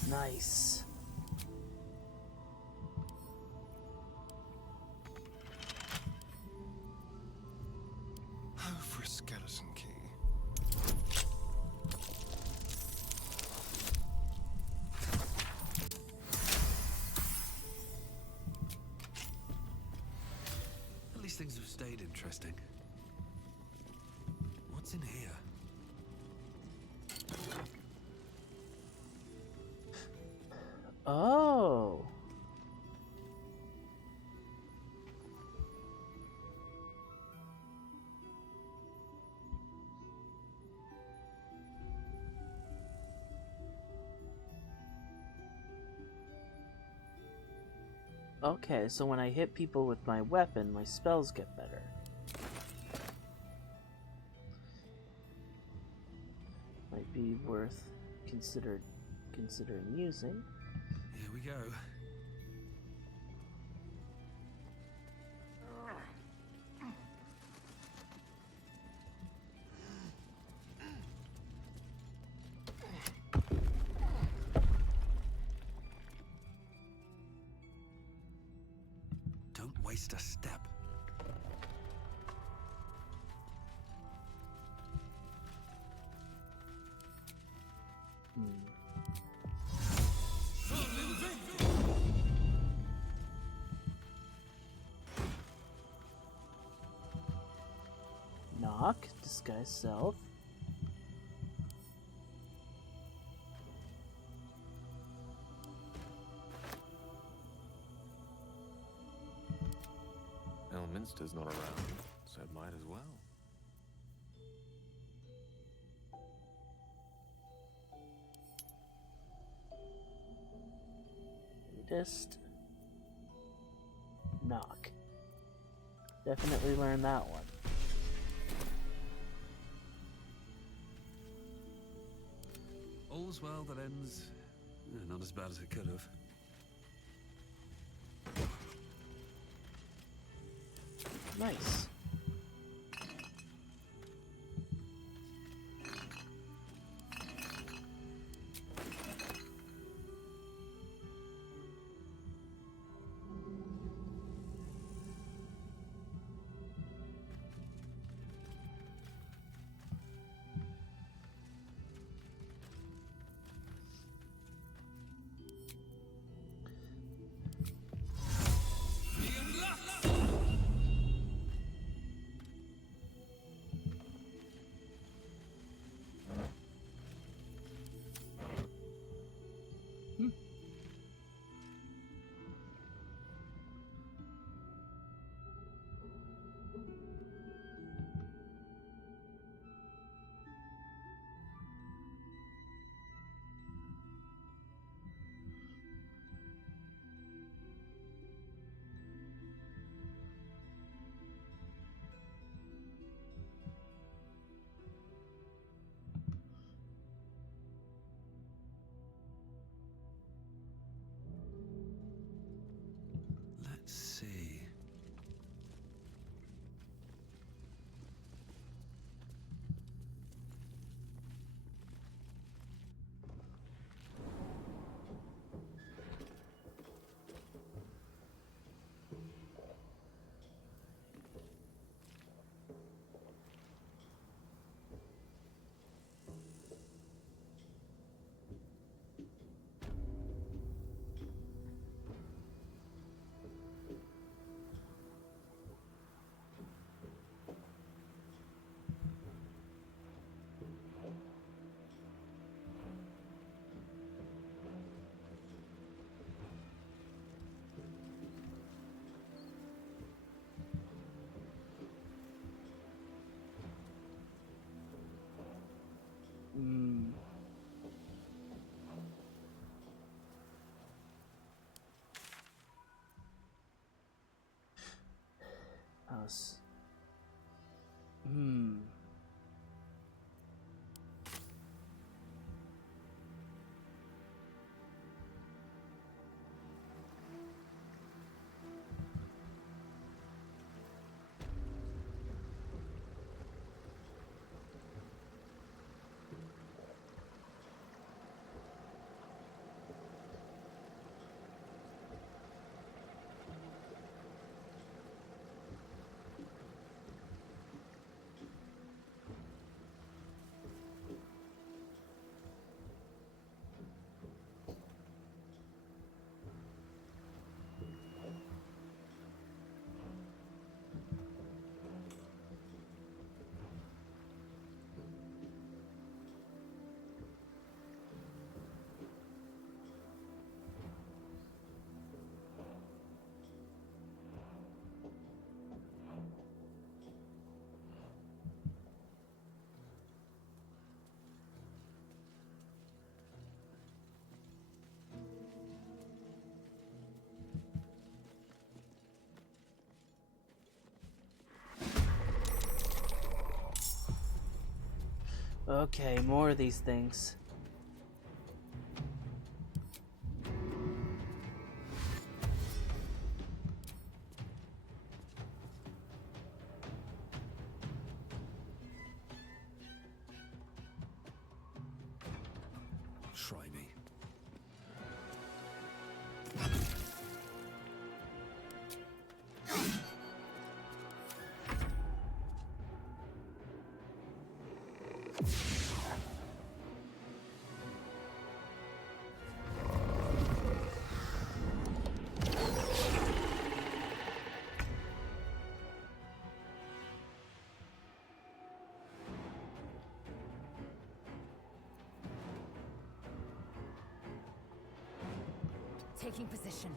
Nice. Oh, for a skeleton key. At least things have stayed interesting. What's in here? Oh. Okay, so when I hit people with my weapon, my spells get better. Might be worth considering using. Here we go. Don't waste a step. Knock, disguise self. Elminster's not around, so it might as well. Just knock. Definitely learn that one. All's well that ends not as bad as it could have. Nice. Hmm. House. Hmm. Okay, more of these things. Try me. Taking position.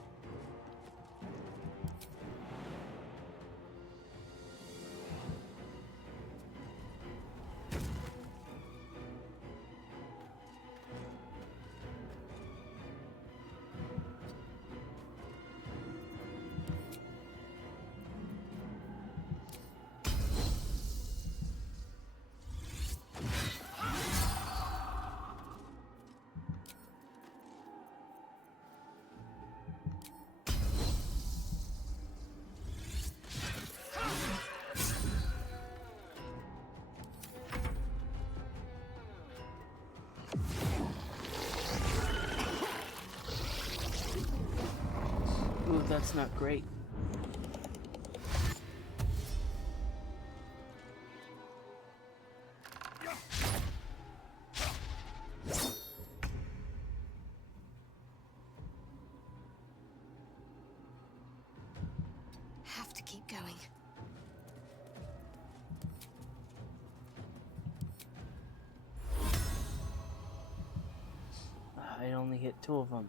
Ooh, that's not great. Have to keep going. I only hit 2 of them.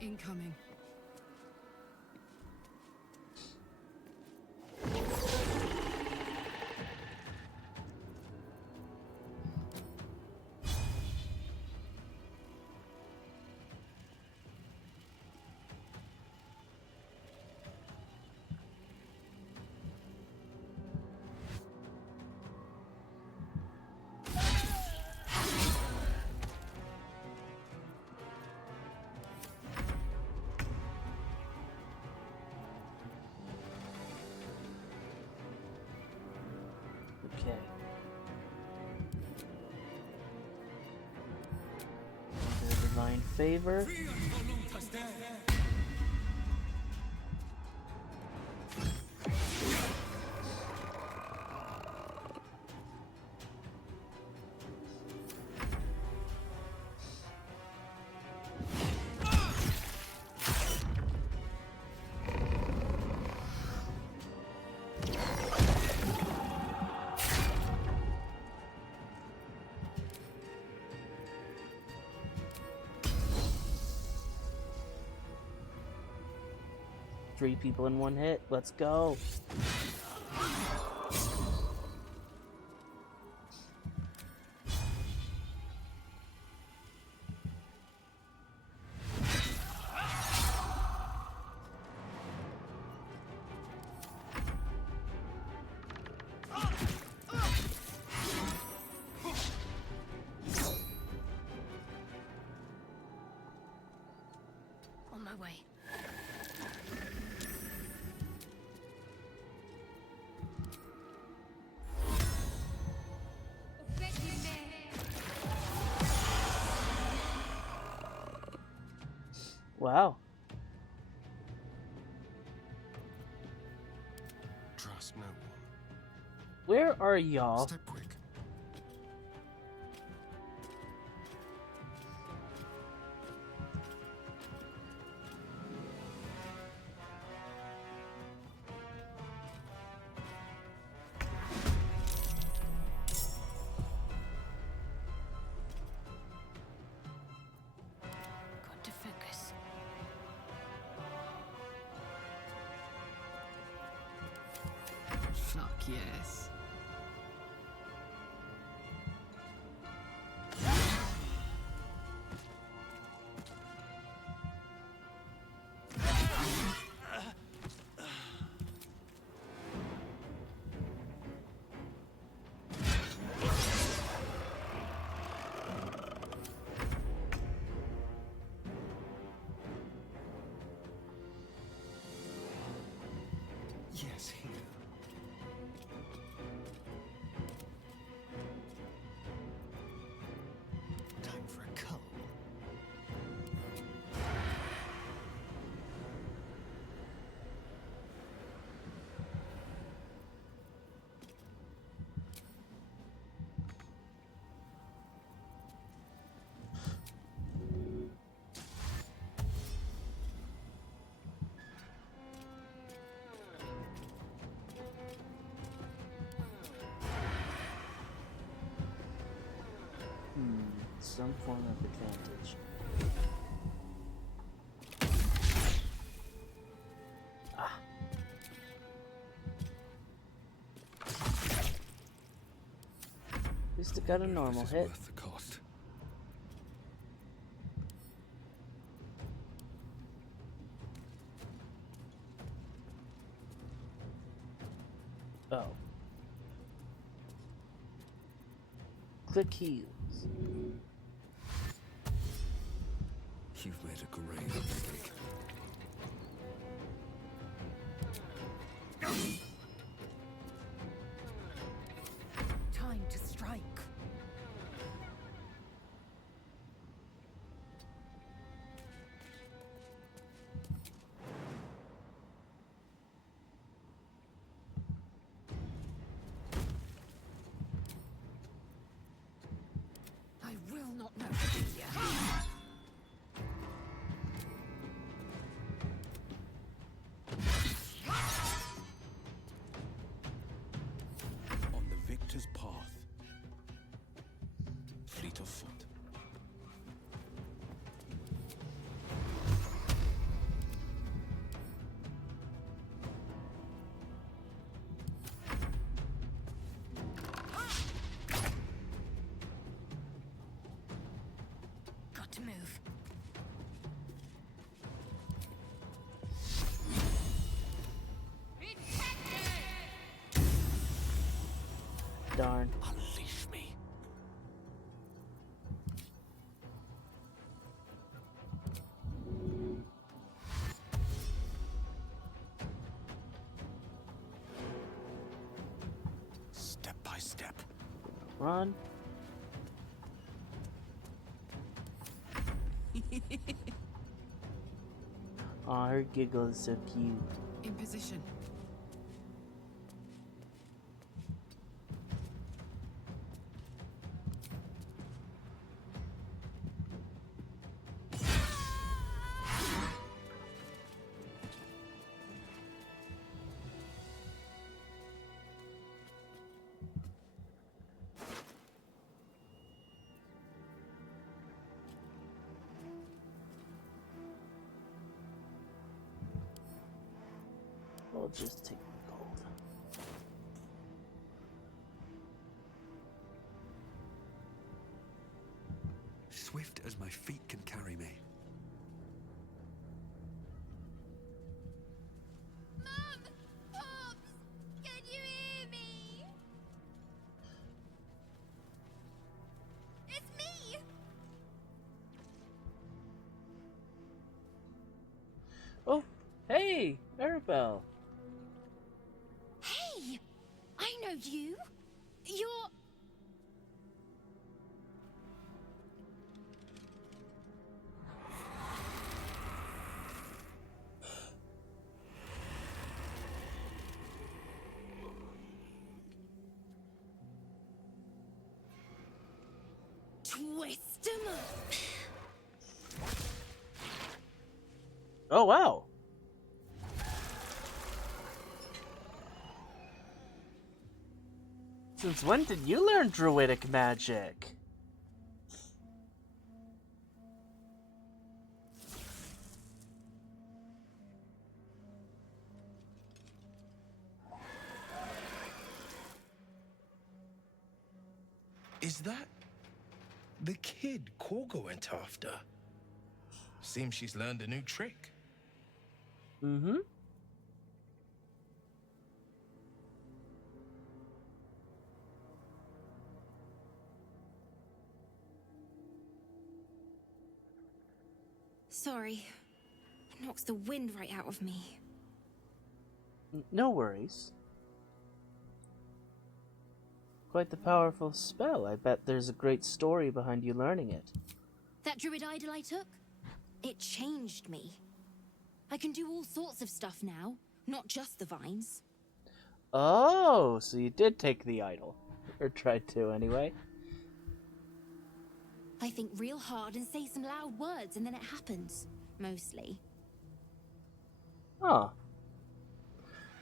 Incoming. Okay. Another divine favor. 3 people in one hit. Let's go. On my way. Wow. Trust no one. Where are y'all? Step quick. Got to focus. Fuck yes. Yes, here. Time for a cull. Some form of advantage. Ah. At least it got a normal hit. Worth the cost. Oh. Click heals. You've made a great mistake. Time to strike. I will not know fear. On the victor's path. Fleet of foot. Got to move. Darn. Unleash me. Step by step. Run. Aw, her giggle is so cute. In position. just take the gold. Swift as my feet can carry me. Mum! Pops! Can you hear me? It's me! Oh, hey, Arabelle. Hey! I know you. You're... Twist 'em up. Oh, wow. Since when did you learn druidic magic? Is that the kid Korga went after? Seems she's learned a new trick. Mm-hmm. Sorry. It knocks the wind right out of me. No worries. Quite the powerful spell. I bet there's a great story behind you learning it. That druid idol I took? It changed me. I can do all sorts of stuff now, not just the vines. Oh, so you did take the idol. Or tried to, anyway. I think real hard and say some loud words and then it happens. Mostly. Huh.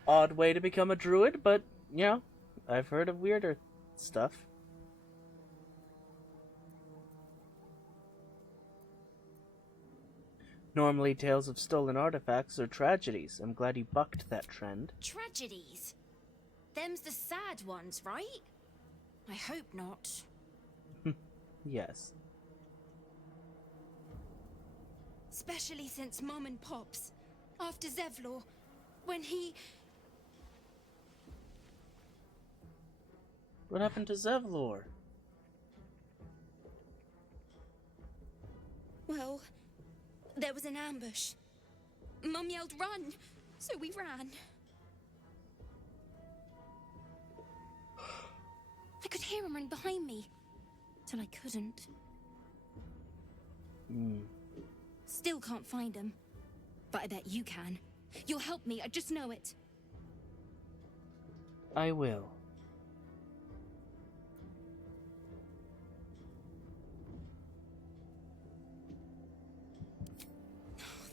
Odd way to become a druid, but, you know, I've heard of weirder stuff. Normally, tales of stolen artifacts are tragedies. I'm glad you bucked that trend. Tragedies? Them's the sad ones, right? I hope not. Yes. Especially since Mum and Pops, after Zevlor, when he... What happened to Zevlor? Well, there was an ambush. Mum yelled run, so we ran. I could hear him running behind me, till I couldn't. Still can't find him, but I bet you can. You'll help me, I just know it. I will.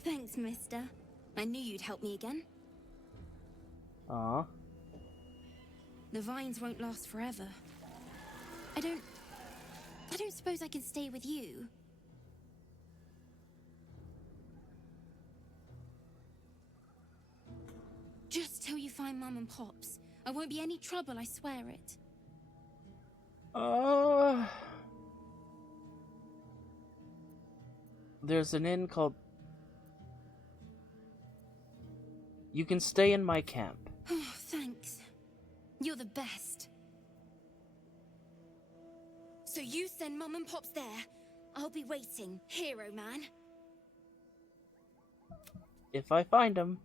Thanks, mister. I knew you'd help me again. Aw. The vines won't last forever. I don't suppose I can stay with you. Just till you find Mum and Pops. I won't be any trouble, I swear it. There's an inn called... You can stay in my camp. Oh, thanks. You're the best. So you send Mum and Pops there. I'll be waiting, hero man. If I find them.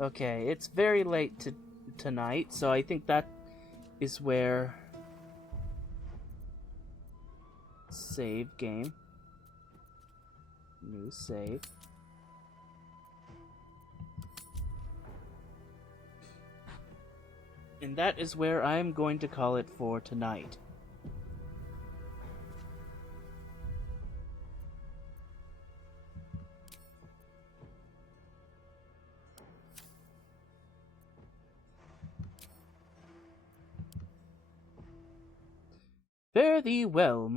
Okay, it's very late tonight, so I think that is where... Save game. New save. And that is where I'm going to call it for tonight. Fare thee well,